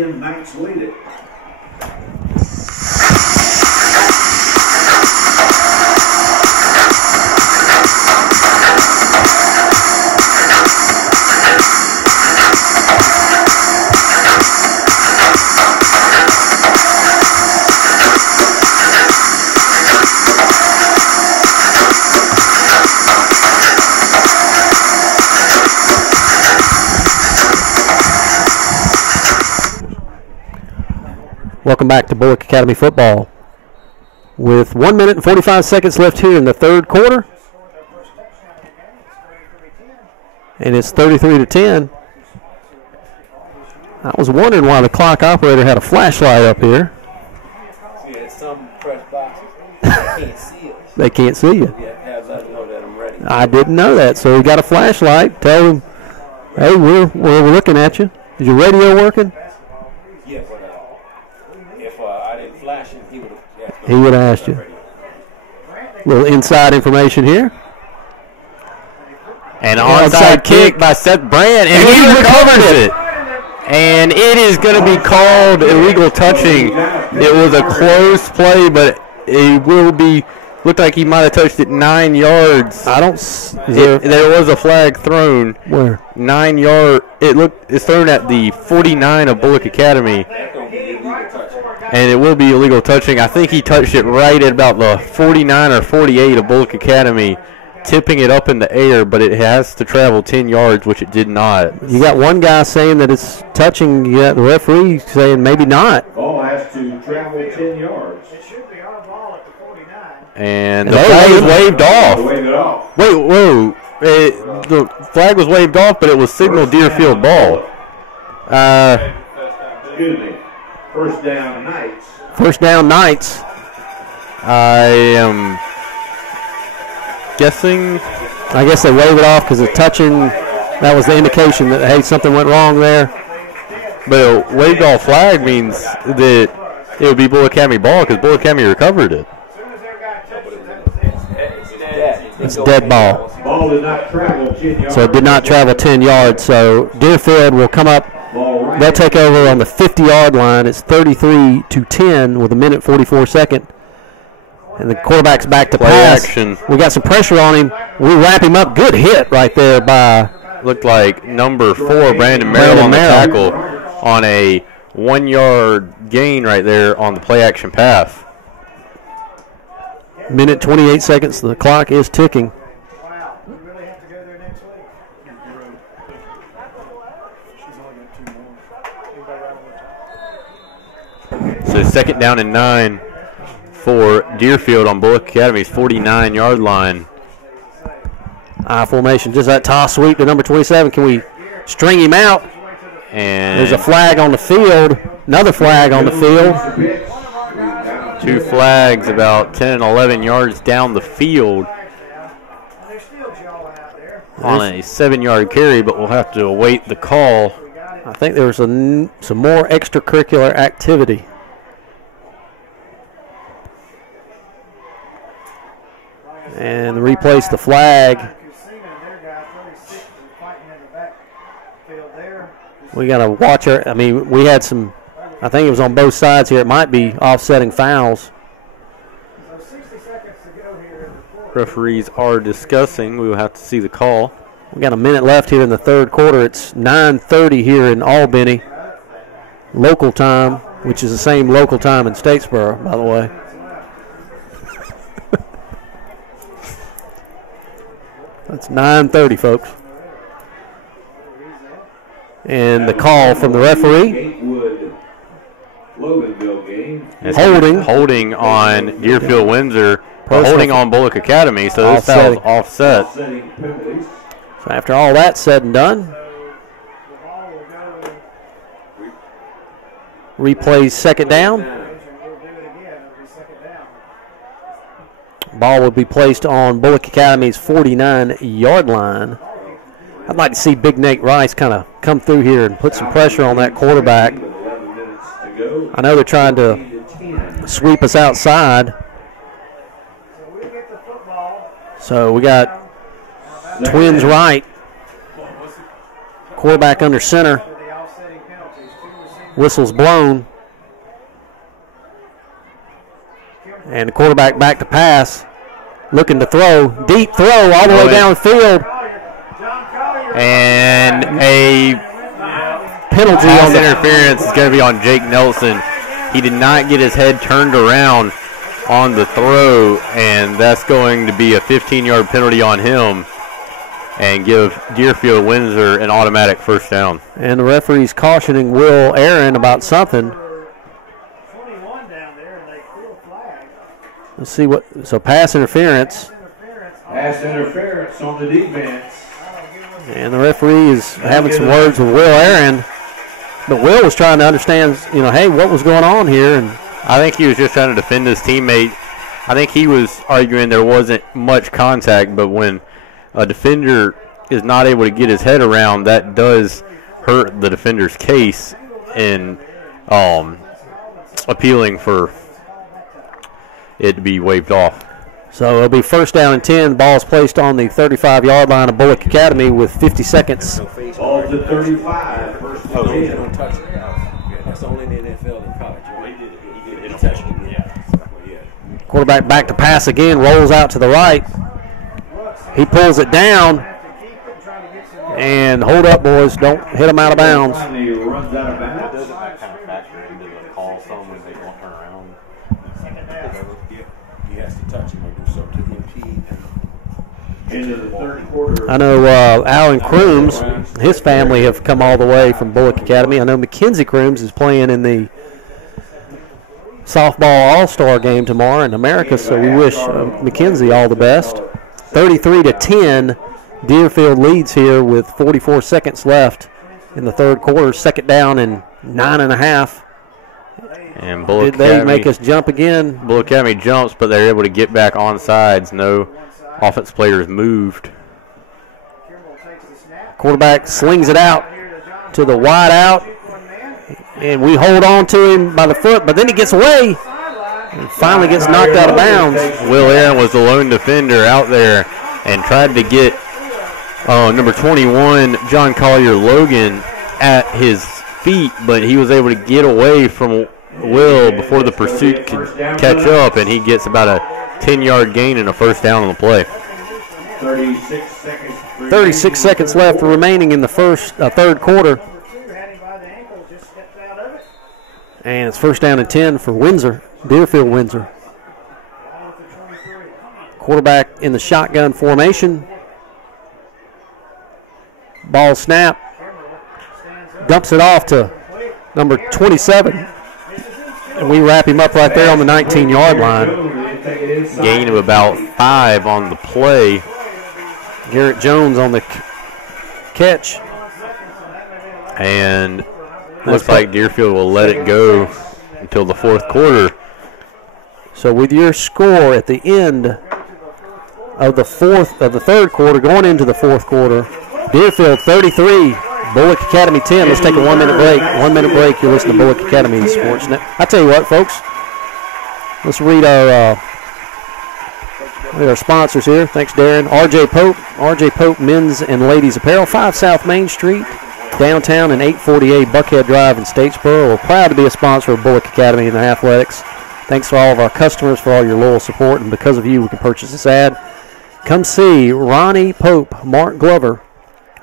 Welcome back to Bulloch Academy football. With 1 minute and 45 seconds left here in the third quarter. And it's 33-10. I was wondering why the clock operator had a flashlight up here. Yeah, some press boxes. They can't see us. They can't see you. Yeah, have let them know that I'm ready. I didn't know that, so we got a flashlight. Tell them, hey, we're looking at you. Is your radio working? Yeah, but if I didn't flash him, he would have. He would have asked you. A little inside information here. An onside kick by Seth Brannen, and he recovers it. And it is going to be called illegal touching. It was a close play, but it will be. Looked like he might have touched it 9 yards. There was a flag thrown. Where? 9 yard. It's thrown at the 49 of Bulloch Academy. And it will be illegal touching. I think he touched it right at about the 49 or 48 of Bulloch Academy, tipping it up in the air, but it has to travel 10 yards, which it did not. You got one guy saying that it's touching. You got the referee saying maybe not. Ball has to travel 10 yards. It should be on ball at the 49. And the flag is waved off. Wave it off. Wait, whoa. The flag was waved off, but it was signaled Deerfield ball. Excuse me. First down, Knights. First down, Knights. I am guessing. I guess they wave it off because of touching. That was the indication that, hey, something went wrong there. But a waved off flag means that it would be Bulloch Academy ball because Bulloch Academy recovered it. It's dead ball. Ball did not travel 10 yards. So it did not travel 10 yards. So Deerfield will come up. They'll take over on the 50-yard line. It's 33-10 with 1:44. And the quarterback's back to pass. Action. We got some pressure on him. We wrap him up. Good hit right there by. Looked like number 4, Brannen Merrill on the tackle on a 1-yard gain right there on the play action pass. 1:28. The clock is ticking. Wow, we really have to go there next week. So second down and 9 for Deerfield on Bulloch Academy's 49-yard line. I formation, just that toss sweep to number 27. Can we string him out? And there's a flag on the field. Another flag on the field. 2 flags about 10 and 11 yards down the field on a 7-yard carry, but we'll have to await the call. I think there was some more extracurricular activity. And replace the flag. We got to watch her. I mean, we had some, I think it was on both sides here. It might be offsetting fouls. Referees are discussing. We will have to see the call. We got a minute left here in the third quarter. It's 9:30 here in Albany. Local time, which is the same local time in Statesboro, by the way. That's 9:30, folks. And the call from the referee. Holding on Deerfield Windsor, holding on Bulloch Academy, so this foul's offset. So after all that said and done, replays second down. Ball will be placed on Bulloch Academy's 49-yard line. I'd like to see Big Nate Rice kind of come through here and put some pressure on that quarterback. I know they're trying to sweep us outside. So we got twins right. Quarterback under center. Whistle's blown. And the quarterback back to pass. Looking to throw. Deep throw all the way downfield. And a penalty on the interference is going to be on Jake Nelson. He did not get his head turned around on the throw, and that's going to be a 15-yard penalty on him and give Deerfield Windsor an automatic first down. And the referee's cautioning Will Aaron about something. Let's see what. So pass interference. Pass interference on the defense. And the referee is having some words with Will Aaron. But Will was trying to understand, hey, what was going on here? And I think he was just trying to defend his teammate. I think he was arguing there wasn't much contact, but when a defender is not able to get his head around, that does hurt the defender's case in appealing for it to be waved off. So it'll be first down and 10. Ball's placed on the 35-yard line of Bulloch Academy with 50 seconds. Ball to 35. First and 10. Don't touch it. That's only in the NFL and college. He touched it. Yeah. Quarterback back to pass again. Rolls out to the right. He pulls it down. And hold up, boys. Don't hit him out of bounds. He runs out of bounds. Doesn't that kind of factor into the call some when they won't turn around? He has to touch him or do something. Into the third quarter. I know Alan Crooms, his family have come all the way from Bulloch Academy. I know Mackenzie Crooms is playing in the softball all-star game tomorrow in America, so we wish Mackenzie all the best. 33-10, Deerfield leads here with 44 seconds left in the third quarter. Second down and 9.5. And Bulloch Did they make us jump again? Bulloch Academy jumps, but they're able to get back on sides. No offense players moved. Quarterback slings it out to the wide out. And we hold on to him by the foot, but then he gets away and finally gets knocked out of bounds. Will Aaron was the lone defender out there and tried to get number 21, John Collier Logan, at his feet, but he was able to get away from Will before the pursuit could catch up, and he gets about a 10-yard gain and a first down on the play. 36 seconds left remaining in the third quarter. And it's first down and 10 for Windsor, Deerfield Windsor. Quarterback in the shotgun formation. Ball snap. Dumps it off to number 27. And we wrap him up right there on the 19-yard line. Gain of about 5 on the play. Garrett Jones on the catch. And looks like Deerfield will let it go until the fourth quarter. So with your score at the end of the third quarter, going into the fourth quarter, Deerfield 33, Bulloch Academy 10. Let's take a 1 minute break. 1 minute break. You're listening to Bulloch Academy Sports Net. I tell you what, folks. Let's read our sponsors here. Thanks, Darren. RJ Pope Men's and Ladies Apparel, 5 South Main Street, downtown, and 848 Buckhead Drive in Statesboro. We're proud to be a sponsor of Bulloch Academy and athletics. Thanks to all of our customers for all your loyal support, and because of you, we can purchase this ad. Come see Ronnie Pope, Mark Glover,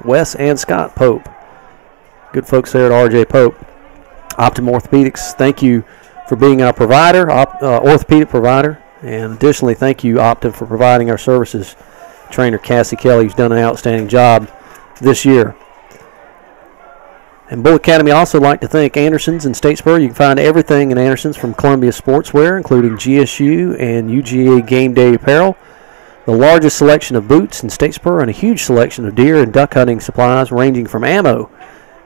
Wes and Scott Pope. Good folks there at RJ Pope. Optim Orthopedics, thank you for being our provider, orthopedic provider. And additionally, thank you, Optim, for providing our services. Trainer Cassie Kelly, who's done an outstanding job this year. And Bulloch Academy also like to thank Anderson's in Statesboro. You can find everything in Anderson's from Columbia Sportswear, including GSU and UGA game day apparel. The largest selection of boots in Statesboro and a huge selection of deer and duck hunting supplies ranging from ammo,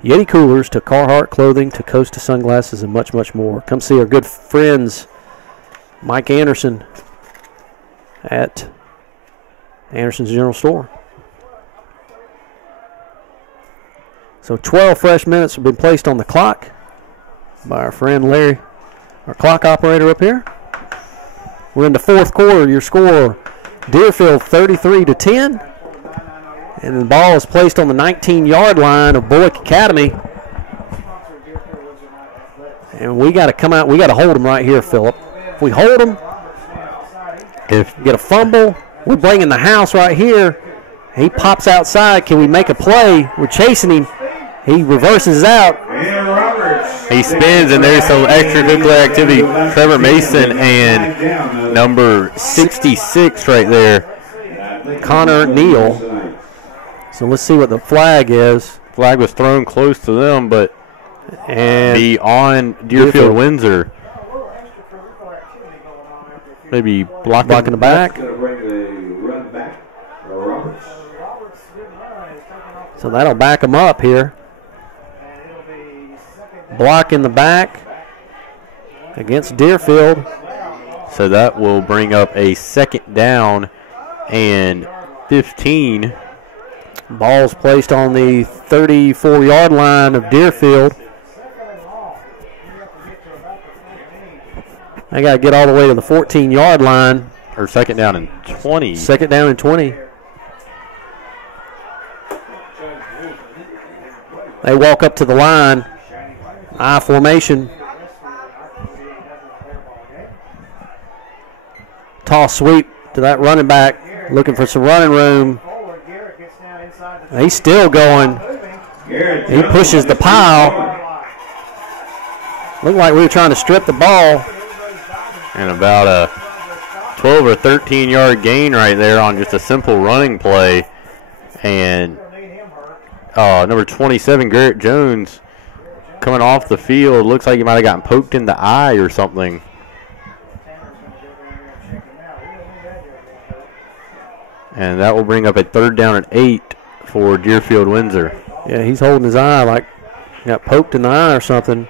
Yeti coolers, to Carhartt clothing, to Costa sunglasses, and much, much more. Come see our good friends, Mike Anderson, at Anderson's General Store. So 12 fresh minutes have been placed on the clock by our friend Larry, our clock operator up here. We're in the fourth quarter. Your score, Deerfield 33-10. And the ball is placed on the 19-yard line of Bulloch Academy. And we got to come out. We got to hold them right here, Phillip. If we hold them, if we get a fumble, we're bringing the house right here. He pops outside. Can we make a play? We're chasing him. He reverses out. He spins, and there's some extracurricular activity. Trevor Mason and number 66 right there, Connor Neal. So let's see what the flag is. Flag was thrown close to them, but beyond Deerfield Windsor. Maybe blocking the back. So that'll back them up here. Block in the back against Deerfield. So that will bring up a second down and 15. Ball's placed on the 34-yard line of Deerfield. They got to get all the way to the 14-yard line. Or second down and 20. Second down and 20. They walk up to the line. I formation. Toss sweep to that running back. Looking for some running room. He's still going. He pushes the pile. Looked like we were trying to strip the ball. And about a 12 or 13-yard gain right there on just a simple running play. And number 27, Garrett Jones, coming off the field. Looks like he might have gotten poked in the eye or something. And that will bring up a 3rd down and 8 for Deerfield Windsor. Yeah, he's holding his eye like got poked in the eye or something.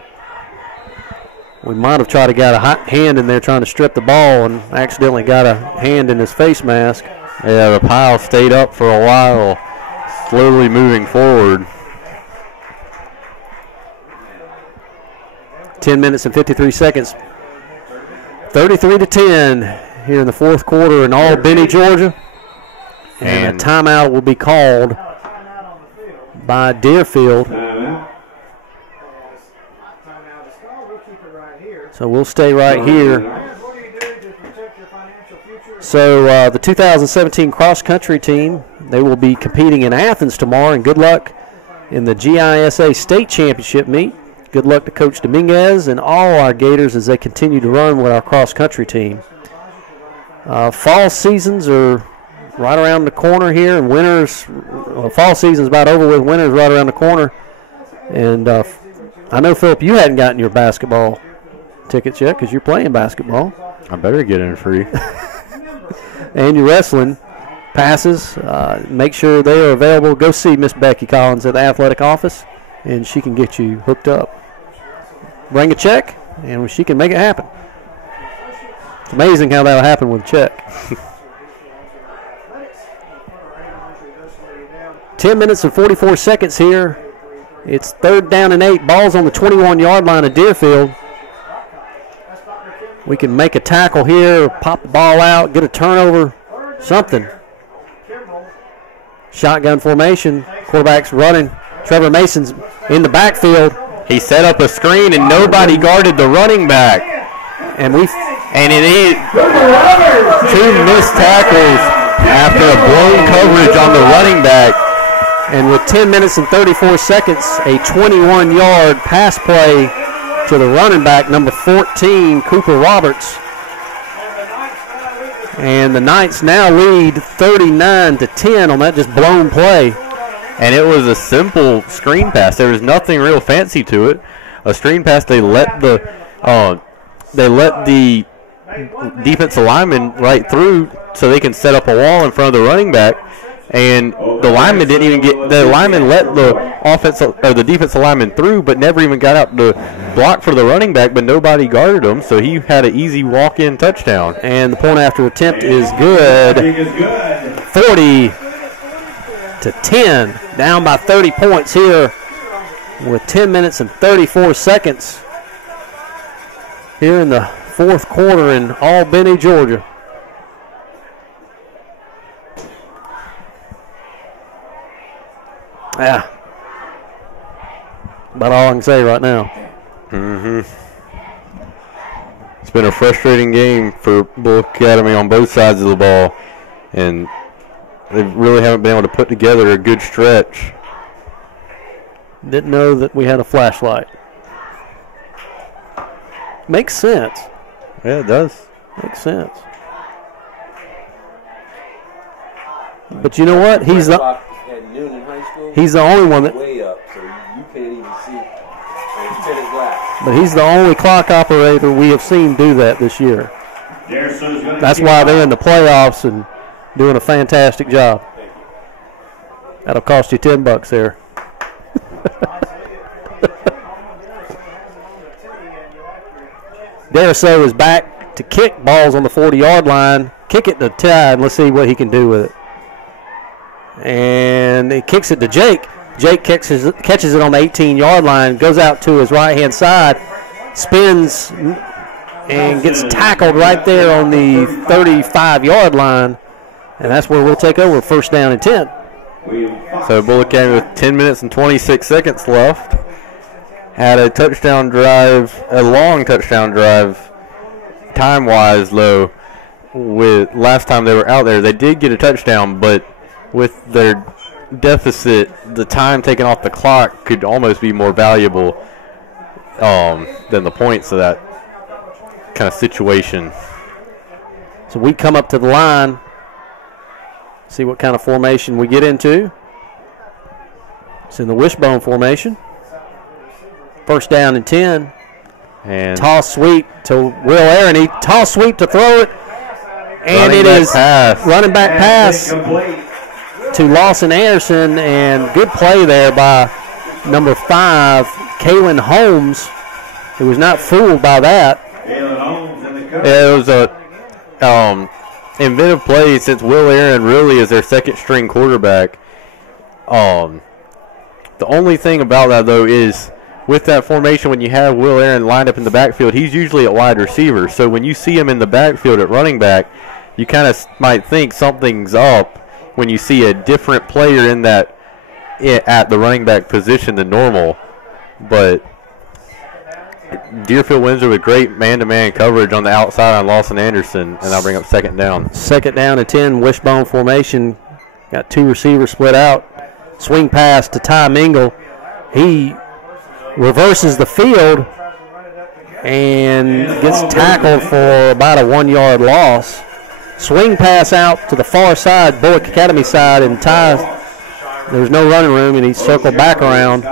We might have tried to get a hand in there trying to strip the ball and accidentally got a hand in his face mask. Yeah, the pile stayed up for a while, slowly moving forward. 10 minutes and 53 seconds. 33-10 here in the 4th quarter in Albany, Georgia. And a timeout will be called by Deerfield. So we'll stay right here. So the 2017 cross-country team, they will be competing in Athens tomorrow, and good luck in the GISA State Championship meet. Good luck to Coach Dominguez and all our Gators as they continue to run with our cross-country team. Fall seasons are right around the corner here, and fall season's about over with. Winter's right around the corner. And I know, Phillip, you hadn't gotten your basketball tickets yet because you're playing basketball. I better get in free. And your wrestling passes. Make sure they are available. Go see Miss Becky Collins at the athletic office, and she can get you hooked up. Bring a check, and she can make it happen. It's amazing how that'll happen with a check. 10 minutes and 44 seconds here. It's 3rd down and 8. Ball's on the 21-yard line of Deerfield. We can make a tackle here, pop the ball out, get a turnover, something. Shotgun formation. Quarterback's running. Trevor Mason's in the backfield. He set up a screen and nobody guarded the running back. And it is 2 missed tackles after a blown coverage on the running back. And with 10 minutes and 34 seconds, a 21-yard pass play to the running back, number 14, Cooper Roberts. And the Knights now lead 39-10 on that just blown play. And it was a simple screen pass. There was nothing real fancy to it. A screen pass. They let the defensive lineman right through so they can set up a wall in front of the running back. And the lineman didn't even get. The lineman let the defensive lineman through, but never even got out to block for the running back. But nobody guarded him, so he had an easy walk-in touchdown. And the point after attempt is good. 40-10, down by 30 points here with 10 minutes and 34 seconds here in the 4th quarter in Albany, Georgia. Yeah. About all I can say right now. It's been a frustrating game for Bulloch Academy on both sides of the ball, and they really haven't been able to put together a good stretch. Didn't know that we had a flashlight. Makes sense. Yeah, it does. Makes sense. But you know what? He's the only one that. Way up, so you can't even see. It's tinted black. But he's the only clock operator we have seen do that this year. That's why they're in the playoffs and doing a fantastic job. That'll cost you $10 there. Dariso is back to kick. Balls on the 40-yard line. Kick it to Ty, and let's see what he can do with it. And he kicks it to Jake. Jake catches it on the 18-yard line, goes out to his right-hand side, spins, and gets tackled right there on the 35-yard line. And that's where we'll take over, 1st down and 10. So Bulloch Academy with 10 minutes and 26 seconds left. Had a touchdown drive, a long touchdown drive, time-wise, though. With last time they were out there, they did get a touchdown, but with their deficit, the time taken off the clock could almost be more valuable than the points of that kind of situation. So we come up to the line, see what kind of formation we get into. It's in the wishbone formation. 1st down and 10. And toss sweep to Will Aaron. He toss sweep to throw it. And it is running back pass to Lawson Anderson, and good play there by number 5, Kalen Holmes, who was not fooled by that. Yeah, it was a inventive play since Will Aaron really is their second-string quarterback. The only thing about that, though, is with that formation, when you have Will Aaron lined up in the backfield, he's usually at wide receiver. So when you see him in the backfield at running back, you kind of might think something's up when you see a different player in that at the running back position than normal. But Deerfield Windsor with great man-to-man coverage on the outside on Lawson Anderson, and I'll bring up second down. Second down and 10, wishbone formation. Got 2 receivers split out. Swing pass to Ty Mingle. He reverses the field and gets tackled for about a 1-yard loss. Swing pass out to the far side, Bulloch Academy side, and Ty, there's no running room, and he circled back around.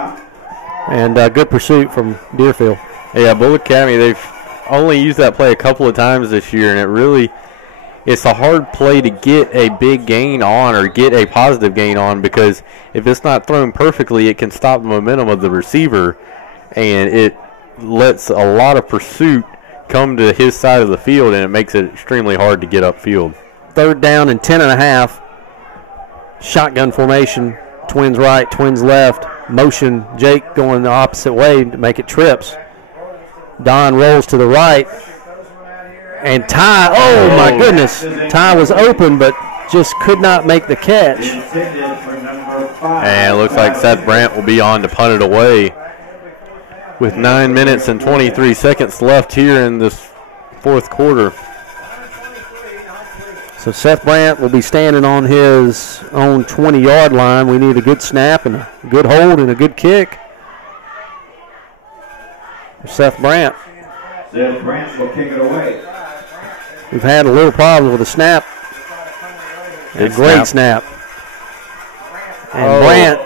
And good pursuit from Deerfield. Yeah, Bulloch Academy, they've only used that play a couple of times this year, and it's a hard play to get a big gain on or get a positive gain on, because if it's not thrown perfectly, it can stop the momentum of the receiver, and it lets a lot of pursuit come to his side of the field, and it makes it extremely hard to get upfield. Third down and 10.5. Shotgun formation. Twins right, twins left. Motion, Jake going the opposite way to make it trips. Don rolls to the right. And Ty, oh my goodness. Ty was open but just could not make the catch. And it looks like Seth Brandt will be on to punt it away. With 9 minutes and 23 seconds left here in this fourth quarter. So Seth Brandt will be standing on his own 20-yard line. We need a good snap and a good hold and a good kick. Seth Brandt. Seth Brandt will kick it away. We've had a little problem with the snap. A great snap. And Brandt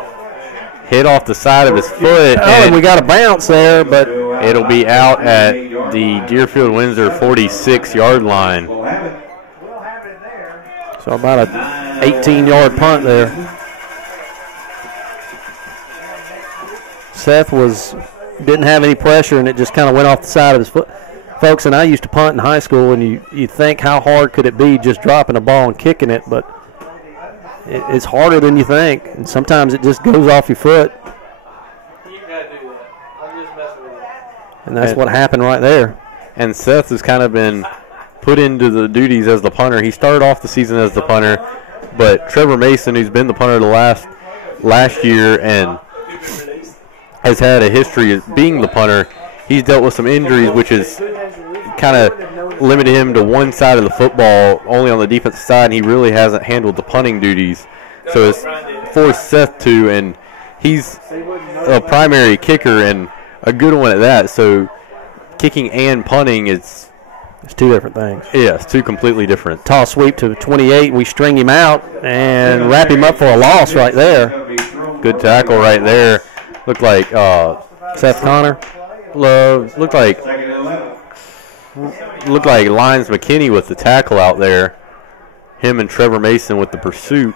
hit off the side of his foot. And we got a bounce there, but it'll be out at the Deerfield Windsor 46-yard line. So about a 18-yard punt there. Seth didn't have any pressure, and it just kind of went off the side of his foot. Folks, and I used to punt in high school, and you think how hard could it be just dropping a ball and kicking it, but it's harder than you think, and sometimes it just goes off your foot. You gotta do that. I'm just messing with you. And that's what happened right there. And Seth has kind of been put into the duties as the punter. He started off the season as the punter, but Trevor Mason, who's been the punter the last year and has had a history of being the punter, he's dealt with some injuries, which has kind of limited him to one side of the football, only on the defensive side, and he really hasn't handled the punting duties. So it's forced Seth to, and he's a primary kicker and a good one at that. So kicking and punting it's two different things. Yeah, it's two completely different. Toss sweep to 28. We string him out and wrap him up for a loss right there. Good tackle right there. Looked like Seth Connor. Looked like Lyons McKinney with the tackle out there. Him and Trevor Mason with the pursuit.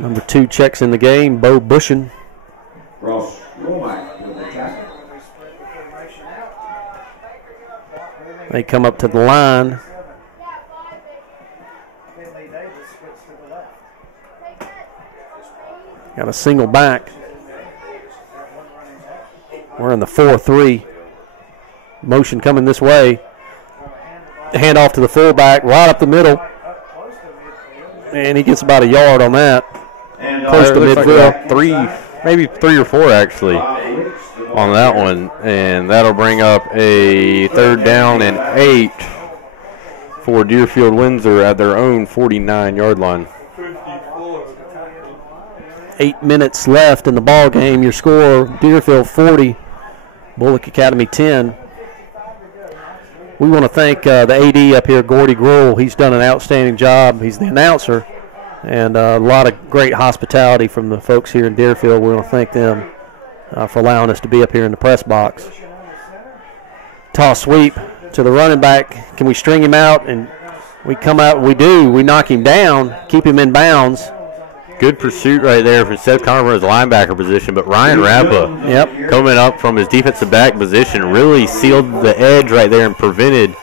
Number 2 checks in the game, Bo Bushin. They come up to the line. Got a single back. We're in the 4-3. Motion coming this way. Hand off to the fullback, right up the middle. And he gets about a yard on that. Close to midfield. Maybe 3 or 4 actually on that one. And that'll bring up a 3rd down and 8 for Deerfield Windsor at their own 49-yard line. 8 minutes left in the ball game. Your score, Deerfield 40, Bulloch Academy 10. We want to thank the AD up here, Gordy Gruhl. He's done an outstanding job. He's the announcer, and a lot of great hospitality from the folks here in Deerfield. We want to thank them for allowing us to be up here in the press box. Toss sweep to the running back. Can we string him out? And we come out. We do. We knock him down, keep him in bounds. Good pursuit right there from Seth Conver's linebacker position, but Ryan Rappa coming up from his defensive back position really sealed the edge right there and prevented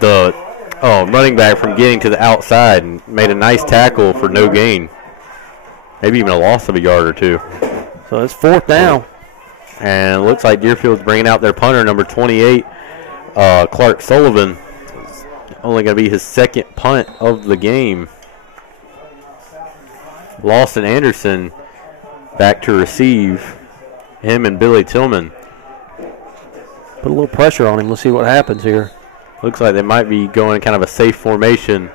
the running back from getting to the outside and made a nice tackle for no gain. Maybe even a loss of a yard or two. So it's 4th down. And it looks like Deerfield's bringing out their punter, number 28, Clark Sullivan. Only going to be his 2nd punt of the game. Lawson Anderson back to receive. Him and Billy Tillman. Put a little pressure on him. Let's see what happens here. Looks like they might be going kind of a safe formation.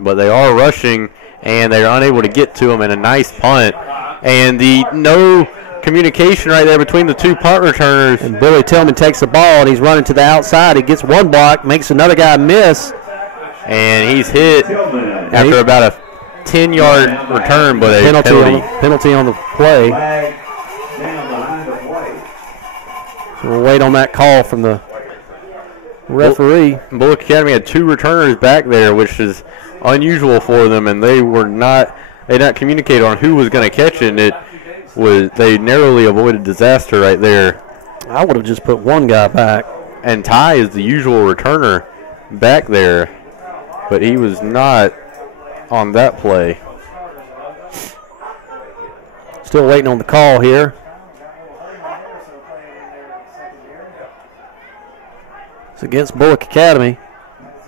But they are rushing, and they're unable to get to him, and a nice punt. And the no communication right there between the two punt returners. And Billy Tillman takes the ball, and he's running to the outside. He gets one block, makes another guy miss. And he's hit after about a 10-yard return, but a penalty on the play. So we'll wait on that call from the referee. Bulloch Academy had 2 returners back there, which is unusual for them, and they did not communicate on who was going to catch it. And they narrowly avoided disaster right there. I would have just put one guy back. And Ty is the usual returner back there, but he was not on that play. Still waiting on the call here. It's against Bulloch Academy.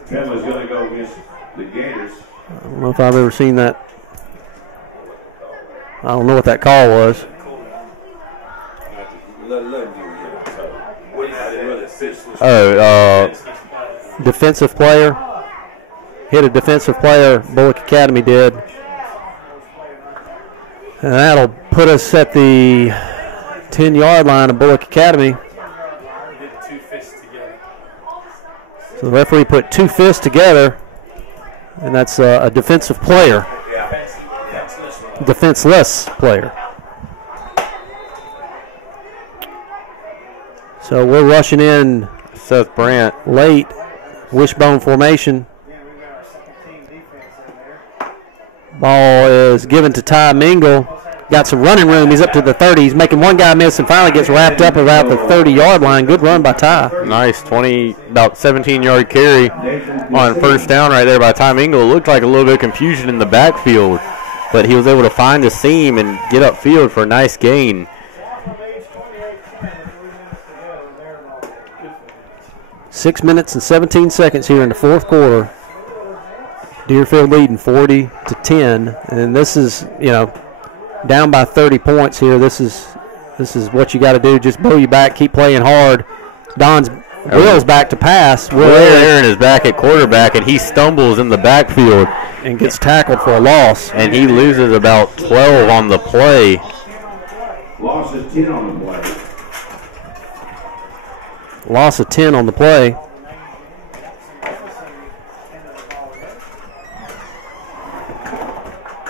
Penalty's going to go against the Gators. I don't know if I've ever seen that. I don't know what that call was. Defensive player. Hit a defensive player, Bulloch Academy did. And that'll put us at the 10-yard line of Bulloch Academy. So the referee put 2 fists together, and that's a defensive player. Defenseless player. So we're rushing in Seth Brandt late, wishbone formation. Ball is given to Ty Mingle. Got some running room. He's up to the 30. He's making one guy miss and finally gets wrapped up about the 30-yard line. Good run by Ty. Nice about 17-yard carry on first down right there by Ty Mingle. It looked like a little bit of confusion in the backfield, but he was able to find a seam and get upfield for a nice gain. 6 minutes and 17 seconds here in the 4th quarter. Deerfield leading 40-10, and this is, down by 30 points here. This is what you got to do. Just blow you back, keep playing hard. Will's back to pass. Will Aaron is back at quarterback, and he stumbles in the backfield and gets tackled for a loss. And he loses about 12 on the play. Loss of 10 on the play. Loss of 10 on the play.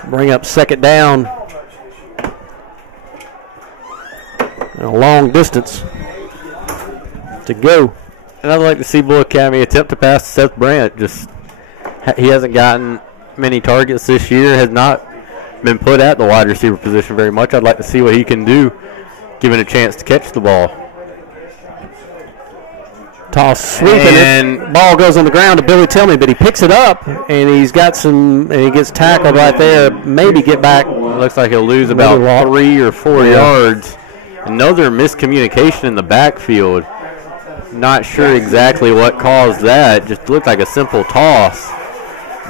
Bring up 2nd down. And a long distance to go. And I'd like to see Bulloch Academy attempt to pass Seth Brandt. He hasn't gotten many targets this year, has not been put at the wide receiver position very much. I'd like to see what he can do, given a chance to catch the ball. Toss sweeping it. Ball goes on the ground to Billy Tillman, but he picks it up, and he gets tackled right there. Maybe get back. Looks like he'll lose about 3 or 4 yards. Another miscommunication in the backfield. Not sure exactly what caused that. Just looked like a simple toss.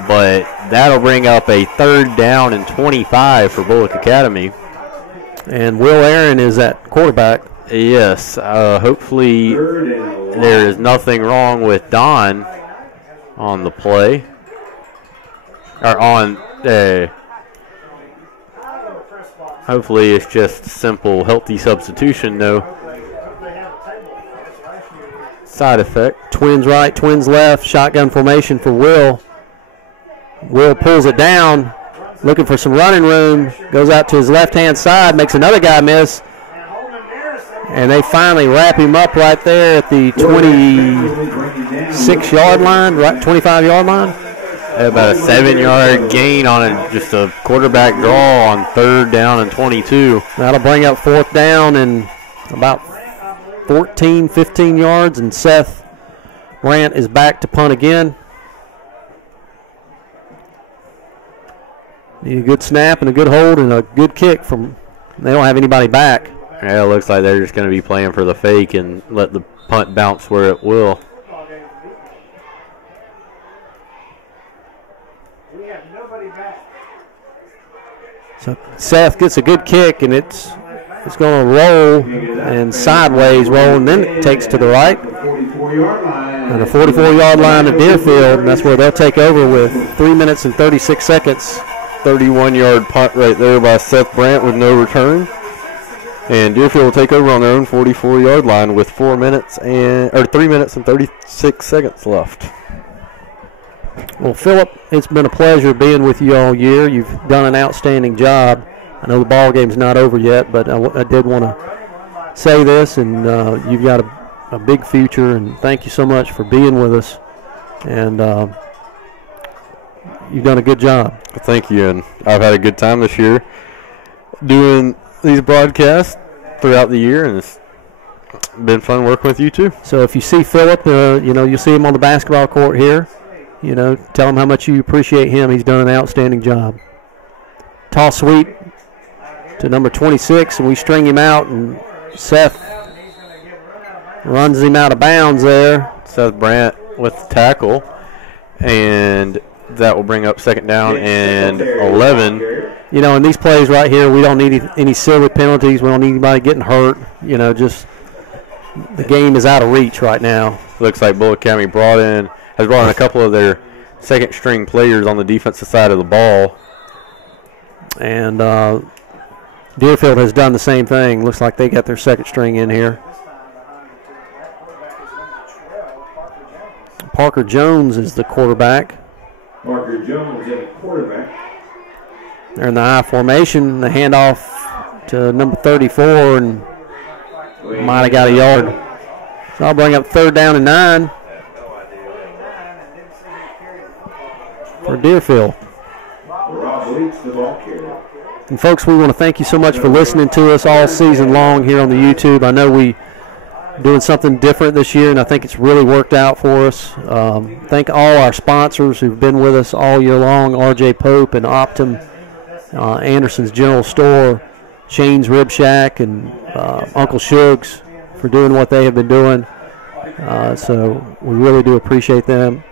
But that'll bring up a 3rd down and 25 for Bulloch Academy. And Will Aaron is at quarterback. Yes. Hopefully there is nothing wrong with Don on the play. Or on hopefully it's just simple, healthy substitution, no side effect. Twins right, twins left, shotgun formation for Will. Will pulls it down, looking for some running room, goes out to his left-hand side, makes another guy miss, And they finally wrap him up right there at the 26-yard line, right, 25-yard line. About a 7-yard gain on just a quarterback draw on 3rd down and 22. That'll bring up 4th down and about 14, 15 yards, and Seth Brandt is back to punt again. Need a good snap and a good hold and a good kick from. They don't have anybody back. Yeah, it looks like they're just going to be playing for the fake and let the punt bounce where it will. So Seth gets a good kick, and it's going to roll and sideways roll, and then it takes to the right. And the 44-yard line of Deerfield, and that's where they'll take over with 3 minutes and 36 seconds. 31-yard punt right there by Seth Brandt with no return. And Deerfield will take over on their own 44-yard line with 3 minutes and 36 seconds left. Well, Phillip, it's been a pleasure being with you all year. You've done an outstanding job. I know the ball game's not over yet, but I did want to say this, and you've got a big future, and thank you so much for being with us. And you've done a good job. Thank you, and I've had a good time this year doing these broadcasts throughout the year, and it's been fun working with you too. So if you see Phillip, you'll see him on the basketball court here. Tell him how much you appreciate him. He's done an outstanding job. Toss sweep to number 26, and we string him out, and Seth runs him out of bounds there. Seth Brandt with the tackle, and that will bring up 2nd down and 11. In these plays right here, we don't need any silly penalties. We don't need anybody getting hurt. Just the game is out of reach right now. Looks like Bulloch Academy has brought in a couple of their second-string players on the defensive side of the ball. And Deerfield has done the same thing. Looks like they got their second string in here. Parker Jones is the quarterback. Parker Jones is the quarterback. They're in the I formation. The handoff to number 34, and might have got a yard. So I'll bring up 3rd down and 9 for Deerfield. And folks, we want to thank you so much for listening to us all season long here on the YouTube. I know we doing something different this year, and I think it's really worked out for us. Thank all our sponsors who've been with us all year long, R.J. Pope and Optum, Anderson's General Store, Shane's Rib Shack, and Uncle Shugs for doing what they have been doing. So we really do appreciate them.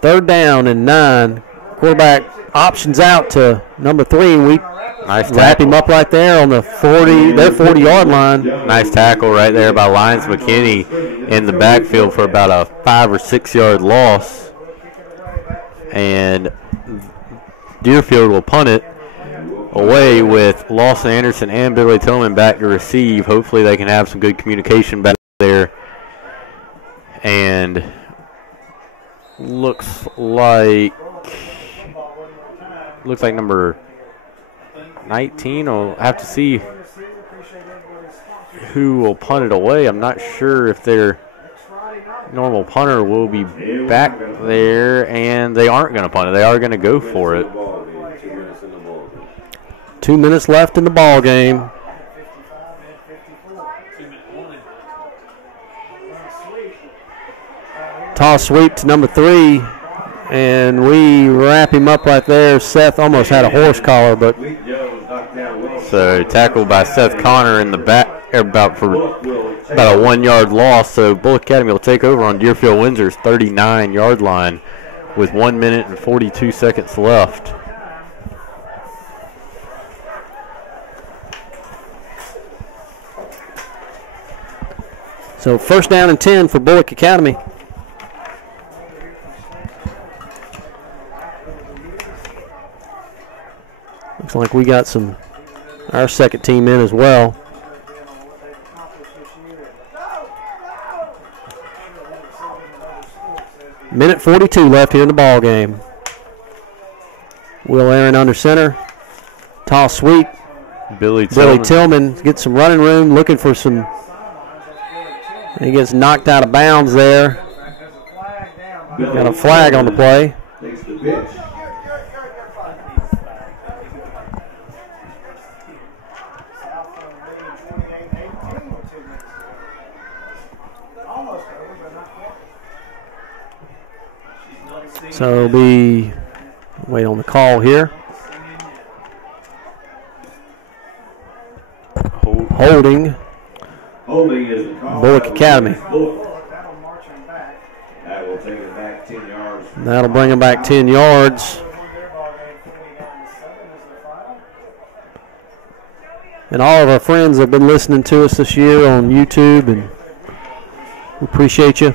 3rd down and 9. Quarterback options out to number 3, and we wrap him up right there on the 40-yard line. Nice tackle right there by Lyons McKinney in the backfield for about a 5 or 6 yard loss. And Deerfield will punt it away with Lawson Anderson and Billy Tillman back to receive. Hopefully they can have some good communication back there. And looks like number 19. I'll have to see who will punt it away. I'm not sure if their normal punter will be back there, and they aren't going to punt it. They are going to go for it. 2 minutes left in the ball game. Toss sweep to number 3, and we wrap him up right there. Seth almost had a horse collar, but so tackled by Seth Connor in the back, about a 1 yard loss. So Bulloch Academy will take over on Deerfield Windsor's 39-yard line with 1 minute and 42 seconds left. So 1st down and 10 for Bulloch Academy. Looks like we got our second team in as well. Minute 42 left here in the ball game. Will Aaron under center. Toss sweep. Billy Tillman gets some running room, looking for some. He gets knocked out of bounds there. Got a flag on the play. Takes the pitch. So it'll be wait on the call here. Holding. Holding is the call. Bulloch Academy. That will take it back 10 yards. That'll bring him back 10 yards. And all of our friends have been listening to us this year on YouTube, and we appreciate you.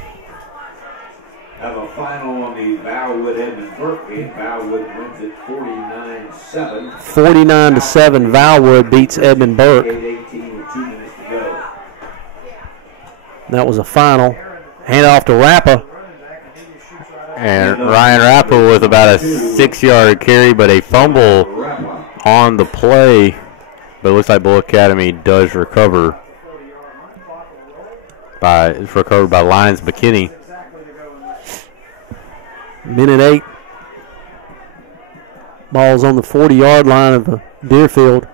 Have a final on the Bowwood Edmund Burke game. Bowwood wins it 49-7. 49-7, Valwood beats Edmund Burke. 18 with 2 minutes to go. That was a final. Hand off to Rappa. And Ryan Rappa with about a 6-yard carry, but a fumble on the play. But it looks like Bulloch Academy does recover. It's recovered by Lyons McKinney. Minute 8. Ball's on the 40-yard line of Deerfield.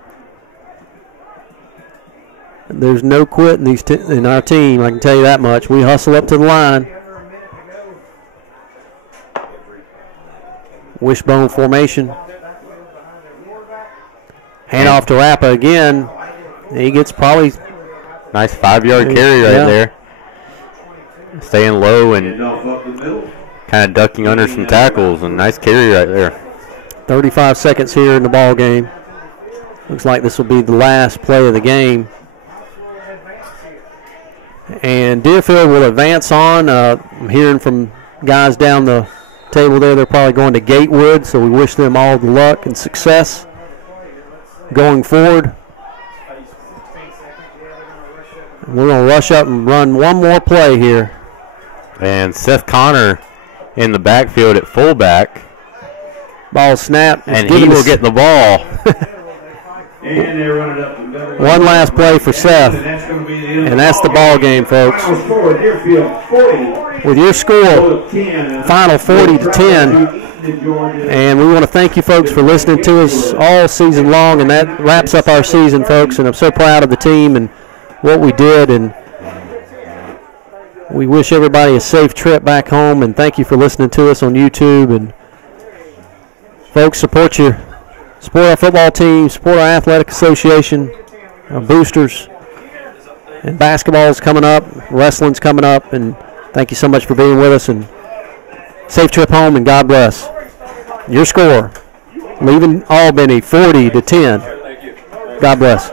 There's no quit in our team, I can tell you that much. We hustle up to the line. Wishbone formation. Hand off to Rappa again. He gets probably nice 5-yard carry right there. Staying low and kind of ducking under some tackles, and nice carry right there. 35 seconds here in the ball game. Looks like this will be the last play of the game. And Deerfield will advance on. I'm hearing from guys down the table there, they're probably going to Gatewood, so we wish them all the luck and success going forward. And we're going to rush up and run one more play here. And Seth Connor in the backfield at fullback. Ball snap. And he will get the ball. And they run it up the middle. One last play for Seth. And that's the ball game, folks. Final score, Deerfield 40. With your score, final 40-10. And we want to thank you folks for listening to us all season long. And that wraps up our season, folks. And I'm so proud of the team and what we did. And we wish everybody a safe trip back home. And thank you for listening to us on YouTube. And folks, support our football team, support our athletic association, our boosters, and basketball's coming up, wrestling's coming up, and thank you so much for being with us, and safe trip home, and God bless. Your score, leaving Albany 40-10. God bless.